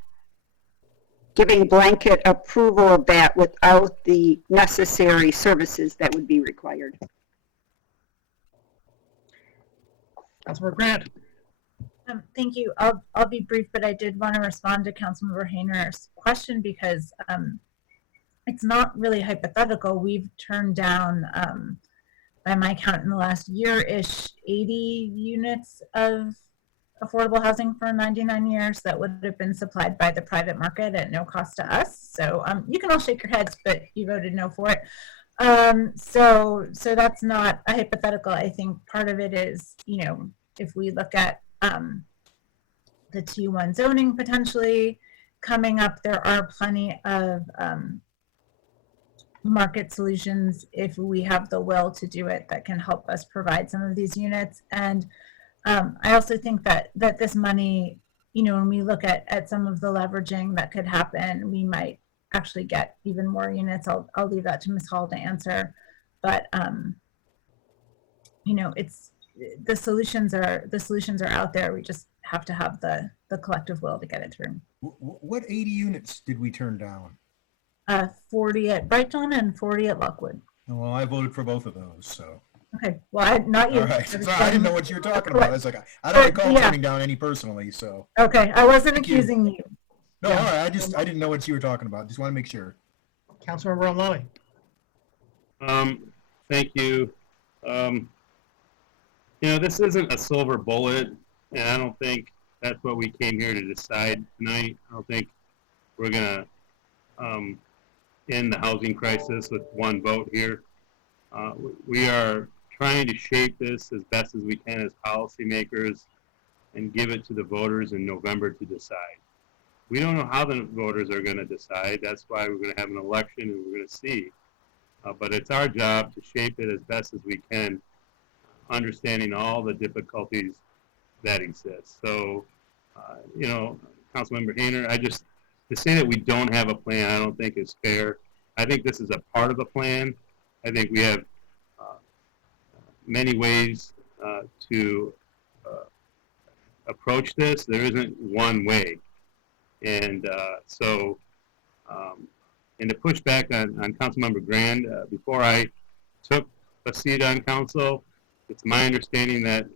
giving blanket approval of that without the necessary services that would be required. Councilmember Grant. Thank you. I'll be brief, but I did want to respond to Councilmember Hayner's question because it's not really hypothetical. We've turned down, by my count in the last year-ish, 80 units of affordable housing for 99 years that would have been supplied by the private market at no cost to us. So you can all shake your heads, but you voted no for it. So that's not a hypothetical. I think part of it is, you know, if we look at the T1 zoning potentially coming up, there are plenty of market solutions if we have the will to do it that can help us provide some of these units. And I also think that this money, you know, when we look at some of the leveraging that could happen, we might actually get even more units. I'll leave that to Ms. Hall to answer. But, you know, the solutions are out there. We just have to have the collective will to get it through. What 80 units did we turn down? 40 at Brighton and 40 at Lockwood. Well, I voted for both of those, so. Okay, well, not you. All right, so I didn't know what you were talking about. I was like, I don't recall turning down any personally, so. Okay, I wasn't Thank accusing you. No, all right, I didn't know what you were talking about. Just want to make sure. Councilmember O'Malley. Thank you. This isn't a silver bullet, and I don't think that's what we came here to decide tonight. I don't think we're going to end the housing crisis with one vote here. We are trying to shape this as best as we can as policymakers and give it to the voters in November to decide. We don't know how the voters are going to decide. That's why we're going to have an election and we're going to see. But it's our job to shape it as best as we can, understanding all the difficulties that exist. So, Councilmember Hayner, to say that we don't have a plan, I don't think is fair. I think this is a part of the plan. I think we have many ways to approach this. There isn't one way. And and to push back on Councilmember Grand, before I took a seat on council, it's my understanding that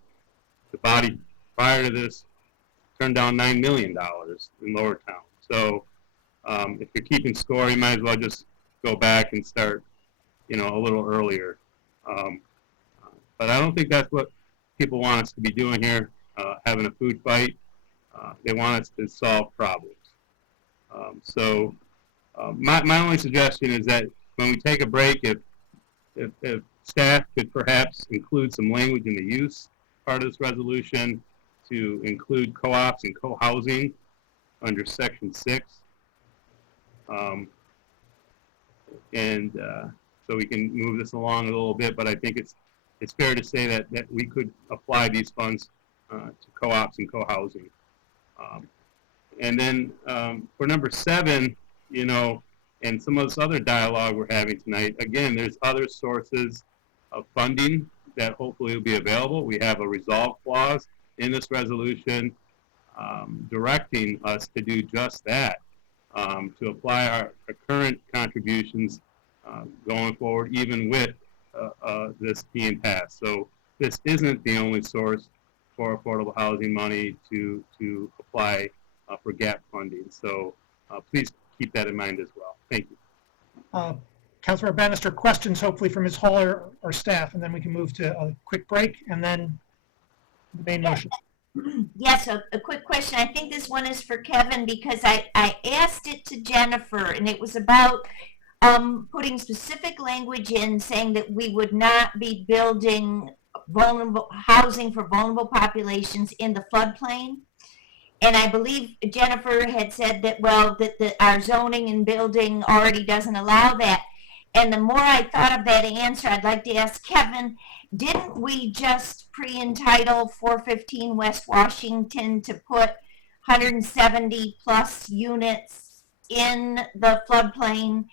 the body prior to this turned down $9 million in Lower Town. So if you're keeping score, you might as well just go back and start, a little earlier. But I don't think that's what people want us to be doing here, having a food fight. They want us to solve problems. My only suggestion is that when we take a break, if staff could perhaps include some language in the use part of this resolution to include co-ops and co-housing under Section 6. So we can move this along a little bit, but I think it's fair to say that we could apply these funds to co-ops and co-housing. And then for number 7, and some of this other dialogue we're having tonight, again, there's other sources of funding that hopefully will be available. We have a resolve clause in this resolution directing us to do just that, to apply our current contributions going forward, even with this being passed. So this isn't the only source for affordable housing money to apply for gap funding. So please keep that in mind as well. Thank you. Councilmember Bannister, questions hopefully from Ms. Hall or staff, and then we can move to a quick break and then the main motion. Yes, a quick question. I think this one is for Kevin because I asked it to Jennifer, and it was about putting specific language in saying that we would not be building vulnerable housing for vulnerable populations in the floodplain. And I believe Jennifer had said that, well, that our zoning and building already doesn't allow that. And the more I thought of that answer, I'd like to ask Kevin, didn't we just pre-entitle 415 West Washington to put 170 plus units in the floodplain?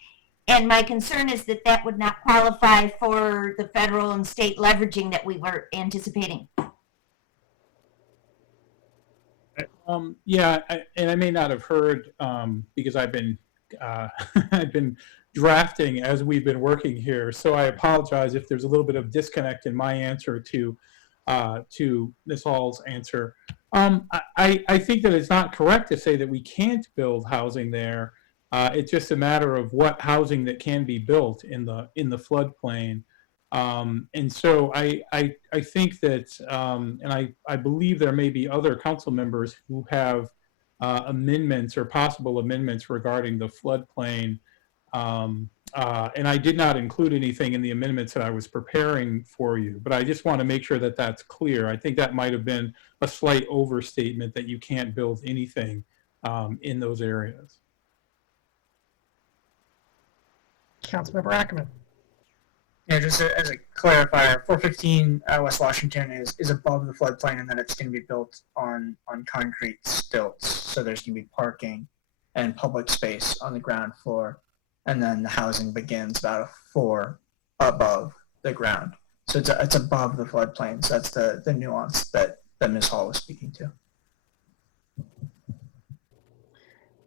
And my concern is that that would not qualify for the federal and state leveraging that we were anticipating. Yeah, and I may not have heard because I've been I've been drafting as we've been working here. So I apologize if there's a little bit of disconnect in my answer to Ms. Hall's answer. I think that it's not correct to say that we can't build housing there. It's just a matter of what housing that can be built in the floodplain. And so I think that, and I believe there may be other council members who have amendments or possible amendments regarding the floodplain. And I did not include anything in the amendments that I was preparing for you, but I just want to make sure that that's clear. I think that might have been a slight overstatement that you can't build anything in those areas. Councilmember Ackerman. Yeah, just as a clarifier, 415 West Washington is above the floodplain, and then it's going to be built on concrete stilts. So there's going to be parking and public space on the ground floor, and then the housing begins about a floor above the ground. So it's above the floodplain. So that's the nuance that Ms. Hall was speaking to.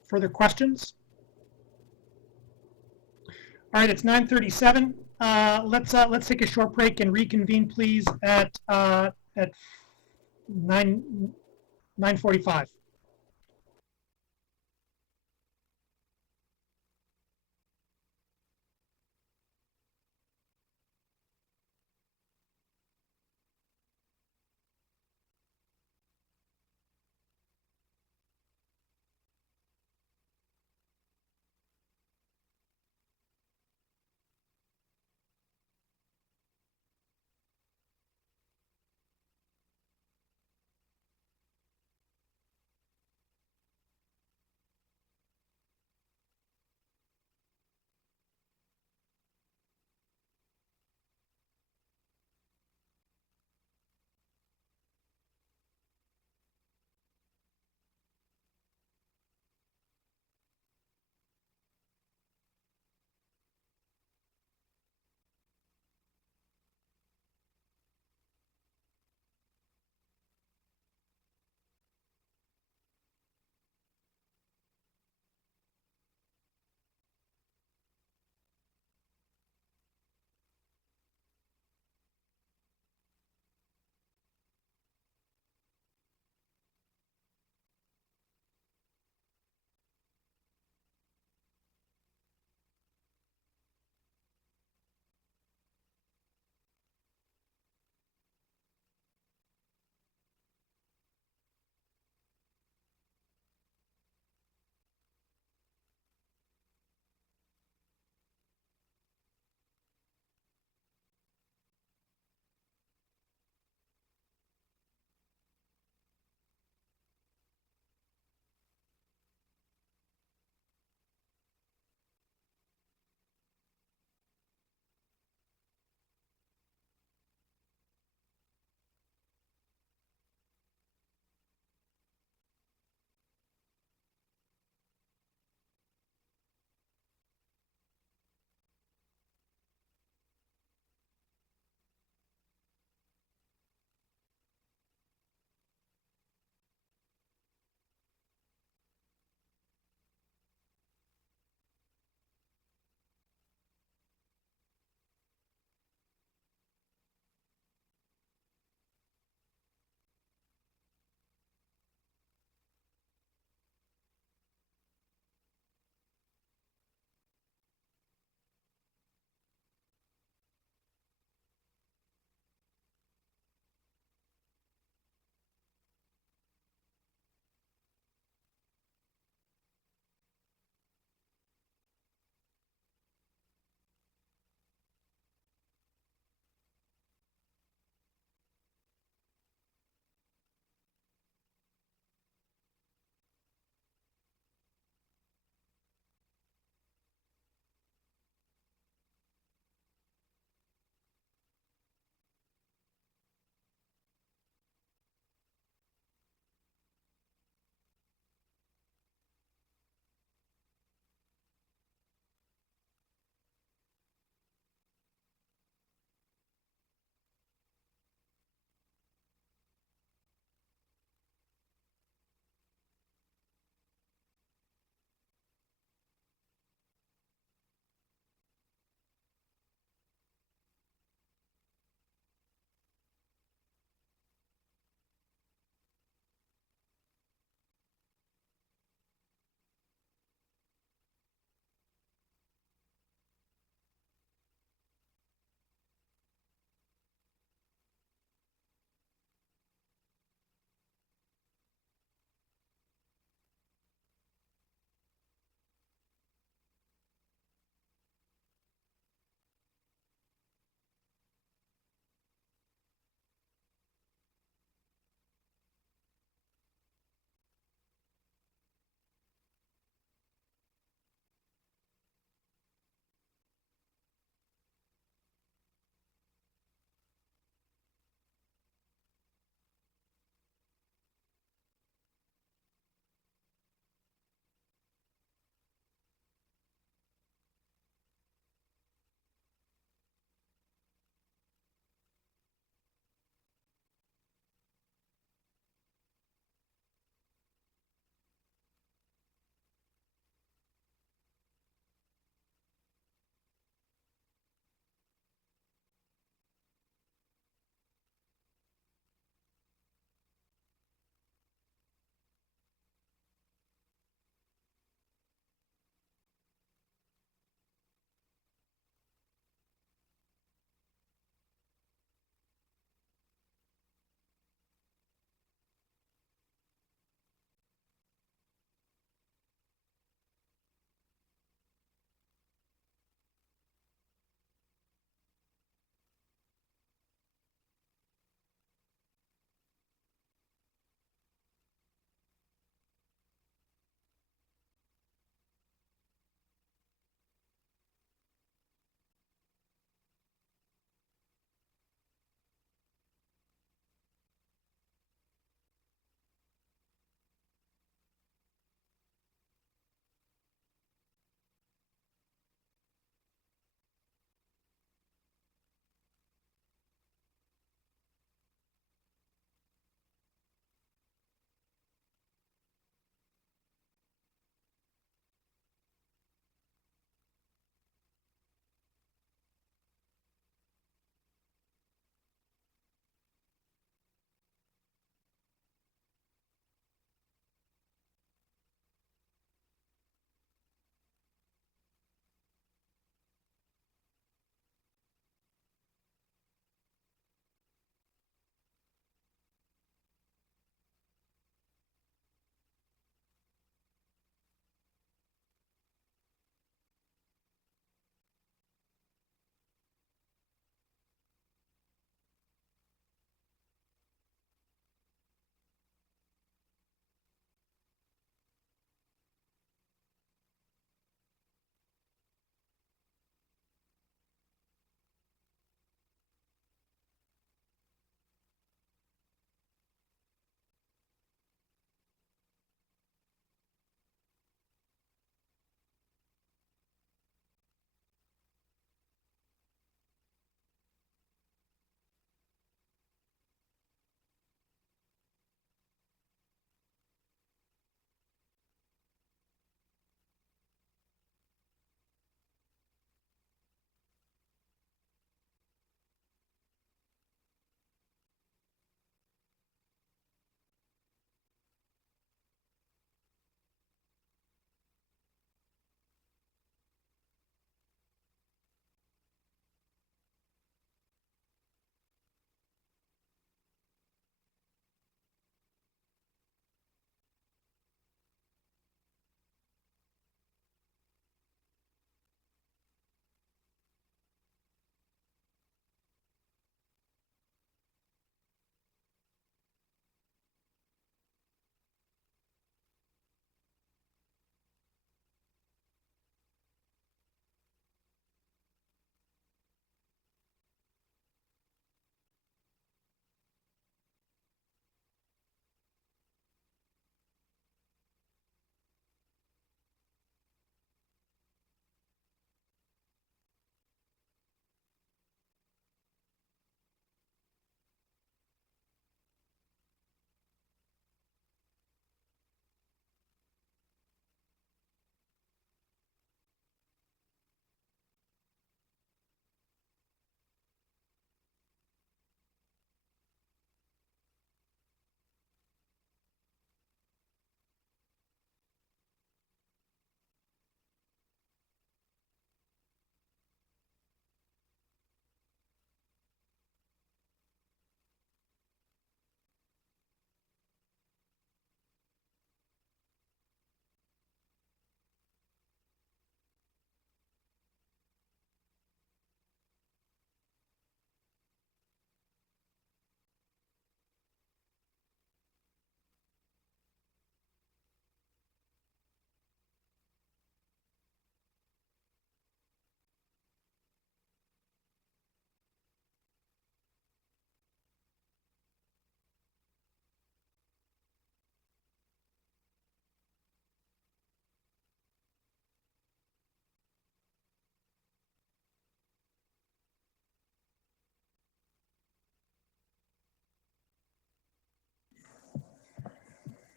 Further questions? All right, it's 9:37. Let's take a short break and reconvene, please, at 9:45.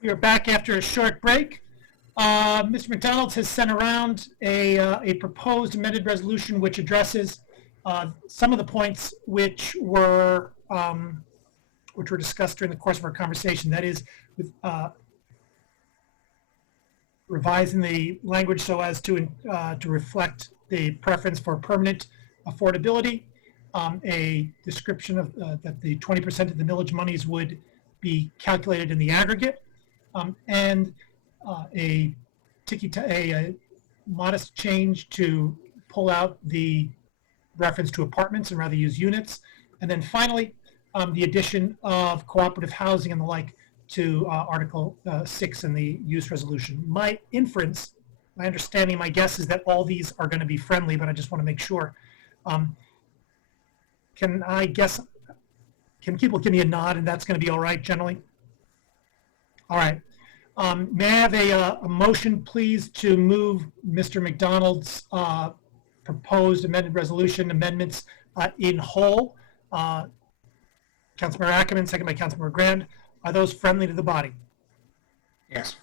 We are back after a short break. Mr. McDonald has sent around a proposed amended resolution which addresses some of the points which were discussed during the course of our conversation. That is, with revising the language so as to reflect the preference for permanent affordability, a description of that the 20% of the millage monies would be calculated in the aggregate, and a modest change to pull out the reference to apartments and rather use units, and then finally the addition of cooperative housing and the like to Article 6 in the use resolution. My inference, my understanding, my guess is that all these are going to be friendly, but I just want to make sure. Can people give me a nod and that's going to be all right generally? All right. May I have a motion, please, to move Mr. McDonald's proposed amended resolution amendments in whole? Councilmember Ackerman, second by Councilmember Grand. Are those friendly to the body? Yes.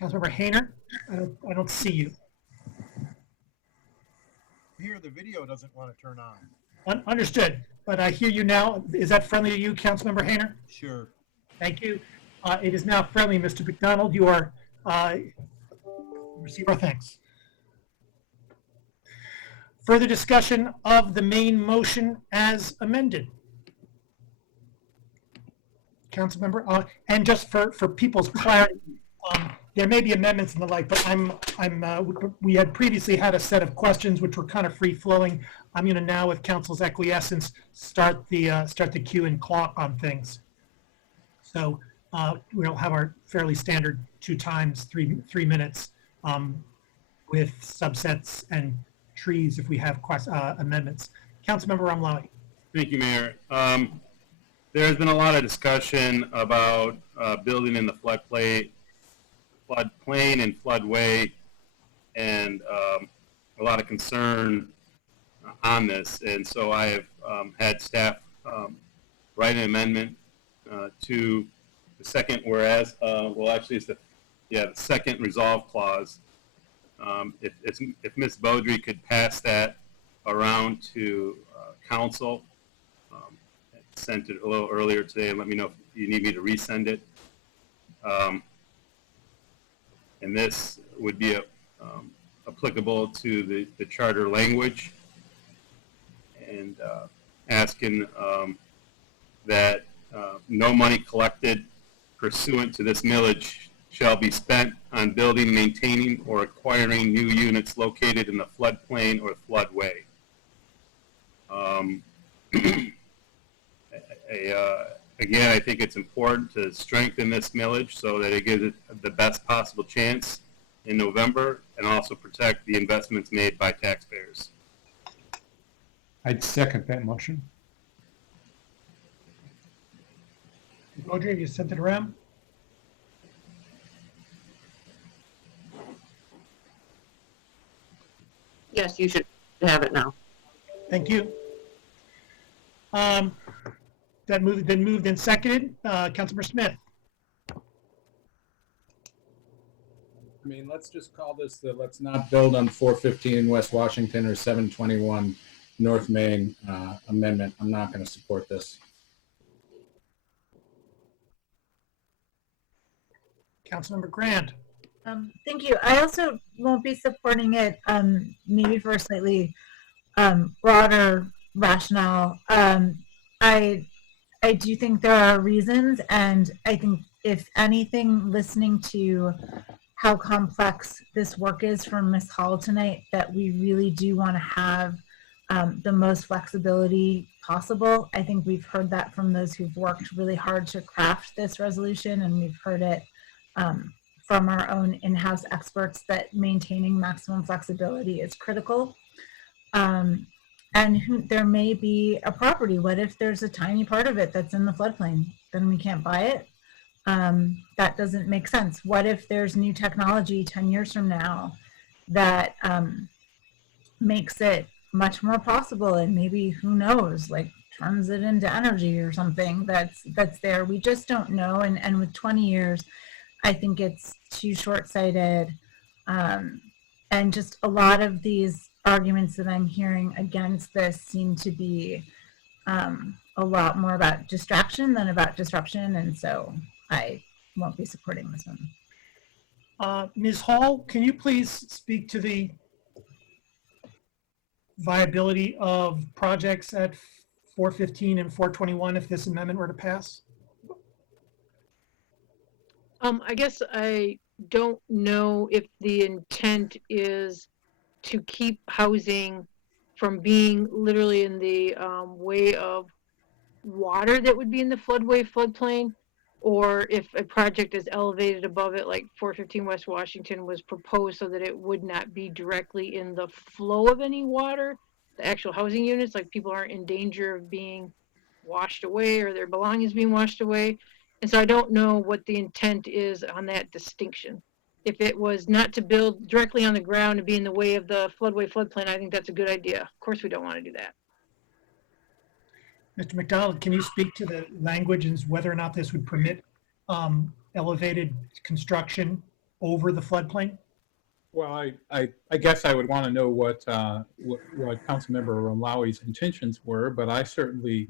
Councilmember Hayner, I don't see you. Here, the video doesn't want to turn on. Understood, but I hear you now. Is that friendly to you, Councilmember Hayner? Sure. Thank you. It is now friendly, Mr. McDonald. You are receive our thanks. Further discussion of the main motion as amended. Councilmember, and just for people's clarity, there may be amendments and the like, but we had previously had a set of questions which were kind of free flowing. I'm going to now, with council's acquiescence, start the cue and clock on things. So we'll have our fairly standard 2 times 3 minutes with subsets and trees if we have amendments. Councilmember Ramlawi. Thank you, Mayor. There has been a lot of discussion about building in the floodplain and floodway, and a lot of concern on this. And so I have had staff write an amendment to the second whereas. Well, actually, it's the second resolve clause. If Ms. Beaudry could pass that around to council, sent it a little earlier today, and let me know if you need me to resend it. And this would be applicable to the charter language, and asking that no money collected pursuant to this millage shall be spent on building, maintaining, or acquiring new units located in the floodplain or floodway. Again, I think it's important to strengthen this millage so that it gives it the best possible chance in November, and also protect the investments made by taxpayers. I'd second that motion. Beaudry, have you sent it around? Yes, you should have it now. Thank you. That been moved and seconded. Councilmember Smith. I mean, let's just call this the let's not build on 415 West Washington or 721 North Main amendment. I'm not going to support this. Councilmember Grand. Thank you. I also won't be supporting it, maybe for a slightly broader rationale. I do think there are reasons, and I think if anything, listening to how complex this work is from Ms. Hall tonight, that we really do want to have the most flexibility possible. I think we've heard that from those who've worked really hard to craft this resolution, and we've heard it from our own in-house experts that maintaining maximum flexibility is critical. There may be a property. What if there's a tiny part of it that's in the floodplain? Then we can't buy it. That doesn't make sense. What if there's new technology 10 years from now that makes it much more possible, and maybe, who knows, like turns it into energy or something that's there. We just don't know. And with 20 years, I think it's too short-sighted. And just a lot of these arguments that I'm hearing against this seem to be a lot more about distraction than about disruption. And so I won't be supporting this one. Ms. Hall, can you please speak to the viability of projects at 415 and 421 if this amendment were to pass? I guess I don't know if the intent is to keep housing from being literally in the way of water that would be in the floodplain, or if a project is elevated above it, like 415 West Washington was proposed so that it would not be directly in the flow of any water, the actual housing units, like people aren't in danger of being washed away or their belongings being washed away. And so I don't know what the intent is on that distinction. If it was not to build directly on the ground and be in the way of the floodplain, I think that's a good idea. Of course, we don't want to do that. Mr. McDonald, can you speak to the language and whether or not this would permit elevated construction over the floodplain? Well, I guess I would want to know what Councilmember Romlawi's intentions were, but I certainly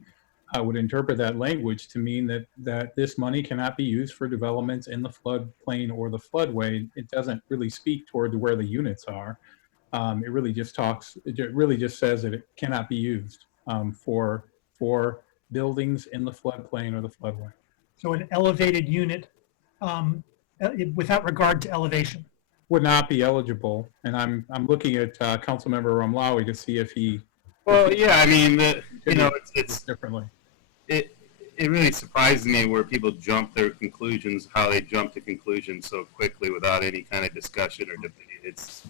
would interpret that language to mean that this money cannot be used for developments in the floodplain or the floodway. It doesn't really speak toward where the units are. It really just says that it cannot be used for buildings in the floodplain or the floodway. So an elevated unit without regard to elevation would not be eligible. And I'm looking at Councilmember Romlawi to see if he. Well, yeah, I mean, it's differently. It really surprises me where people jump their conclusions, how they jump to conclusions so quickly without any kind of discussion or debate. It's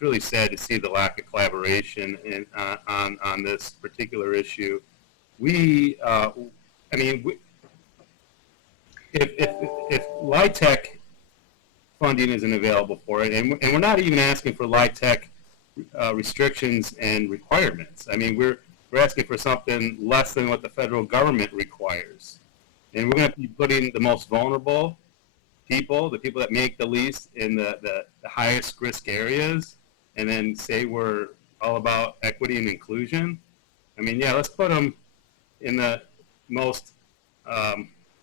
really sad to see the lack of collaboration on this particular issue. If LIHTC funding isn't available for it, and we're not even asking for LIHTC restrictions and requirements. I mean, we're asking for something less than what the federal government requires. And we're going to be putting the most vulnerable people, the people that make the least in the highest risk areas, and then say we're all about equity and inclusion. I mean, yeah, let's put them in the most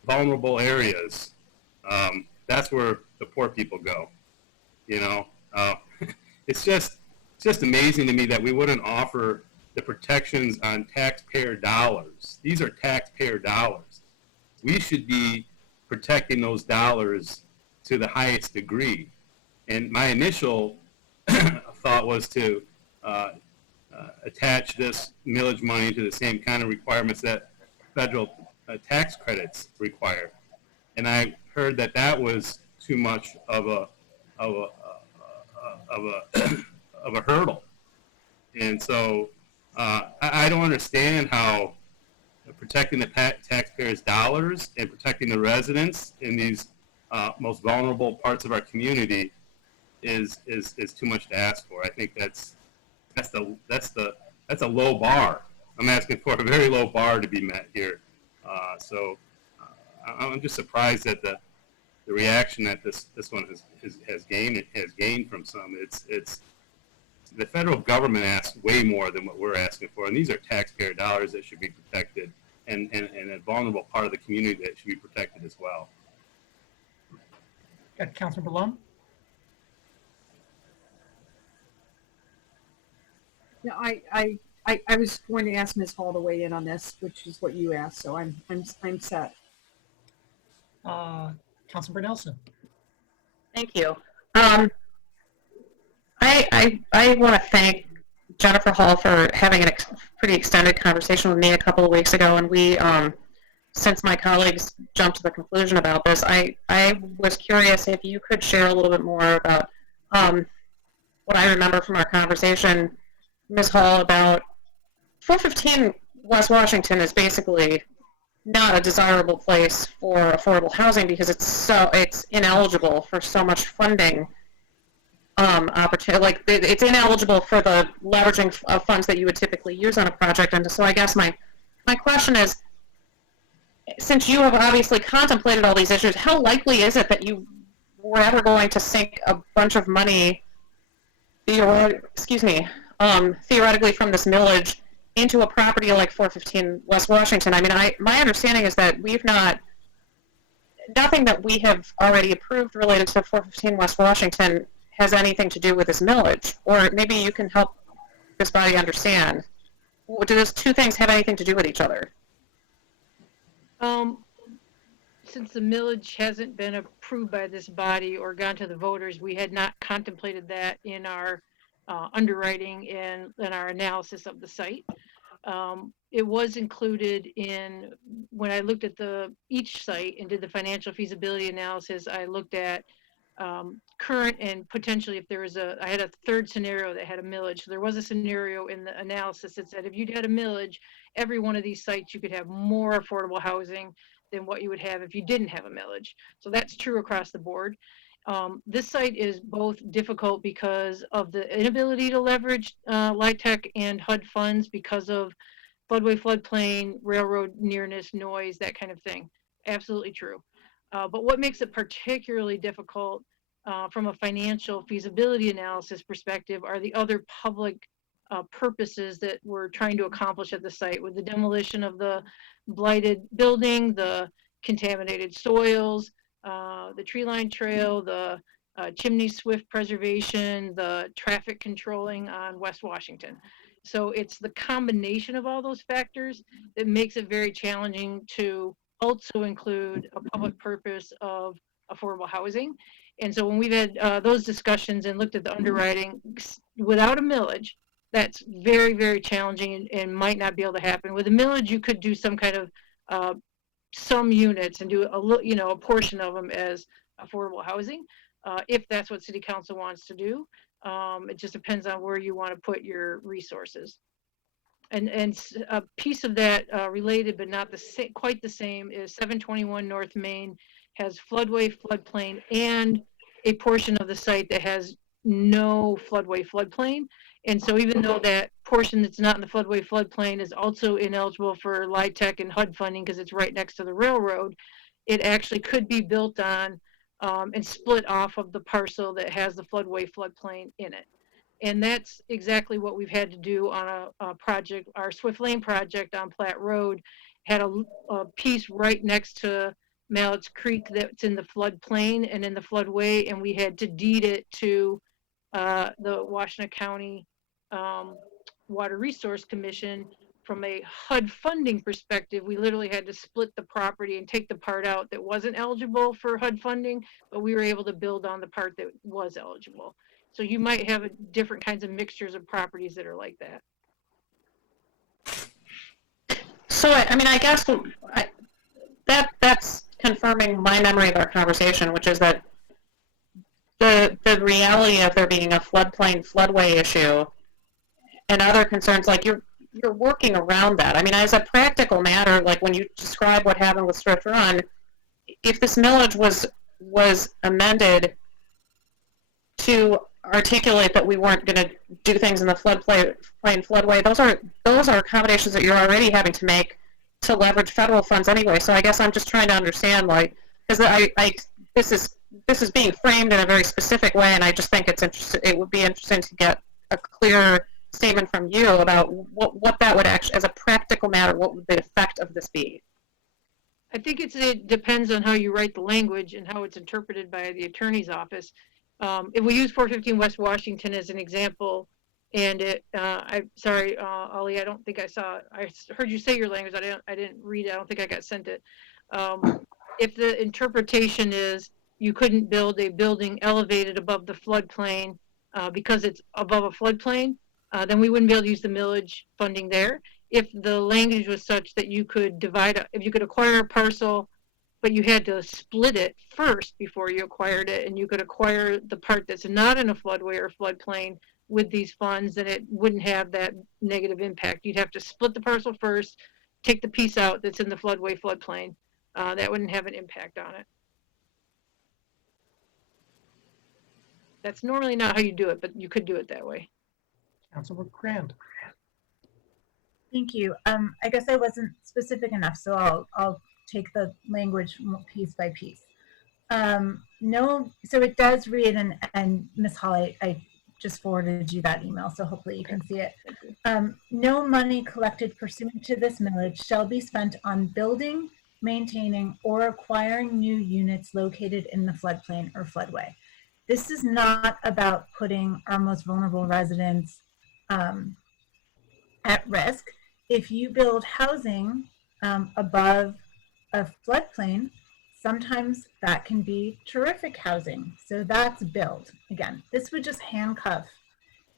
vulnerable areas. That's where the poor people go. It's just amazing to me that we wouldn't offer the protections on taxpayer dollars. These are taxpayer dollars. We should be protecting those dollars to the highest degree. And my initial thought was to attach this millage money to the same kind of requirements that federal tax credits require. And I heard that was too much of a hurdle. And so I don't understand how protecting the taxpayers' dollars and protecting the residents in these most vulnerable parts of our community is too much to ask for. I think that's a low bar. I'm asking for a very low bar to be met here. So I'm just surprised at the reaction that this one has gained from some. It's the federal government asks way more than what we're asking for, and these are taxpayer dollars that should be protected, and a vulnerable part of the community that should be protected as well. Got Councilor Lum? Yeah, I was going to ask Ms. Hall to weigh in on this, which is what you asked, so I'm set. Councilor Nelson. Thank you. I want to thank Jennifer Hall for having a pretty extended conversation with me a couple of weeks ago, and we, since my colleagues jumped to the conclusion about this, I was curious if you could share a little bit more about what I remember from our conversation, Ms. Hall, about 415 West Washington is basically not a desirable place for affordable housing because it's ineligible for so much funding. opportunity, like it's ineligible for the leveraging of funds that you would typically use on a project. And so I guess my question is, since you have obviously contemplated all these issues, how likely is it that you were ever going to sink a bunch of money, theoretically from this millage into a property like 415 West Washington? I mean, my understanding is that nothing that we have already approved related to 415 West Washington has anything to do with this millage. Or maybe you can help this body understand. Do those two things have anything to do with each other? Since the millage hasn't been approved by this body or gone to the voters, we had not contemplated that in our underwriting and in our analysis of the site. It was included in, when I looked at each site and did the financial feasibility analysis, I looked at current and potentially if there was I had a third scenario that had a millage. So there was a scenario in the analysis that said if you had a millage, every one of these sites you could have more affordable housing than what you would have if you didn't have a millage. So that's true across the board. This site is both difficult because of the inability to leverage LIHTC and HUD funds because of floodway, floodplain, railroad nearness, noise, that kind of thing. Absolutely true. But what makes it particularly difficult from a financial feasibility analysis perspective are the other public purposes that we're trying to accomplish at the site, with the demolition of the blighted building, the contaminated soils, the tree line trail, the chimney swift preservation, the traffic controlling on West Washington. So it's the combination of all those factors that makes it very challenging to also include a public purpose of affordable housing. And so when we've had those discussions and looked at the underwriting, without a millage, that's very, very challenging and might not be able to happen. With a millage, you could do some kind of some units and do a portion of them as affordable housing, if that's what City Council wants to do. It just depends on where you want to put your resources. And a piece of that related but not quite the same is 721 North Main has floodway, floodplain, and a portion of the site that has no floodway, floodplain. And so even though that portion that's not in the floodway, floodplain is also ineligible for LIHTC and HUD funding because it's right next to the railroad, it actually could be built on and split off of the parcel that has the floodway, floodplain in it. And that's exactly what we've had to do on a project. Our Swift Lane project on Platte Road had a piece right next to Mallett's Creek that's in the floodplain and in the floodway, and we had to deed it to the Washtenaw County Water Resource Commission. From a HUD funding perspective, we literally had to split the property and take the part out that wasn't eligible for HUD funding, but we were able to build on the part that was eligible. So you might have different kinds of mixtures of properties that are like that. So, I mean, I guess that's confirming my memory of our conversation, which is that the reality of there being a floodplain, floodway issue and other concerns, like you're working around that. I mean, as a practical matter, like when you describe what happened with Swift Run, if this millage was amended to articulate that we weren't going to do things in the floodplain, floodway, those are accommodations that you're already having to make to leverage federal funds anyway. So I guess I'm just trying to understand, like, because this is being framed in a very specific way, and I just think it would be interesting to get a clear statement from you about what that would actually, as a practical matter, what would the effect of this be? I think it depends on how you write the language and how it's interpreted by the attorney's office. If we use 415 West Washington as an example, and I'm sorry, Ollie, I don't think I heard you say your language. I didn't read it. I don't think I got sent it. If the interpretation is you couldn't build a building elevated above the floodplain because it's above a floodplain, then we wouldn't be able to use the millage funding there. If the language was such that you could if you could acquire a parcel, but you had to split it first before you acquired it, and you could acquire the part that's not in a floodway or floodplain with these funds, then it wouldn't have that negative impact. You'd have to split the parcel first, take the piece out that's in the floodway, floodplain. That wouldn't have an impact on it. That's normally not how you do it, but you could do it that way. Councilor Grand. Thank you. I guess I wasn't specific enough, so I'll take the language piece by piece. No, so it does read, and Ms. Hall, I just forwarded you that email, so hopefully you can see it. No money collected pursuant to this millage shall be spent on building, maintaining, or acquiring new units located in the floodplain or floodway. This is not about putting our most vulnerable residents at risk. If you build housing above a floodplain, sometimes that can be terrific housing. So that's build. Again, this would just handcuff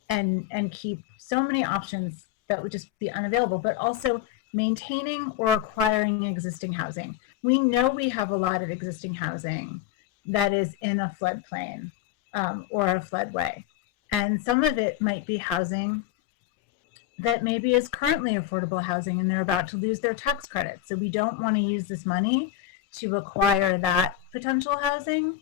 and keep so many options that would just be unavailable, but also maintaining or acquiring existing housing. We know we have a lot of existing housing that is in a floodplain or a floodway. And some of it might be housing that maybe is currently affordable housing and they're about to lose their tax credit. So we don't want to use this money to acquire that potential housing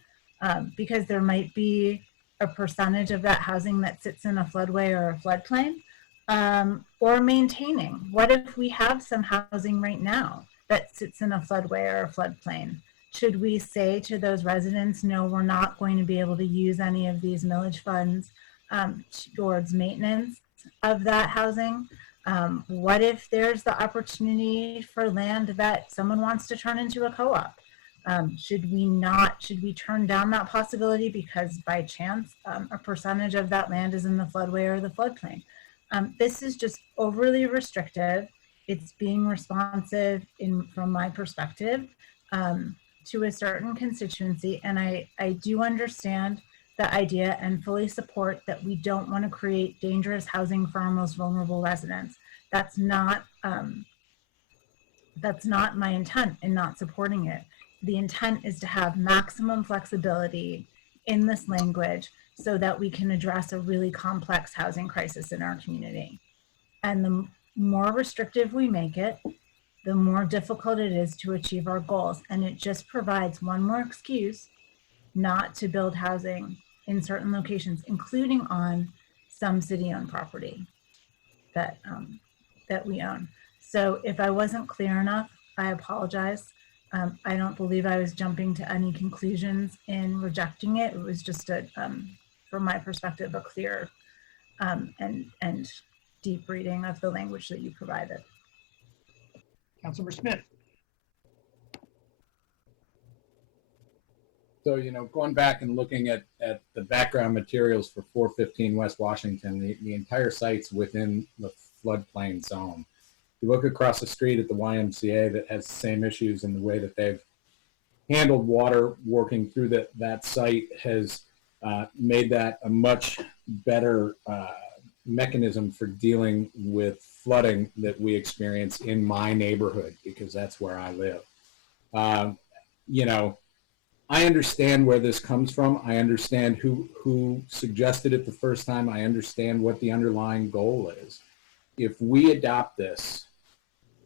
because there might be a percentage of that housing that sits in a floodway or a floodplain, or maintaining. What if we have some housing right now that sits in a floodway or a floodplain? Should we say to those residents, no, we're not going to be able to use any of these millage funds towards maintenance of that housing? What if there's the opportunity for land that someone wants to turn into a co-op? Should we turn down that possibility because by chance a percentage of that land is in the floodway or the floodplain? This is just overly restrictive. It's being responsive from my perspective to a certain constituency. And I do understand the idea and fully support that we don't want to create dangerous housing for our most vulnerable residents. That's not my intent in not supporting it. The intent is to have maximum flexibility in this language so that we can address a really complex housing crisis in our community. And the more restrictive we make it, the more difficult it is to achieve our goals. And it just provides one more excuse not to build housing in certain locations, including on some city-owned property that we own. So if I wasn't clear enough, I apologize. I don't believe I was jumping to any conclusions in rejecting it. It was just from my perspective, a clear and deep reading of the language that you provided. Councilor Smith. So, going back and looking at the background materials for 415 West Washington, the entire site's within the floodplain zone. You look across the street at the YMCA that has the same issues, and the way that they've handled water working through that site has made that a much better mechanism for dealing with flooding that we experience in my neighborhood, because that's where I live. I understand where this comes from. I understand who suggested it the first time. I understand what the underlying goal is. If we adopt this,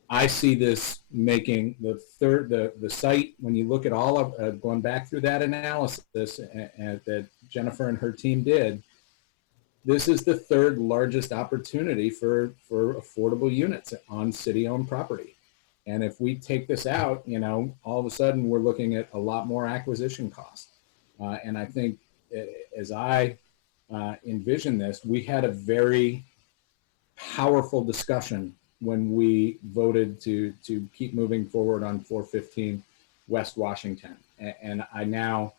I see this making the site, when you look at all of, going back through that analysis that Jennifer and her team did, this is the third largest opportunity for affordable units on city-owned property. And if we take this out, all of a sudden we're looking at a lot more acquisition costs. And I think as I envision this, we had a very powerful discussion when we voted to keep moving forward on 415 West Washington. And I now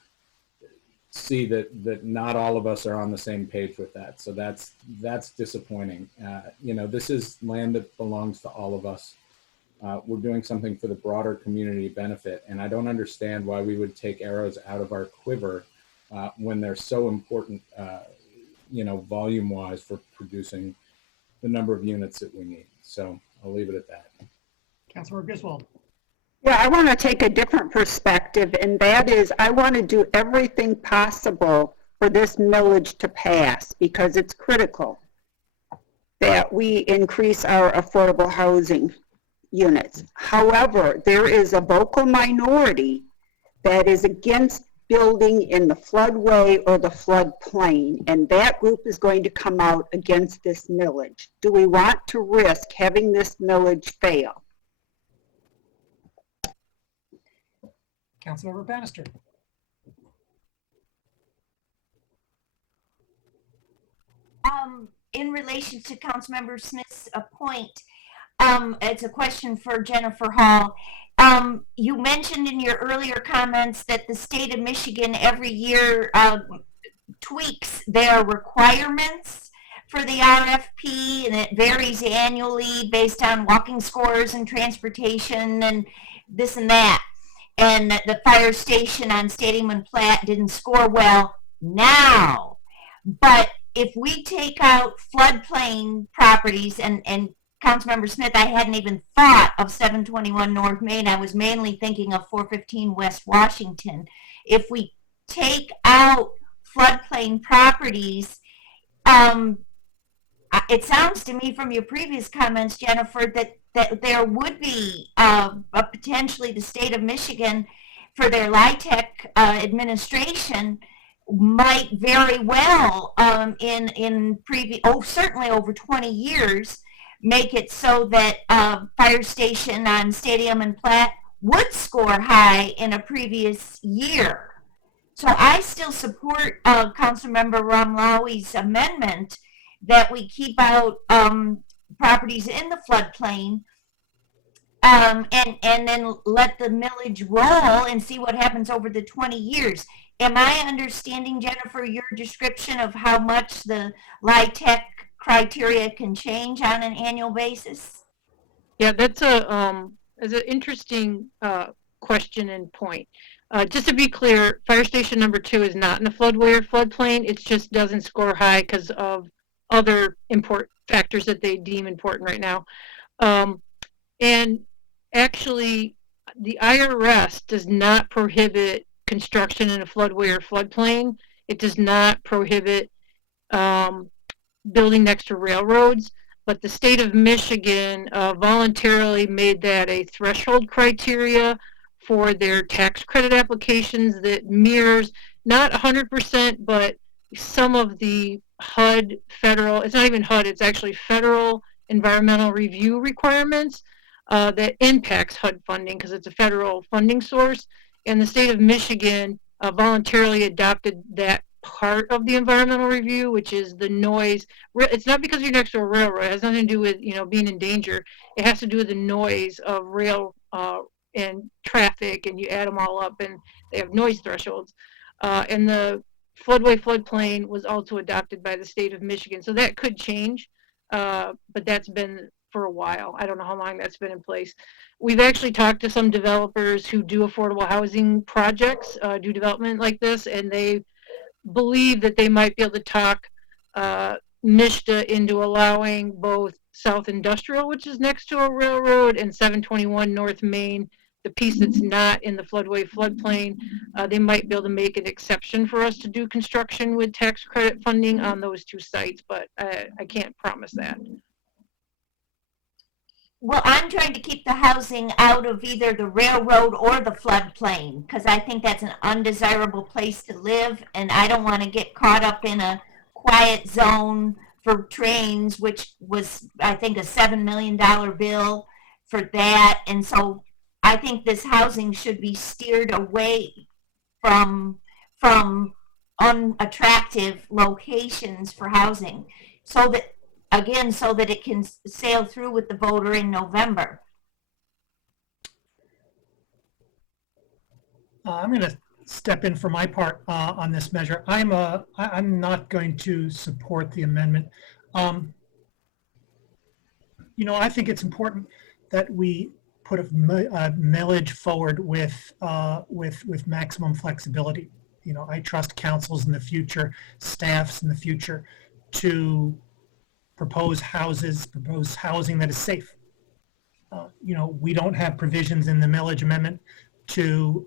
see that not all of us are on the same page with that. So that's disappointing. This is land that belongs to all of us. We're doing something for the broader community benefit. And I don't understand why we would take arrows out of our quiver when they're so important, volume-wise for producing the number of units that we need. So I'll leave it at that. Councilor Griswold. Yeah, I want to take a different perspective, and that is I want to do everything possible for this millage to pass, because it's critical that we increase our affordable housing units. However, there is a vocal minority that is against building in the floodway or the floodplain, and that group is going to come out against this millage. Do we want to risk having this millage fail? Councilmember Bannister. In relation to Councilmember Smith's point, it's a question for Jennifer Hall. You mentioned in your earlier comments that the state of Michigan every year tweaks their requirements for the RFP, and it varies annually based on walking scores and transportation and this and that. And the fire station on Stadium and Platte didn't score well now. But if we take out floodplain properties, and Councilmember Smith, I hadn't even thought of 721 North Main. I was mainly thinking of 415 West Washington. If we take out floodplain properties, it sounds to me from your previous comments, Jennifer, that there would be potentially the state of Michigan for their LIHTC administration might very well certainly over 20 years make it so that fire station on Stadium and Platte would score high in a previous year. So I still support Councilmember Ramlawi's amendment that we keep out properties in the floodplain and then let the millage roll and see what happens over the 20 years. Am I understanding, Jennifer, your description of how much the LIHTC criteria can change on an annual basis? Yeah, that's an interesting question and point. Just to be clear, fire station number 2 is not in the floodway or floodplain. It just doesn't score high because of other important factors that they deem important right now. And actually, the IRS does not prohibit construction in a floodway or floodplain. It does not prohibit building next to railroads, but the state of Michigan voluntarily made that a threshold criteria for their tax credit applications that mirrors, not 100%, but some of the HUD federal, it's not even HUD, it's actually federal environmental review requirements that impacts HUD funding because it's a federal funding source. And the state of Michigan voluntarily adopted that part of the environmental review, which is the noise. It's not because you're next to a railroad. It has nothing to do with being in danger. It has to do with the noise of rail and traffic, and you add them all up, and they have noise thresholds. And the floodway floodplain was also adopted by the state of Michigan, so that could change, but that's been for a while. I don't know how long that's been in place. We've actually talked to some developers who do affordable housing projects, do development like this, and they believe that they might be able to talk NISHDA into allowing both South Industrial, which is next to a railroad, and 721 North Main, the piece that's not in the floodway floodplain. They might be able to make an exception for us to do construction with tax credit funding on those 2 sites, but I can't promise that. Well, I'm trying to keep the housing out of either the railroad or the floodplain because I think that's an undesirable place to live, and I don't want to get caught up in a quiet zone for trains, which was, I think, a $7 million bill for that. And so I think this housing should be steered away from unattractive locations for housing so that it can sail through with the voter in November. I'm going to step in for my part on this measure. I'm not going to support the amendment. I think it's important that we put a millage forward with maximum flexibility. I trust councils in the future, staffs in the future, to propose housing that is safe. We don't have provisions in the millage amendment to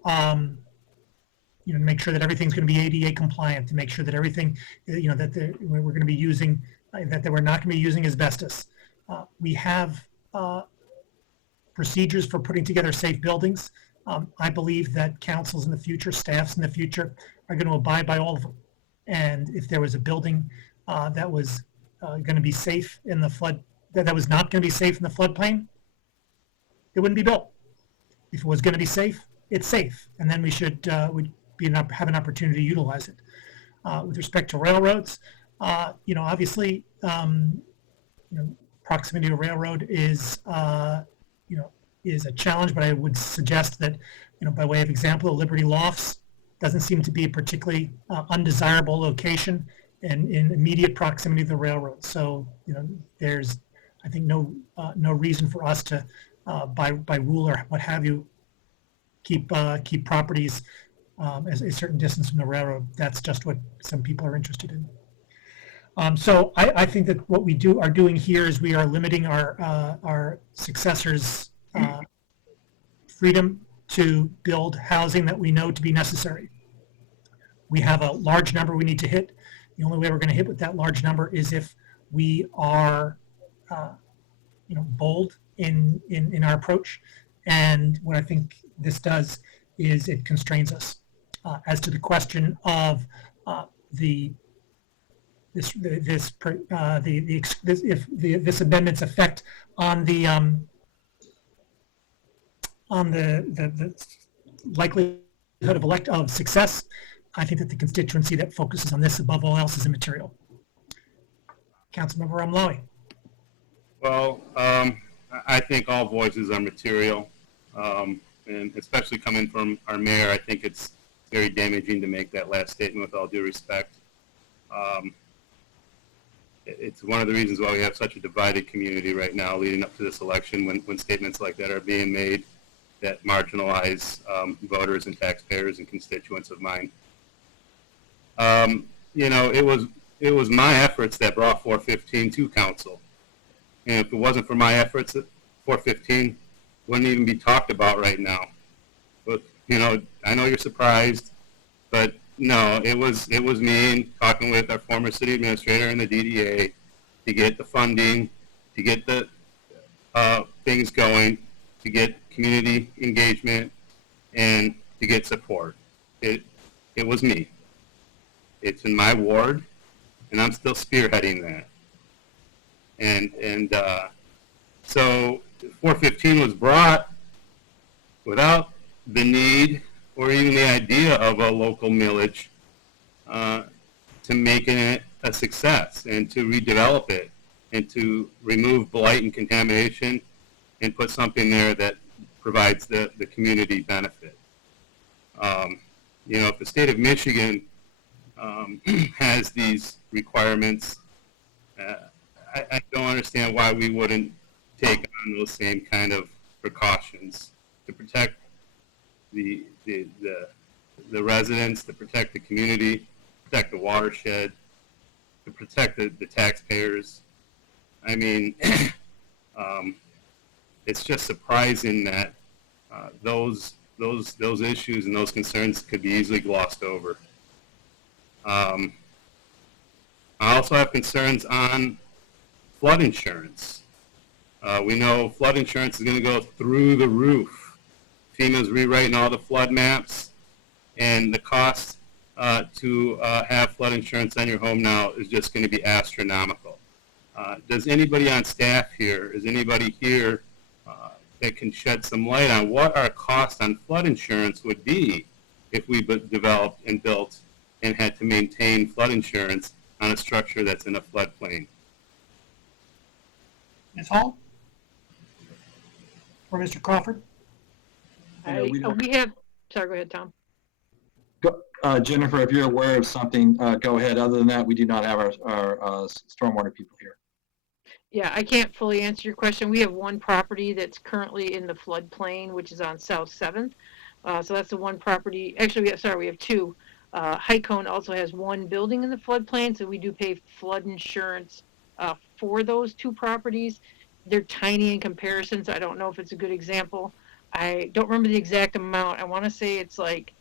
make sure that everything's going to be ADA compliant, to make sure that everything, that we're going to be using, that we're not going to be using asbestos. We have procedures for putting together safe buildings. I believe that councils in the future, staffs in the future, are going to abide by all of them. And if there was a building that was going to be safe in the flood, that was not going to be safe in the floodplain, it wouldn't be built. If it was going to be safe, it's safe, and then we should would be have an opportunity to utilize it. With respect to railroads, obviously, proximity to a railroad is is a challenge, but I would suggest that, by way of example, Liberty Lofts doesn't seem to be a particularly undesirable location and in immediate proximity to the railroad. So, there's, I think, no reason for us to, by rule or what have you, keep properties as a certain distance from the railroad. That's just what some people are interested in. So I think that what we are doing here is we are limiting our successors' freedom to build housing that we know to be necessary. We have a large number we need to hit. The only way we're going to hit with that large number is if we are, bold in our approach. And what I think this does is it constrains us. As to the question of this amendment's effect on the likelihood of success, I think that the constituency that focuses on this above all else is immaterial. Councilmember Amlawi. Well, I think all voices are material, and especially coming from our mayor, I think it's very damaging to make that last statement with all due respect. It's one of the reasons why we have such a divided community right now leading up to this election when statements like that are being made that marginalize voters and taxpayers and constituents of mine. It was my efforts that brought 415 to council. And if it wasn't for my efforts, 415 wouldn't even be talked about right now. But, I know you're surprised, but no, it was me talking with our former city administrator and the DDA to get the funding, to get the things going, to get community engagement, and to get support. It was me. It's in my ward, and I'm still spearheading that. And so 415 was brought without the need or even the idea of a local millage to make it a success and to redevelop it and to remove blight and contamination and put something there that provides the community benefit. If the state of Michigan has these requirements, I don't understand why we wouldn't take on those same kind of precautions to protect the residents, to protect the community, protect the watershed, to protect the taxpayers. I mean, it's just surprising that those issues and those concerns could be easily glossed over. I also have concerns on flood insurance. We know flood insurance is going to go through the roof. FEMA's rewriting all the flood maps, and the cost to have flood insurance on your home now is just going to be astronomical. Does anybody on staff here, is anybody here that can shed some light on what our cost on flood insurance would be if we developed and built and had to maintain flood insurance on a structure that's in a floodplain? Ms. Hall? Or Mr. Crawford? We have, sorry, go ahead, Tom. Jennifer, if you're aware of something, go ahead. Other than that, we do not have our stormwater people here. Yeah, I can't fully answer your question. We have one property that's currently in the floodplain, which is on South 7th. So that's the one property. Actually, we have two. Highcone also has one building in the floodplain, so we do pay flood insurance for those two properties. They're tiny in comparison, so I don't know if it's a good example. I don't remember the exact amount. I want to say it's like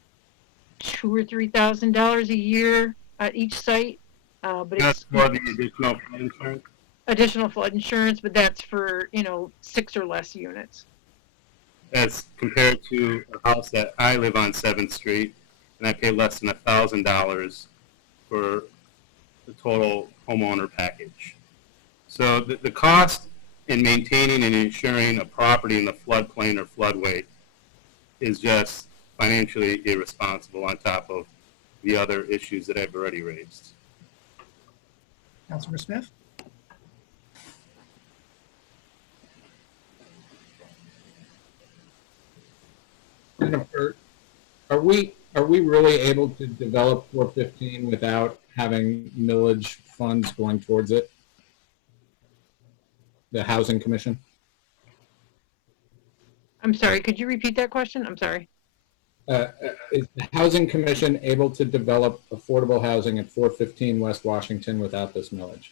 $2,000 or $3,000 a year at each site. But that's for the additional flood insurance? Additional flood insurance, but that's for 6 or less units. as compared to a house that I live on 7th Street, and I pay less than $1,000 for the total homeowner package. So the cost in maintaining and insuring a property in the floodplain or floodway is just financially irresponsible on top of the other issues that I've already raised. Councilor Smith? Are we really able to develop 415 without having millage funds going towards it? The Housing Commission? I'm sorry, could you repeat that question? I'm sorry. Is the Housing Commission able to develop affordable housing at 415 West Washington without this millage?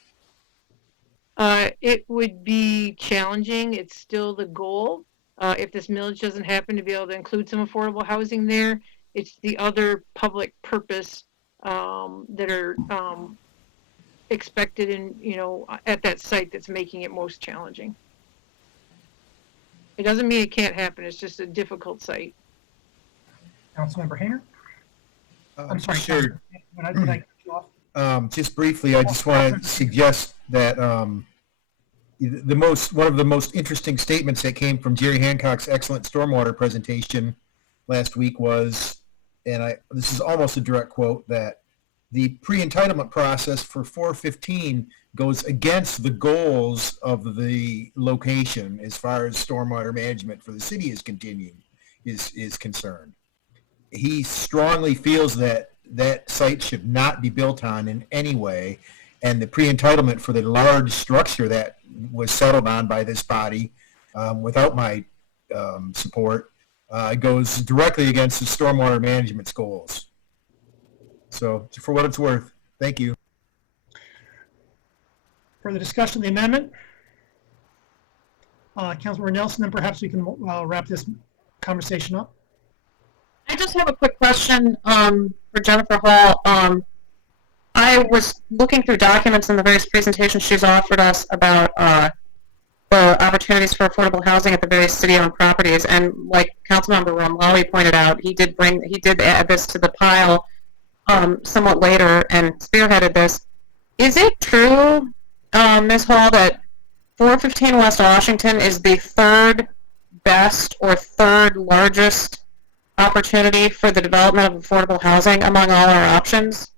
It would be challenging. It's still the goal. If this millage doesn't happen to be able to include some affordable housing there, it's the other public purpose that are expected in, at that site that's making it most challenging. It doesn't mean it can't happen. It's just a difficult site. Councilmember Hayner? I'm sorry. Sure. Did I cut you off? Just briefly, I just want to suggest that one of the most interesting statements that came from Jerry Hancock's excellent stormwater presentation last week was, and this is almost a direct quote, that the pre-entitlement process for 415 goes against the goals of the location as far as stormwater management for the city is concerned. He strongly feels that that site should not be built on in any way, and the pre-entitlement for the large structure that was settled on by this body without my support goes directly against the stormwater management's goals. So for what it's worth, thank you. Further discussion of the amendment? Councilmember Nelson, then perhaps we can wrap this conversation up. I just have a quick question for Jennifer Hall. I was looking through documents in the various presentations she's offered us about the opportunities for affordable housing at the various city-owned properties, and like Councilmember Romlawi pointed out, he did add this to the pile somewhat later and spearheaded this. Is it true, Ms. Hall, that 415 West Washington is the third best or third largest opportunity for the development of affordable housing among all our options?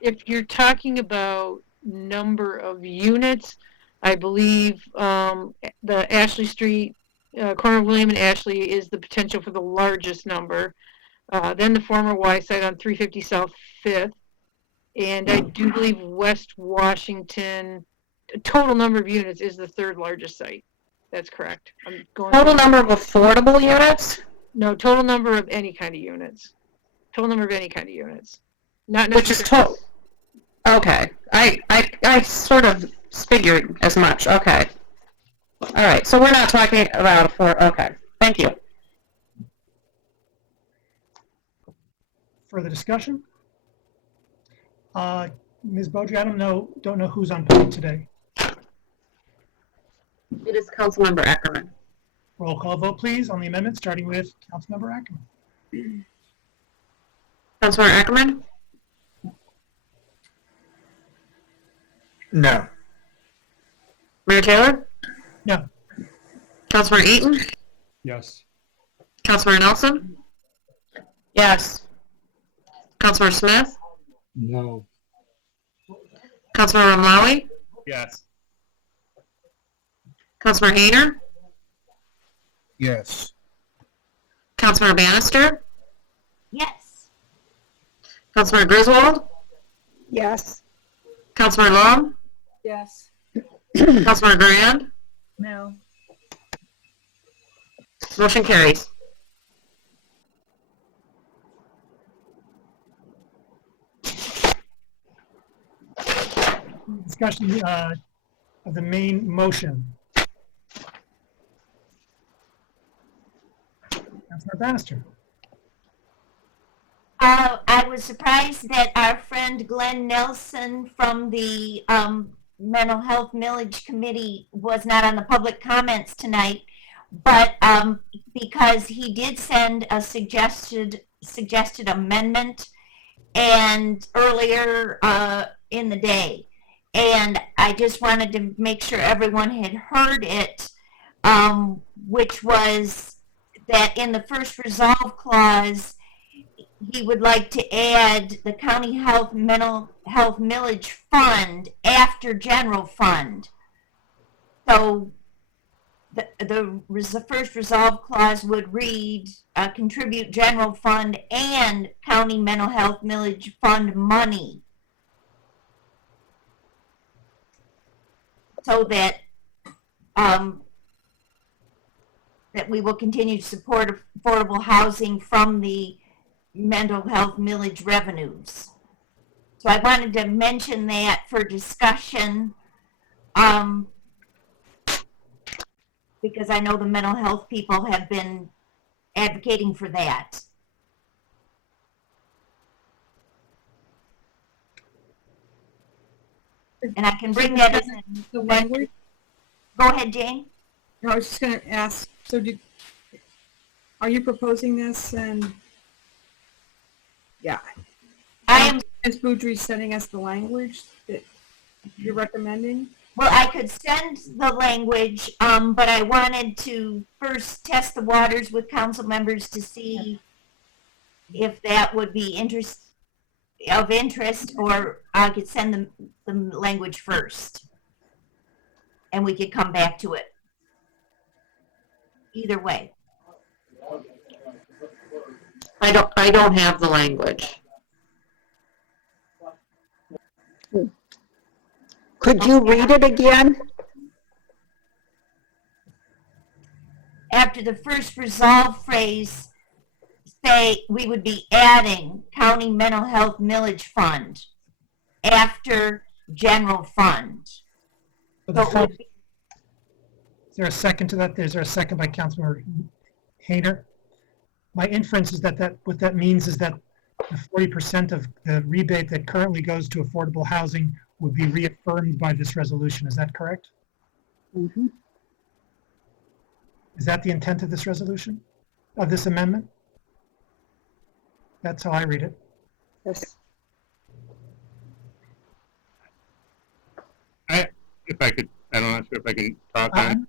If you're talking about number of units, I believe the Ashley Street, corner of William and Ashley is the potential for the largest number. Then the former Y site on 350 South 5th. And I do believe West Washington, total number of units, is the third largest site. That's correct. Total number of affordable units? No, total number of any kind of units. Total number of any kind of units. Not Which is total. Okay. I sort of figured as much. Okay. All right. So we're not talking about okay. Thank you. Further discussion? Ms. Beaudry, I don't know who's on point today. It is Councilmember Ackerman. Roll call vote, please, on the amendment, starting with Councilmember Ackerman. Councilmember Ackerman? No. Mayor Taylor? No. Councilmember Eaton? Yes. Councilmember Nelson? Yes. Councilmember Smith? No. Councilmember Romlawi? Yes. Councilmember Hayner? Yes. Councilmember Bannister? Yes. Councilmember Griswold? Yes. Councilmember Long? Yes. Councilmember Grand? No. Motion carries. Discussion of the main motion. Councilmember Bannister. I was surprised that our friend Glenn Nelson from the Mental Health Millage Committee was not on the public comments tonight, but because he did send a suggested amendment and earlier in the day. And I just wanted to make sure everyone had heard it, which was that in the first resolve clause, he would like to add the County Health Mental Health Millage Fund after General Fund. So the first resolve clause would read, contribute General Fund and County Mental Health Millage Fund money. So that that we will continue to support affordable housing from the mental health millage revenues. So I wanted to mention that for discussion, because I know the mental health people have been advocating for that. And I can bring that as the language. Go ahead, Jane. No, I was just going to ask, so are you proposing this? And yeah. I am. Ms. Boudry sending us the language that you're recommending? Well, I could send the language, but I wanted to first test the waters with council members to see if that would be of interest, or I could send them the language first, and we could come back to it. Either way. I don't have the language. Could you read it again? After the first resolve phrase, say we would be adding County Mental Health Millage Fund after General Fund. So is there a second to that? Is there a second by Councilmember Hayner? My inference is that what that means is that the 40% of the rebate that currently goes to affordable housing would be reaffirmed by this resolution. Is that correct? Mm-hmm. Is that the intent of this resolution, of this amendment? That's how I read it. Yes. I'm not sure if I can talk on.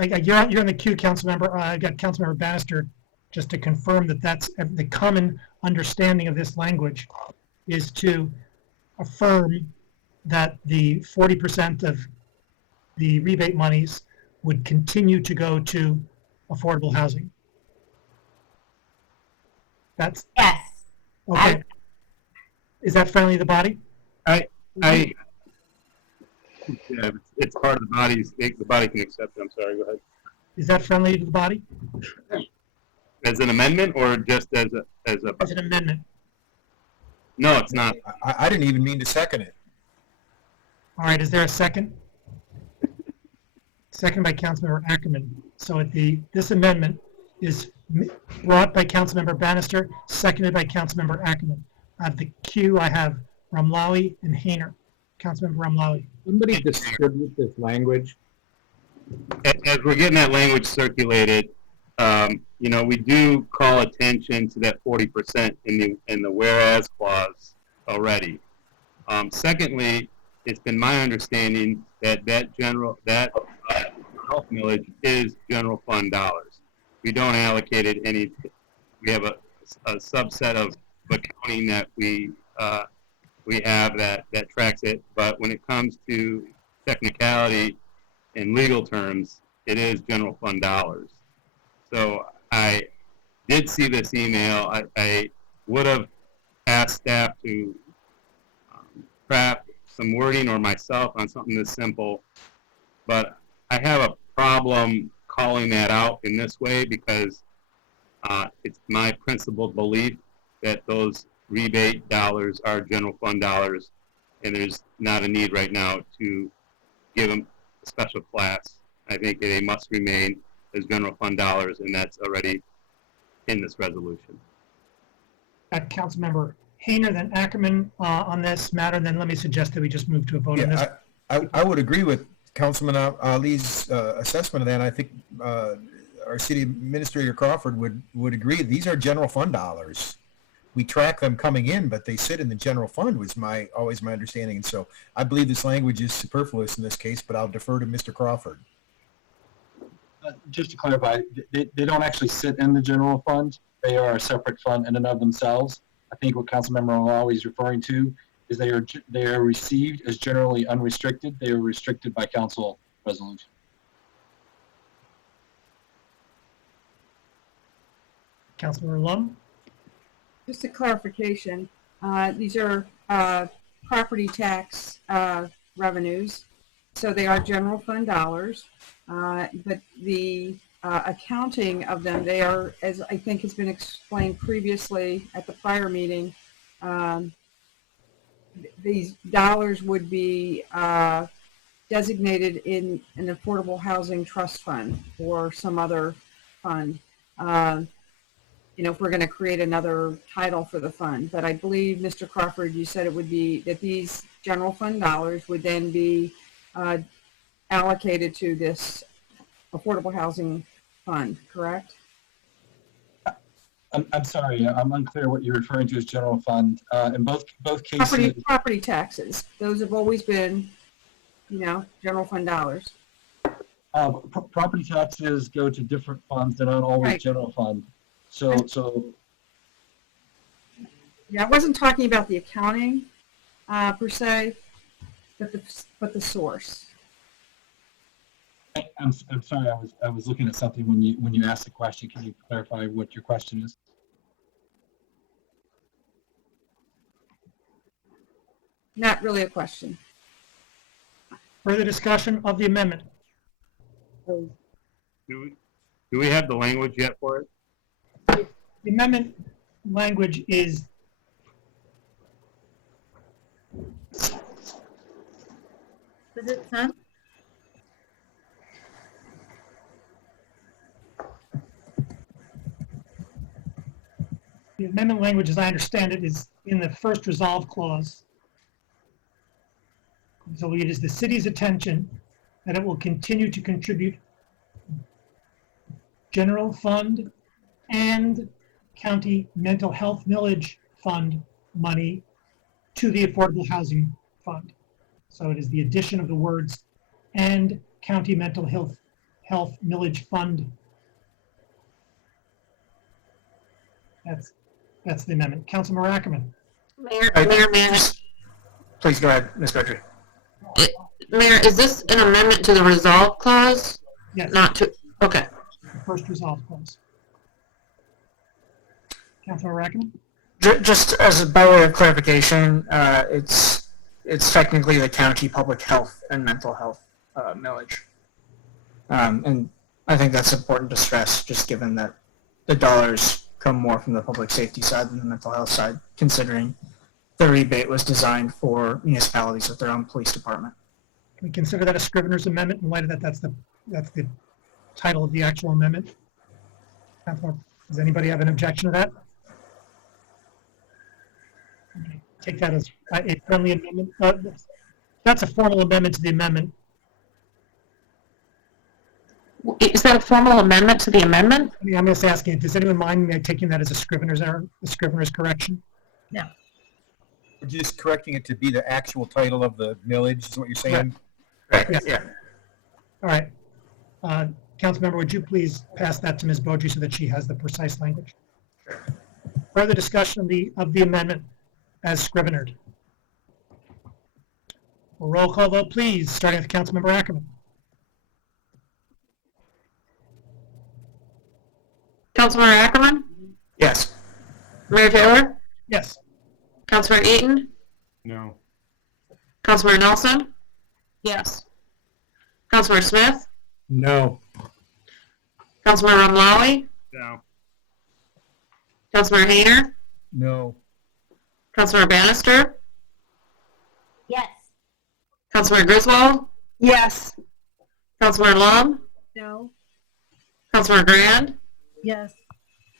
You're in the queue, Councilmember. I got Councilmember Bannister just to confirm that that's the common understanding of this language is to affirm that the 40% of the rebate monies would continue to go to affordable housing. That's yes. Okay. Is that friendly to the body? Yeah, it's part of the body. The body can accept it. I'm sorry. Go ahead. Is that friendly to the body? As an amendment, or just as an amendment? No, it's not. I didn't even mean to second it. All right. Is there a second? Second by Councilmember Ackerman. So this amendment is brought by Councilmember Bannister, seconded by Councilmember Ackerman. At the queue, I have Ramlawi and Hayner. Councilmember Ramlawi. Somebody distribute this language. As we're getting that language circulated, we do call attention to that 40% in the whereas clause already. Secondly, it's been my understanding that health millage is general fund dollars. We don't allocate it any. We have a subset of accounting that we have that tracks it, but when it comes to technicality in legal terms, it is general fund dollars. So I did see this email. I would have asked staff to craft some wording or myself on something this simple, but I have a problem calling that out in this way because it's my principled belief that those rebate dollars are general fund dollars, and there's not a need right now to give them a special class. I think they must remain as general fund dollars, and that's already in this resolution. Councilmember Hayner, then Ackerman on this matter, and then let me suggest that we just move to a vote on this. I would agree with Councilman Ali's assessment of that. And I think our city administrator Crawford would agree. These are general fund dollars. We track them coming in, but they sit in the general fund was always my understanding. And so I believe this language is superfluous in this case, but I'll defer to Mr. Crawford. Just to clarify, they don't actually sit in the general fund. They are a separate fund in and of themselves. I think what Councilmember Malawi is referring to is they are received as generally unrestricted. They are restricted by council resolution. Councilmember Lum? Just a clarification, these are property tax revenues, so they are general fund dollars, but the accounting of them, they are, as I think has been explained previously at the prior meeting, these dollars would be designated in an affordable housing trust fund or some other fund. If we're going to create another title for the fund. But I believe, Mr. Crawford, you said it would be that these general fund dollars would then be allocated to this affordable housing fund, correct? I'm sorry, I'm unclear what you're referring to as general fund. In both cases, Property taxes. Those have always been, general fund dollars. property taxes go to different funds. They're not always Right. general fund. So Yeah, I wasn't talking about the accounting per se, but the source. I'm sorry, I was looking at something when you asked the question. Can you clarify what your question is? Not really a question. Further discussion of the amendment? Do we have the language yet for it? The amendment language is Does it sound? the amendment language, as I understand it, is in the first resolve clause. So it is the city's attention that it will continue to contribute general fund and county mental health millage fund money to the affordable housing fund. So it is the addition of the words and county mental health millage fund. That's the amendment. Councilmember Ackerman. Mayor, Please go ahead, Ms. Gotry. Mayor, is this an amendment to the resolve clause? Yes. Not to, okay. The first resolve clause. Councilmember Ackerman? Just as a by way of clarification, it's technically the county public health and mental health millage. And I think that's important to stress, just given that the dollars come more from the public safety side than the mental health side, considering the rebate was designed for municipalities with their own police department. Can we consider that a Scrivener's amendment in light of that? That's the title of the actual amendment. Does anybody have an objection to that? Take that as a friendly amendment. That's a formal amendment to the amendment. Is that a formal amendment to the amendment? I mean, I'm just asking, does anyone mind me taking that as a Scrivener's error, a Scrivener's correction? No. We're just correcting it to be the actual title of the millage, is what you're saying? Right. Yes. Yeah. All right. Councilmember, would you please pass that to Ms. Beaudry so that she has the precise language? Further discussion of the amendment as scrivenered. Roll call vote, please, starting with Councilmember Ackerman. Councilmember Ackerman? Yes. Mayor Taylor? Yes. Councilmember Eaton? No. Councilmember Nelson? Yes. Councilmember Smith? No. Councilmember Malawi? No. Councilmember Hayner? No. Councilmember Bannister? Yes. Councilmember Griswold? Yes. Councilmember Lum? No. Councilmember Grand? Yes.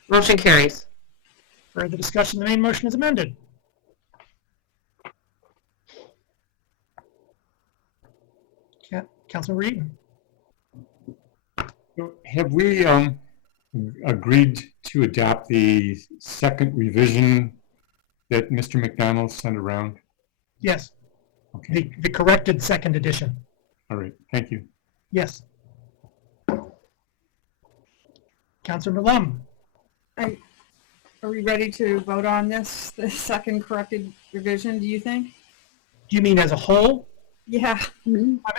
Motion carries. Further discussion, the main motion is amended. Councilmember Eaton. Have we agreed to adopt the second revision that Mr. McDonald sent around? Yes. Okay. The corrected second edition. All right. Thank you. Yes. Councilmember Lum. Are we ready to vote on this, the second corrected revision, do you think? Do you mean as a whole? Yeah.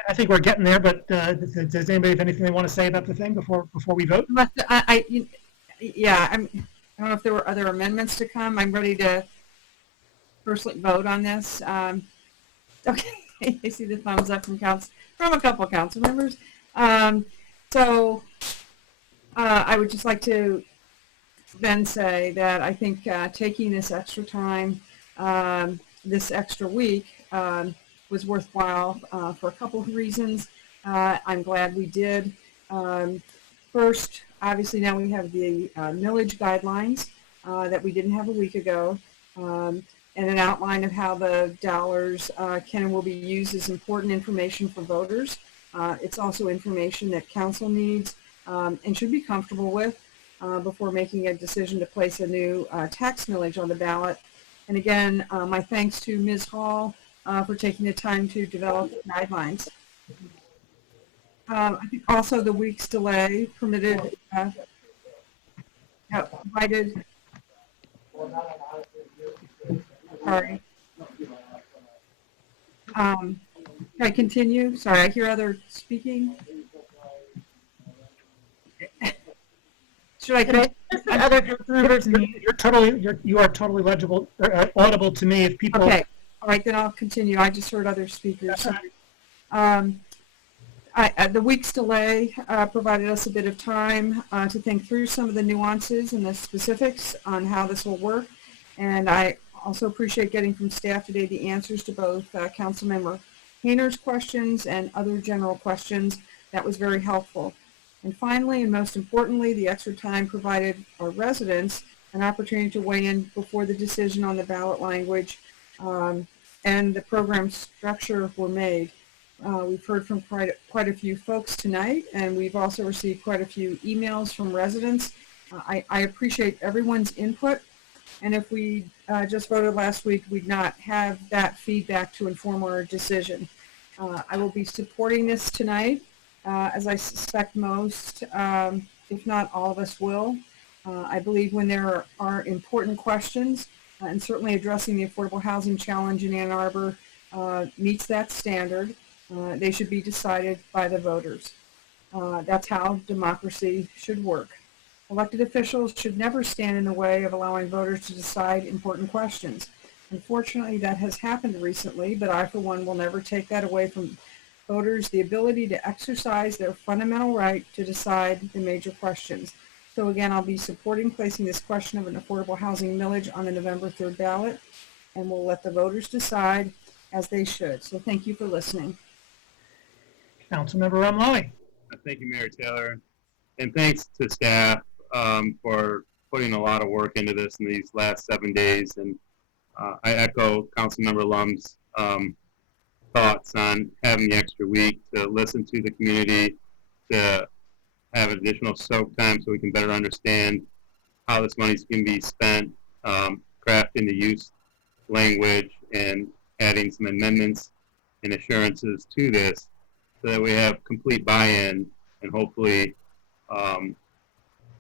I think we're getting there, but does anybody have anything they want to say about the thing before we vote? I don't know if there were other amendments to come. I'm ready to personally vote on this. Okay, I see the thumbs up from a couple of council members. So I would just like to then say that I think taking this extra time, this extra week, was worthwhile for a couple of reasons. I'm glad we did. First, obviously now we have the millage guidelines that we didn't have a week ago, and an outline of how the dollars can and will be used is important information for voters. It's also information that council needs and should be comfortable with before making a decision to place a new tax millage on the ballot. And again, my thanks to Ms. Hall for taking the time to develop the guidelines. I think also the week's delay provided. Sorry. Can I continue? Sorry, I hear other speaking. Should I continue? Other members, you are totally legible, audible to me. If people. Okay. All right, then I'll continue. I just heard other speakers. The week's delay provided us a bit of time to think through some of the nuances and the specifics on how this will work. And I also appreciate getting from staff today the answers to both Councilmember Hayner's questions and other general questions. That was very helpful. And finally, and most importantly, the extra time provided our residents an opportunity to weigh in before the decision on the ballot language and the program structure were made. We've heard from quite a few folks tonight, and we've also received quite a few emails from residents. I appreciate everyone's input, and if we just voted last week, we'd not have that feedback to inform our decision. I will be supporting this tonight, as I suspect most, if not all of us will. I believe when there are important questions, and certainly addressing the affordable housing challenge in Ann Arbor meets that standard, they should be decided by the voters. That's how democracy should work. Elected officials should never stand in the way of allowing voters to decide important questions. Unfortunately, that has happened recently, but I, for one, will never take that away from voters the ability to exercise their fundamental right to decide the major questions. So again, I'll be supporting placing this question of an affordable housing millage on the November 3rd ballot, and we'll let the voters decide as they should. So thank you for listening. Councilmember Romali. Thank you, Mayor Taylor. And thanks to staff for putting a lot of work into this in these last 7 days. And I echo Councilmember Lum's thoughts on having the extra week to listen to the community, to have additional soak time so we can better understand how this money is going to be spent, crafting the use language and adding some amendments and assurances to this so that we have complete buy-in and hopefully an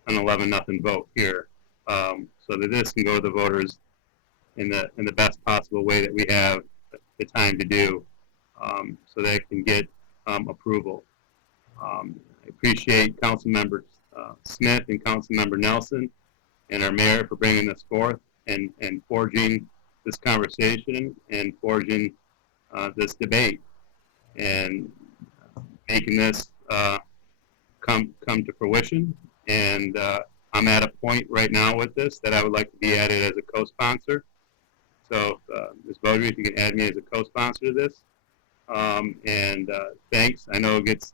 11-0 vote here, so that this can go to the voters in the best possible way that we have the time to do, so that it can get approval. I appreciate Councilmember Smith and Councilmember Nelson and our mayor for bringing this forth and forging this conversation and forging this debate and making this come to fruition. And I'm at a point right now with this that I would like to be added as a co-sponsor. So Ms. Votary, if you can add me as a co-sponsor to this. Thanks. I know it gets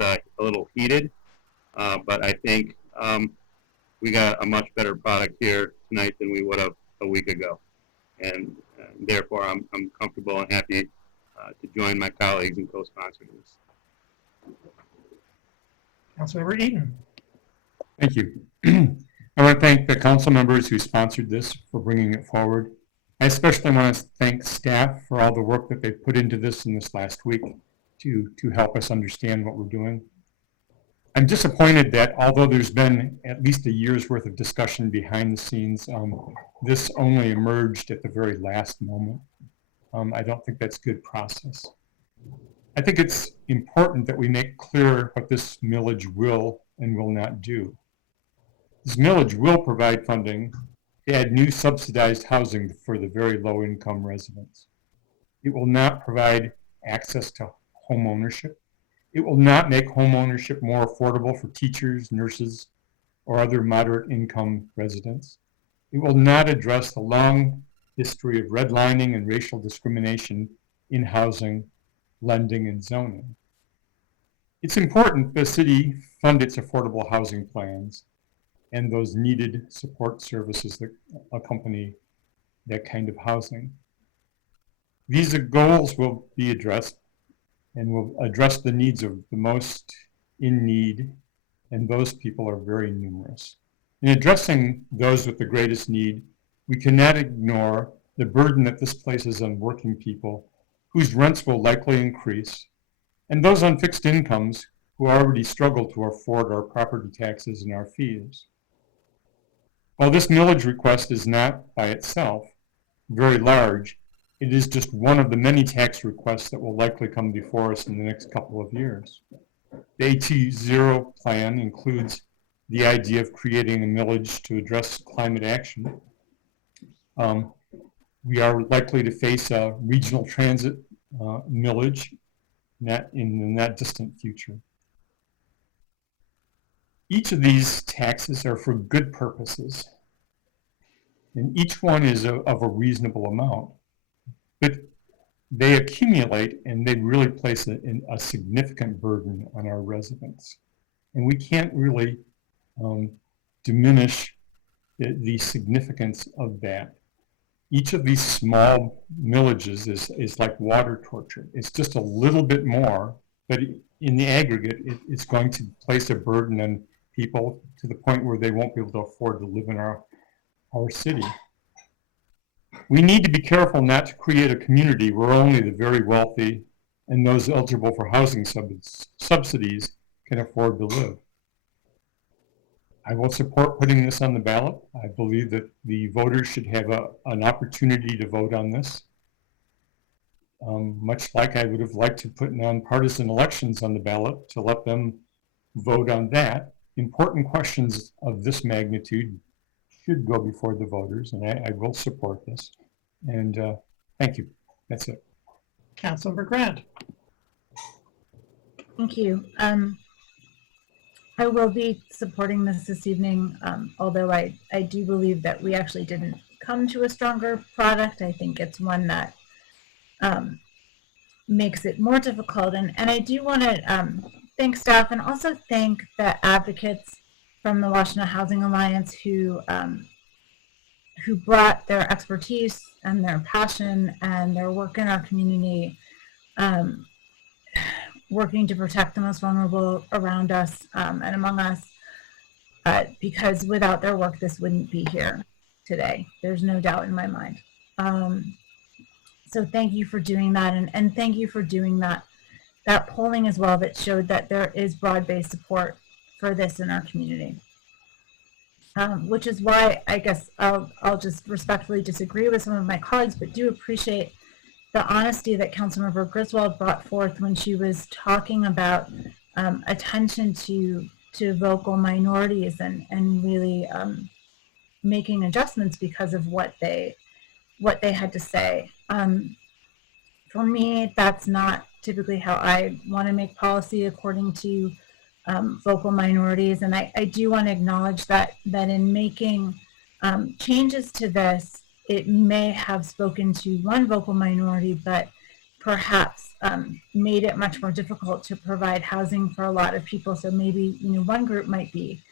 a little heated, but I think we got a much better product here tonight than we would have a week ago, and therefore I'm comfortable and happy to join my colleagues in co-sponsoring this. Councilmember Eaton. Thank you. I want to thank the council members who sponsored this for bringing it forward. I especially want to thank staff for all the work that they put into this in this last week to help us understand what we're doing. I'm disappointed that although there's been at least a year's worth of discussion behind the scenes, this only emerged at the very last moment. I don't think that's good process. I think it's important that we make clear what this millage will and will not do. This millage will provide funding to add new subsidized housing for the very low income residents. It will not provide access to home ownership. It will not make home ownership more affordable for teachers, nurses, or other moderate income residents. It will not address the long history of redlining and racial discrimination in housing, lending, and zoning. It's important the city fund its affordable housing plans and those needed support services that accompany that kind of housing. These goals will be addressed and will address the needs of the most in need, and those people are very numerous. In addressing those with the greatest need, we cannot ignore the burden that this places on working people whose rents will likely increase, and those on fixed incomes who already struggle to afford our property taxes and our fees. While this millage request is not by itself very large, it is just one of the many tax requests that will likely come before us in the next couple of years. The AT0 plan includes the idea of creating a millage to address climate action. We are likely to face a regional transit millage in the not distant future. Each of these taxes are for good purposes, and each one is of a reasonable amount, but they accumulate and they really place a significant burden on our residents. And we can't really diminish the significance of that. Each of these small millages is like water torture. It's just a little bit more, but in the aggregate, it's going to place a burden on people to the point where they won't be able to afford to live in our city. We need to be careful not to create a community where only the very wealthy and those eligible for housing subsidies can afford to live. I will support putting this on the ballot. I believe that the voters should have an opportunity to vote on this. Much like I would have liked to put nonpartisan elections on the ballot to let them vote on that. Important questions of this magnitude should go before the voters, and I will support this. And thank you. That's it. Councilmember Grant. Thank you. I will be supporting this evening, although I do believe that we actually didn't come to a stronger product. I think it's one that makes it more difficult. And I do want to thank staff and also thank the advocates from the Washington Housing Alliance who brought their expertise and their passion and their work in our community, working to protect the most vulnerable around us and among us, because without their work, this wouldn't be here today. There's no doubt in my mind. So thank you for doing that, and thank you for doing that polling as well that showed that there is broad-based support for this in our community. Which is why I guess I'll just respectfully disagree with some of my colleagues, but do appreciate the honesty that Councilmember Griswold brought forth when she was talking about attention to vocal minorities and really making adjustments because of what they had to say. For me, that's not typically how I want to make policy according to vocal minorities. And I do want to acknowledge that in making changes to this, it may have spoken to one vocal minority, but perhaps made it much more difficult to provide housing for a lot of people. So maybe one group might be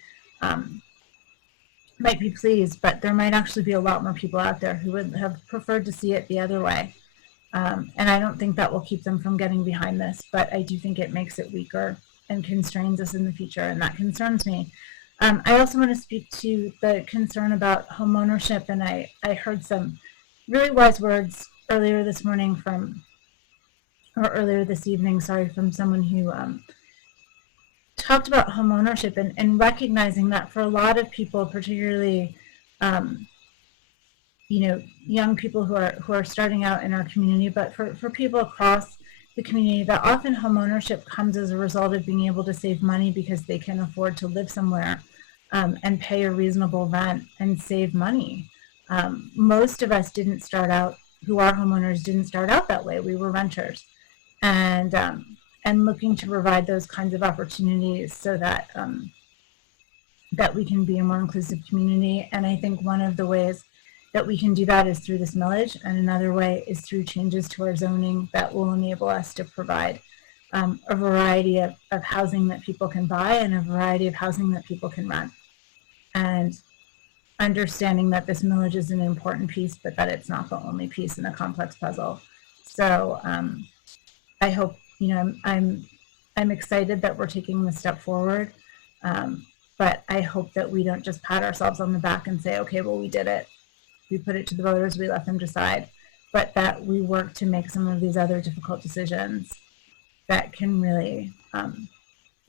pleased, but there might actually be a lot more people out there who would have preferred to see it the other way. And I don't think that will keep them from getting behind this, but I do think it makes it weaker and constrains us in the future, and that concerns me. I also want to speak to the concern about home ownership, and I heard some really wise words earlier this morning or earlier this evening, sorry, from someone who talked about home ownership and recognizing that for a lot of people, particularly young people who are starting out in our community, but for people across the community, that often home ownership comes as a result of being able to save money because they can afford to live somewhere and pay a reasonable rent and save money. Most of us didn't start out, who are homeowners, didn't start out that way. We were renters, and looking to provide those kinds of opportunities so that that we can be a more inclusive community. And I think one of the ways that we can do that is through this millage, and another way is through changes to our zoning that will enable us to provide a variety of housing that people can buy and a variety of housing that people can rent. And understanding that this millage is an important piece, but that it's not the only piece in a complex puzzle. So I hope, I'm excited that we're taking this step forward, but I hope that we don't just pat ourselves on the back and say, okay, well, we did it. We put it to the voters, we let them decide, but that we work to make some of these other difficult decisions that can really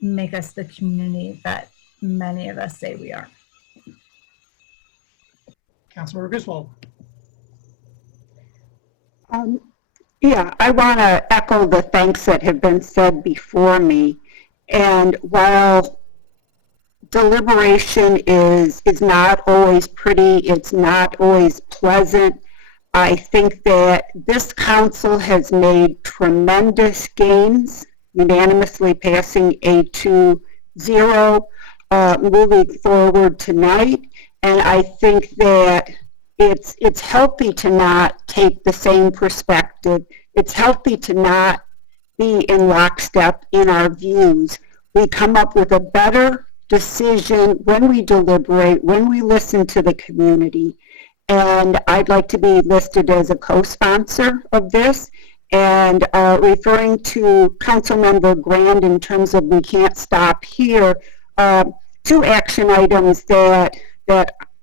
make us the community that many of us say we are. Councilmember Griswold. Yeah, I want to echo the thanks that have been said before me. And while deliberation is not always pretty, it's not always pleasant, I think that this council has made tremendous gains, unanimously passing a 2-0 moving forward tonight. And I think that it's healthy to not take the same perspective. It's healthy to not be in lockstep in our views. We come up with a better decision when we deliberate, when we listen to the community. And I'd like to be listed as a co-sponsor of this. And referring to Councilmember Grand in terms of we can't stop here, 2 action items that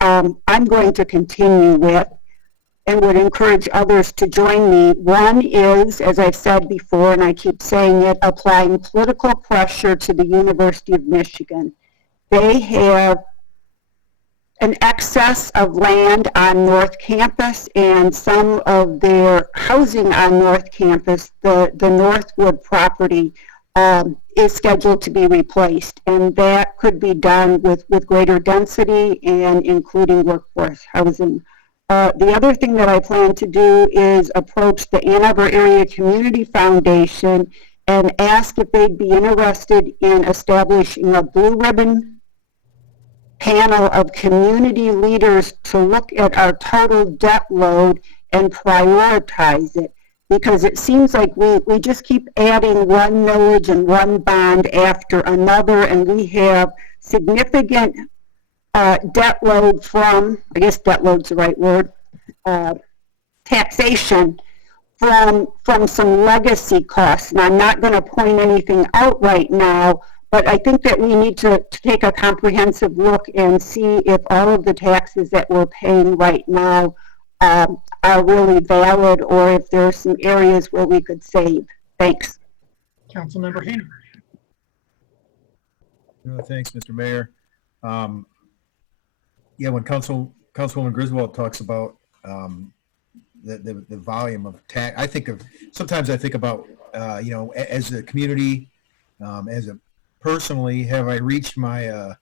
I'm going to continue with and would encourage others to join me. One is, as I've said before, and I keep saying it, applying political pressure to the University of Michigan. They have an excess of land on North Campus, and some of their housing on North Campus, the Northwood property, is scheduled to be replaced, and that could be done with greater density and including workforce housing. The other thing that I plan to do is approach the Ann Arbor Area Community Foundation and ask if they'd be interested in establishing a blue ribbon panel of community leaders to look at our total debt load and prioritize it. Because it seems like we just keep adding one millage and one bond after another, and we have significant debt load from, I guess debt load's the right word, taxation from some legacy costs. And I'm not going to point anything out right now, but I think that we need to take a comprehensive look and see if all of the taxes that we're paying right now are really valid, or if there are some areas where we could save. Thanks. Councilmember Hayner. Thanks, Mr. Mayor. Yeah, when Councilwoman Griswold talks about the volume of tax, sometimes I think about as a community, personally, have I reached my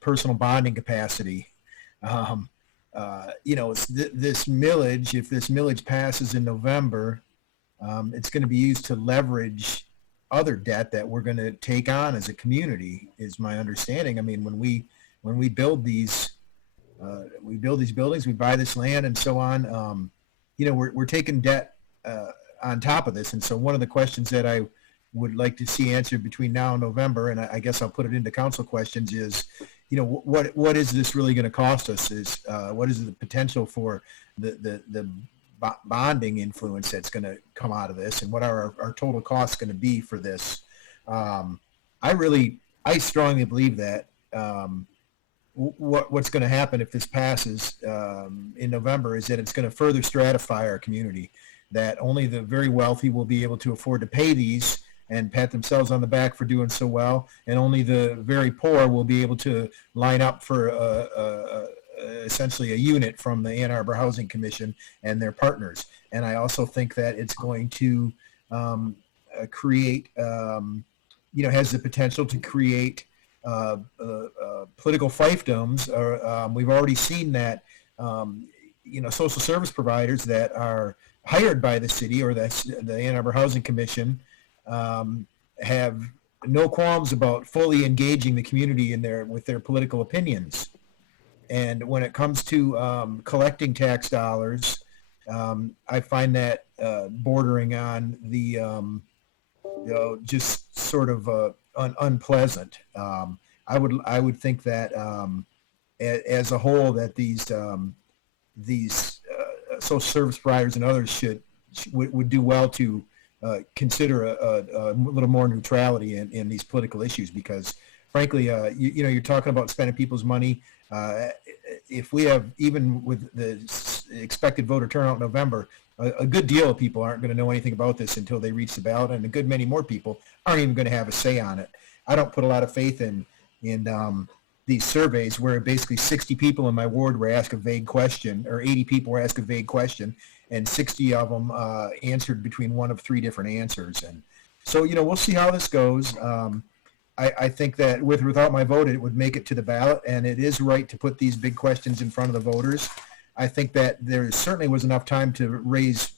personal bonding capacity? This millage, if this millage passes in November, it's going to be used to leverage other debt that we're going to take on as a community, is my understanding. I mean, when we build these buildings, we buy this land and so on, we're taking debt on top of this. And so one of the questions that I would like to see answered between now and November, and I guess I'll put it into council questions, is, what is this really going to cost us? What is the potential for the bonding influence that's going to come out of this, and what our total costs going to be for this. I strongly believe that what's going to happen if this passes in November is that it's going to further stratify our community, that only the very wealthy will be able to afford to pay these and pat themselves on the back for doing so well, and only the very poor will be able to line up for essentially a unit from the Ann Arbor Housing Commission and their partners. And I also think that it's going to create, has the potential to create political fiefdoms. We've already seen that, social service providers that are hired by the city or the Ann Arbor Housing Commission have no qualms about fully engaging the community with their political opinions. And when it comes to collecting tax dollars, I find that bordering on the just sort of unpleasant. I would think that as a whole that these social service providers and others would do well to consider a little more neutrality in these political issues, because frankly, you're talking about spending people's money. If we have, even with the expected voter turnout in November, a good deal of people aren't going to know anything about this until they reach the ballot, and a good many more people aren't even going to have a say on it. I don't put a lot of faith in these surveys where basically 60 people in my ward were asked a vague question, or 80 people were asked a vague question, and 60 of them answered between one of 3 different answers. And so, we'll see how this goes. I think that with or without my vote, it would make it to the ballot, and it is right to put these big questions in front of the voters. I think that there certainly was enough time to raise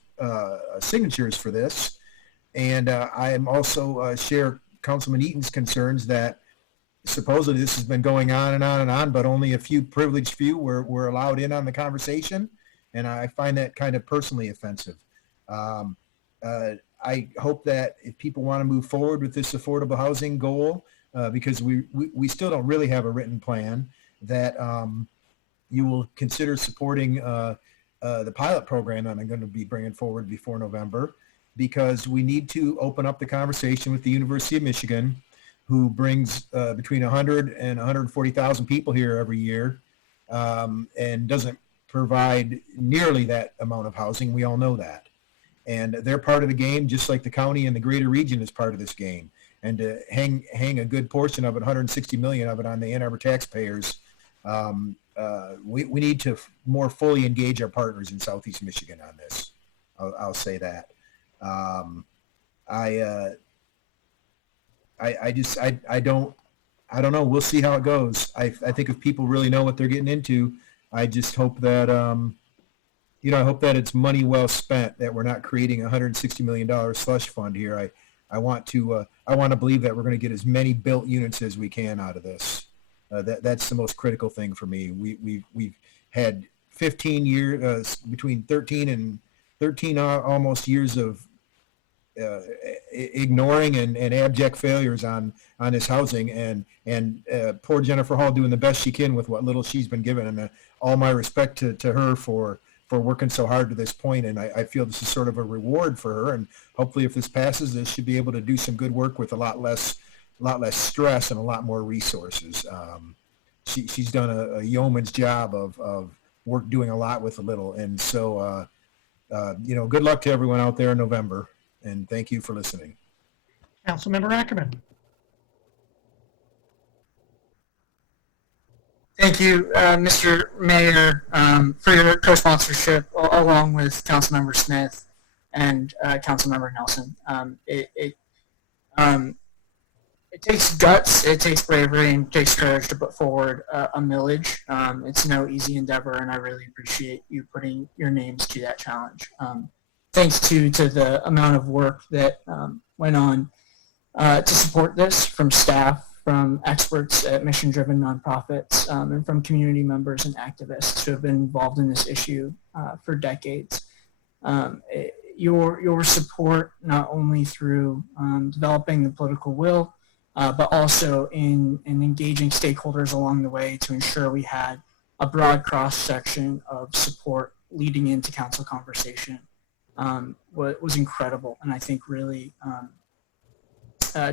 signatures for this. And I am also share Councilman Eaton's concerns that supposedly this has been going on and on and on, but only a few privileged few were allowed in on the conversation. And I find that kind of personally offensive. I hope that if people want to move forward with this affordable housing goal, because we still don't really have a written plan, that you will consider supporting the pilot program that I'm going to be bringing forward before November, because we need to open up the conversation with the University of Michigan, who brings between 100 and 140,000 people here every year, and doesn't provide nearly that amount of housing. We all know that. And they're part of the game, just like the county and the greater region is part of this game. And to hang a good portion of it, 160 million of it, on the Ann Arbor taxpayers, we need to more fully engage our partners in Southeast Michigan on this. I'll say that. I don't know. We'll see how it goes. I think if people really know what they're getting into, I just hope that, I hope that it's money well spent, that we're not creating a $160 million slush fund here. I want to believe that we're going to get as many built units as we can out of this. That's the most critical thing for me. We've had 15 years, between 13 and 13 almost years of ignoring and abject failures on this housing, and poor Jennifer Hall doing the best she can with what little she's been given, and all my respect to her for working so hard to this point. And I feel this is sort of a reward for her, and hopefully if this passes, this should be able to do some good work with a lot less stress and a lot more resources. She's done a yeoman's job of work, doing a lot with a little. And so, good luck to everyone out there in November, and thank you for listening. Councilmember Ackerman. Thank you, Mr. Mayor, for your co-sponsorship, along with Councilmember Smith and Councilmember Nelson. It takes guts, it takes bravery, and it takes courage to put forward a millage. It's no easy endeavor, and I really appreciate you putting your names to that challenge. Thanks to the amount of work that went on to support this from staff, from experts at mission-driven nonprofits, and from community members and activists who have been involved in this issue for decades. Your support, not only through developing the political will, but also in engaging stakeholders along the way to ensure we had a broad cross-section of support leading into council conversation was incredible, and I think really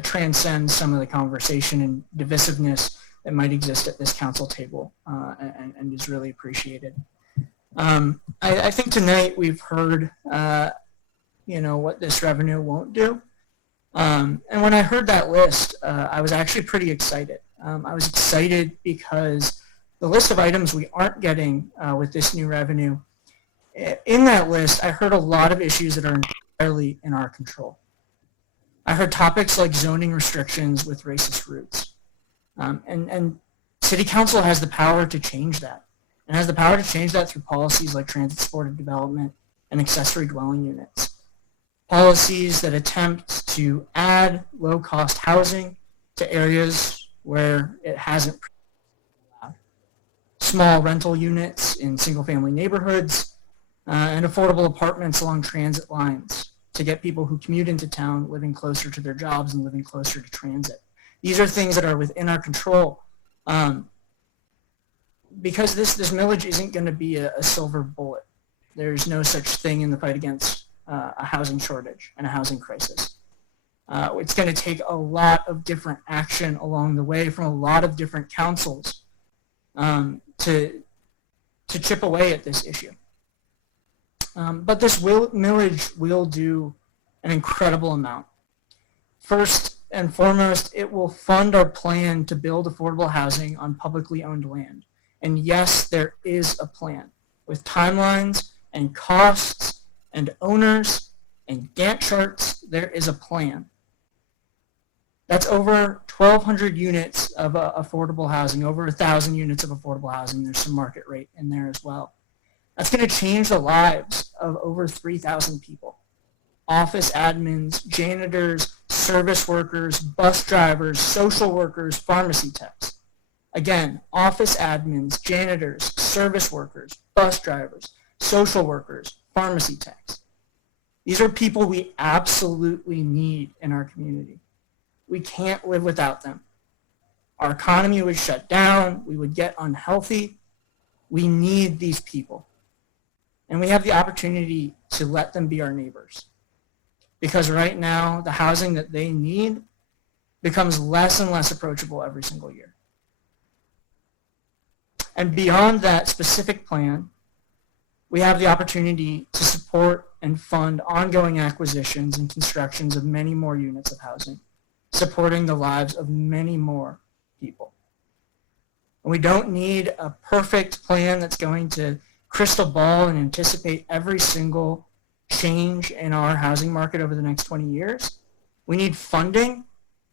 transcends some of the conversation and divisiveness that might exist at this council table, and is really appreciated. I think tonight we've heard, what this revenue won't do. And when I heard that list, I was actually pretty excited. I was excited because the list of items we aren't getting with this new revenue, in that list, I heard a lot of issues that are entirely in our control. I heard topics like zoning restrictions with racist roots. And City Council has the power to change that. And has the power to change that through policies like transit-supported development and accessory dwelling units. Policies that attempt to add low-cost housing to areas where it hasn't previously allowed. Small rental units in single-family neighborhoods and affordable apartments along transit lines to get people who commute into town living closer to their jobs and living closer to transit. These are things that are within our control. Because this millage isn't going to be a silver bullet. There's no such thing in the fight against a housing shortage and a housing crisis. It's going to take a lot of different action along the way from a lot of different councils to chip away at this issue. But this millage will do an incredible amount. First and foremost, it will fund our plan to build affordable housing on publicly owned land. And yes, there is a plan with timelines and costs and owners and Gantt charts. There is a plan. That's over 1,200 units of affordable housing, over 1,000 units of affordable housing. There's some market rate in there as well. That's going to change the lives of over 3,000 people. Office admins, janitors, service workers, bus drivers, social workers, pharmacy techs. Again, office admins, janitors, service workers, bus drivers, social workers, pharmacy techs. These are people we absolutely need in our community. We can't live without them. Our economy would shut down. We would get unhealthy. We need these people. And we have the opportunity to let them be our neighbors. Because right now, the housing that they need becomes less and less approachable every single year. And beyond that specific plan, we have the opportunity to support and fund ongoing acquisitions and constructions of many more units of housing, supporting the lives of many more people. And we don't need a perfect plan that's going to crystal ball and anticipate every single change in our housing market over the next 20 years. We need funding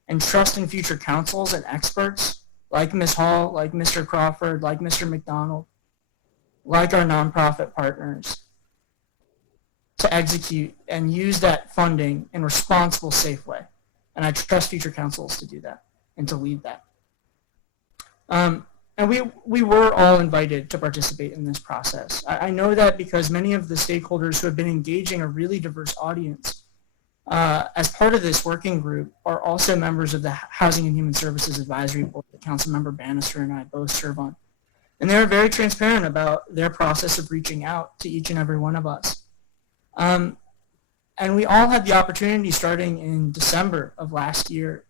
and trust in future councils and experts like Ms. Hall, like Mr. Crawford, like Mr. McDonald, like our nonprofit partners, to execute and use that funding in a responsible, safe way. And I trust future councils to do that and to lead that. And we were all invited to participate in this process. I know that because many of the stakeholders who have been engaging a really diverse audience as part of this working group are also members of the Housing and Human Services Advisory Board that Councilmember Bannister and I both serve on. And they're very transparent about their process of reaching out to each and every one of us. And we all had the opportunity starting in December of last year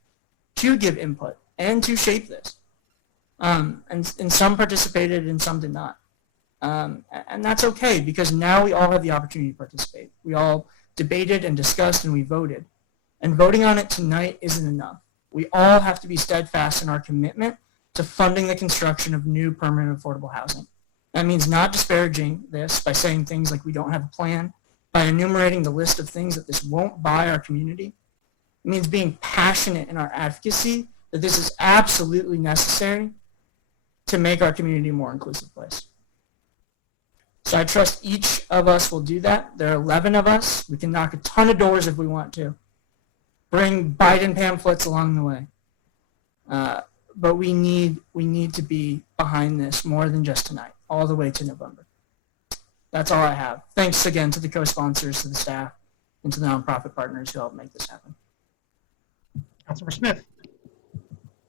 to give input and to shape this. And some participated and some did not. And that's okay, because now we all have the opportunity to participate. We all debated and discussed and we voted. And voting on it tonight isn't enough. We all have to be steadfast in our commitment to funding the construction of new permanent affordable housing. That means not disparaging this by saying things like we don't have a plan, by enumerating the list of things that this won't buy our community. It means being passionate in our advocacy that this is absolutely necessary to make our community a more inclusive place. So I trust each of us will do that. There are 11 of us. We can knock a ton of doors if we want to. Bring Biden pamphlets along the way. But we need to be behind this more than just tonight, all the way to November. That's all I have. Thanks again to the co-sponsors, to the staff, and to the nonprofit partners who helped make this happen. Councilor Smith.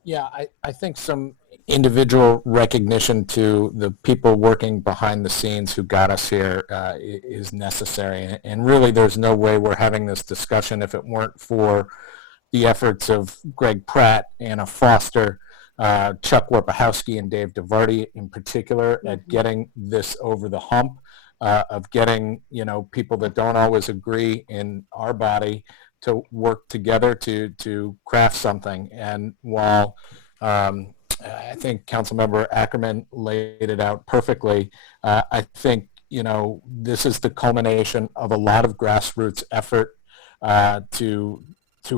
Yeah, I think some individual recognition to the people working behind the scenes who got us here is necessary. And really, there's no way we're having this discussion if it weren't for the efforts of Greg Pratt, Anna Foster, Chuck Warpahowski, and Dave DeVarty in particular at getting this over the hump, of getting, people that don't always agree in our body to work together to craft something. And while I think Councilmember Ackerman laid it out perfectly, I think, this is the culmination of a lot of grassroots effort to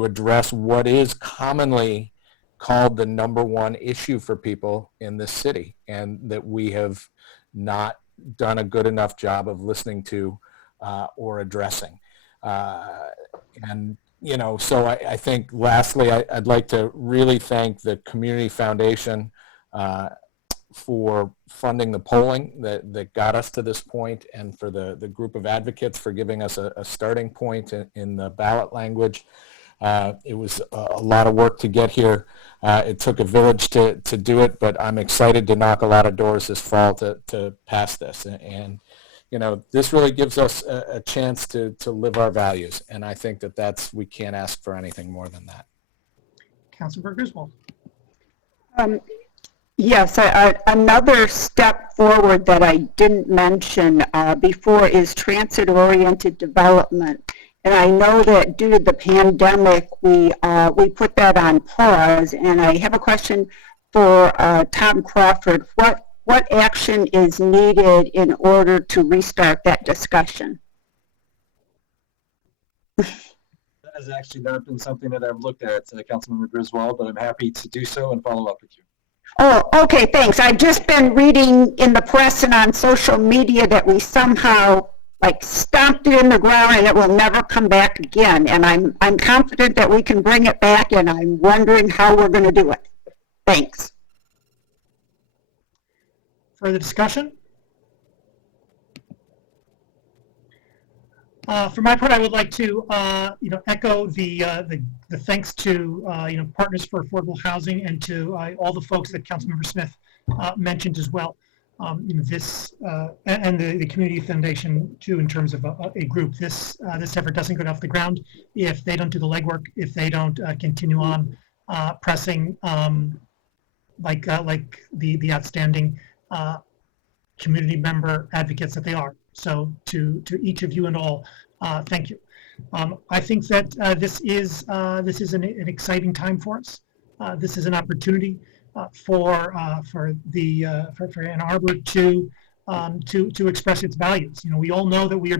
address what is commonly called the number one issue for people in this city, and that we have not done a good enough job of listening to or addressing. So I think lastly, I'd like to really thank the Community Foundation for funding the polling that got us to this point, and for the group of advocates for giving us a starting point in the ballot language. It was a lot of work to get here. It took a village to do it, but I'm excited to knock a lot of doors this fall to pass this. And this really gives us a chance to live our values. And I think we can't ask for anything more than that. Councilor Griswold. Yes, another step forward that I didn't mention before is transit-oriented development. And I know that due to the pandemic, we put that on pause. And I have a question for Tom Crawford. What action is needed in order to restart that discussion? That has actually not been something that I've looked at, Councilmember Griswold, but I'm happy to do so and follow up with you. Oh, okay, thanks. I've just been reading in the press and on social media that we somehow stomped it in the ground and it will never come back again. And I'm confident that we can bring it back, and I'm wondering how we're going to do it. Thanks. Further discussion? For my part, I would like to, echo the thanks to, Partners for Affordable Housing, and to all the folks that Councilmember Smith mentioned as well. This and the Community Foundation too, in terms of a group. This effort doesn't get off the ground if they don't do the legwork, if they don't continue on pressing like the outstanding community member advocates that they are. So to each of you and all, thank you. I think that this is an exciting time for us. This is an opportunity for Ann Arbor to express its values. We all know that we are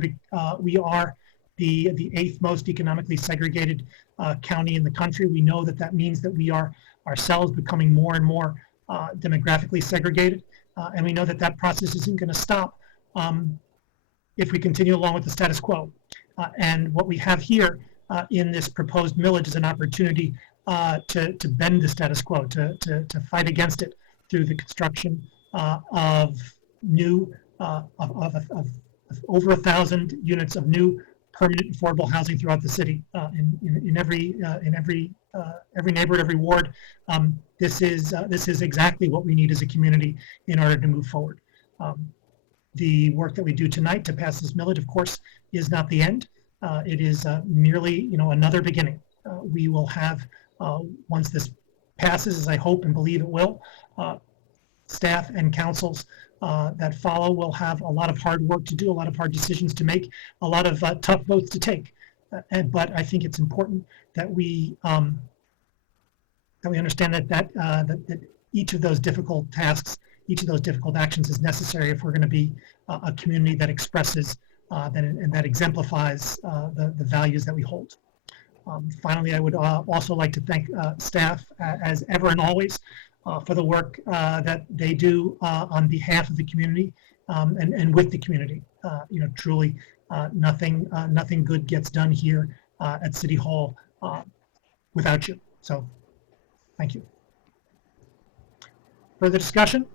the 8th most economically segregated county in the country. We know that means that we are ourselves becoming more and more demographically segregated. And we know that process isn't going to stop if we continue along with the status quo. And what we have here in this proposed millage is an opportunity to bend the status quo, to fight against it through the construction of new, of over 1,000 units of new permanent affordable housing throughout the city, in every neighborhood, every ward. This is exactly what we need as a community in order to move forward. The work that we do tonight to pass this millage, of course, is not the end. It is merely, another beginning. We will have, once this passes, as I hope and believe it will, staff and councils that follow will have a lot of hard work to do, a lot of hard decisions to make, a lot of tough votes to take. But I think it's important that we understand that each of those difficult tasks, each of those difficult actions is necessary if we're going to be a community that expresses and that exemplifies the values that we hold. Finally, I would also like to thank staff, as ever and always, for the work that they do on behalf of the community and with the community. Truly, nothing good gets done here at City Hall without you. So, thank you. Further discussion?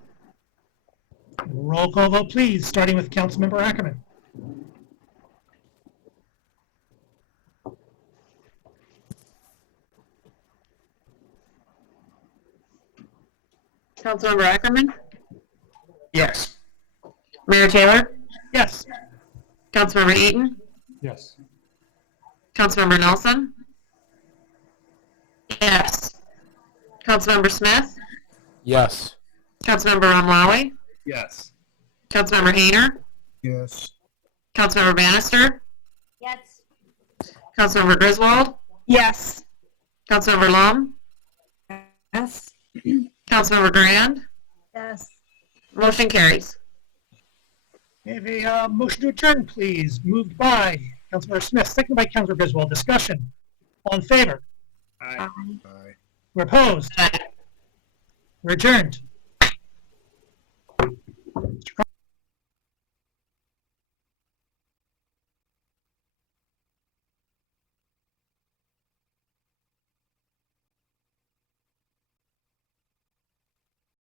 Roll call vote, please, starting with Councilmember Ackerman. Councilmember Ackerman? Yes. Mayor Taylor? Yes. Councilmember Eaton? Yes. Councilmember Nelson? Yes. Councilmember Smith? Yes. Councilmember Omlawi? Yes. Councilmember Hayner? Yes. Councilmember Bannister? Yes. Councilmember Griswold? Yes. Councilmember Lum? Yes. Councilmember Grand? Yes. Motion carries. We have a motion to adjourn, please. Moved by Councilmember Smith, seconded by Councilmember Griswold. Discussion. All in favor? Aye. We're opposed. We're adjourned.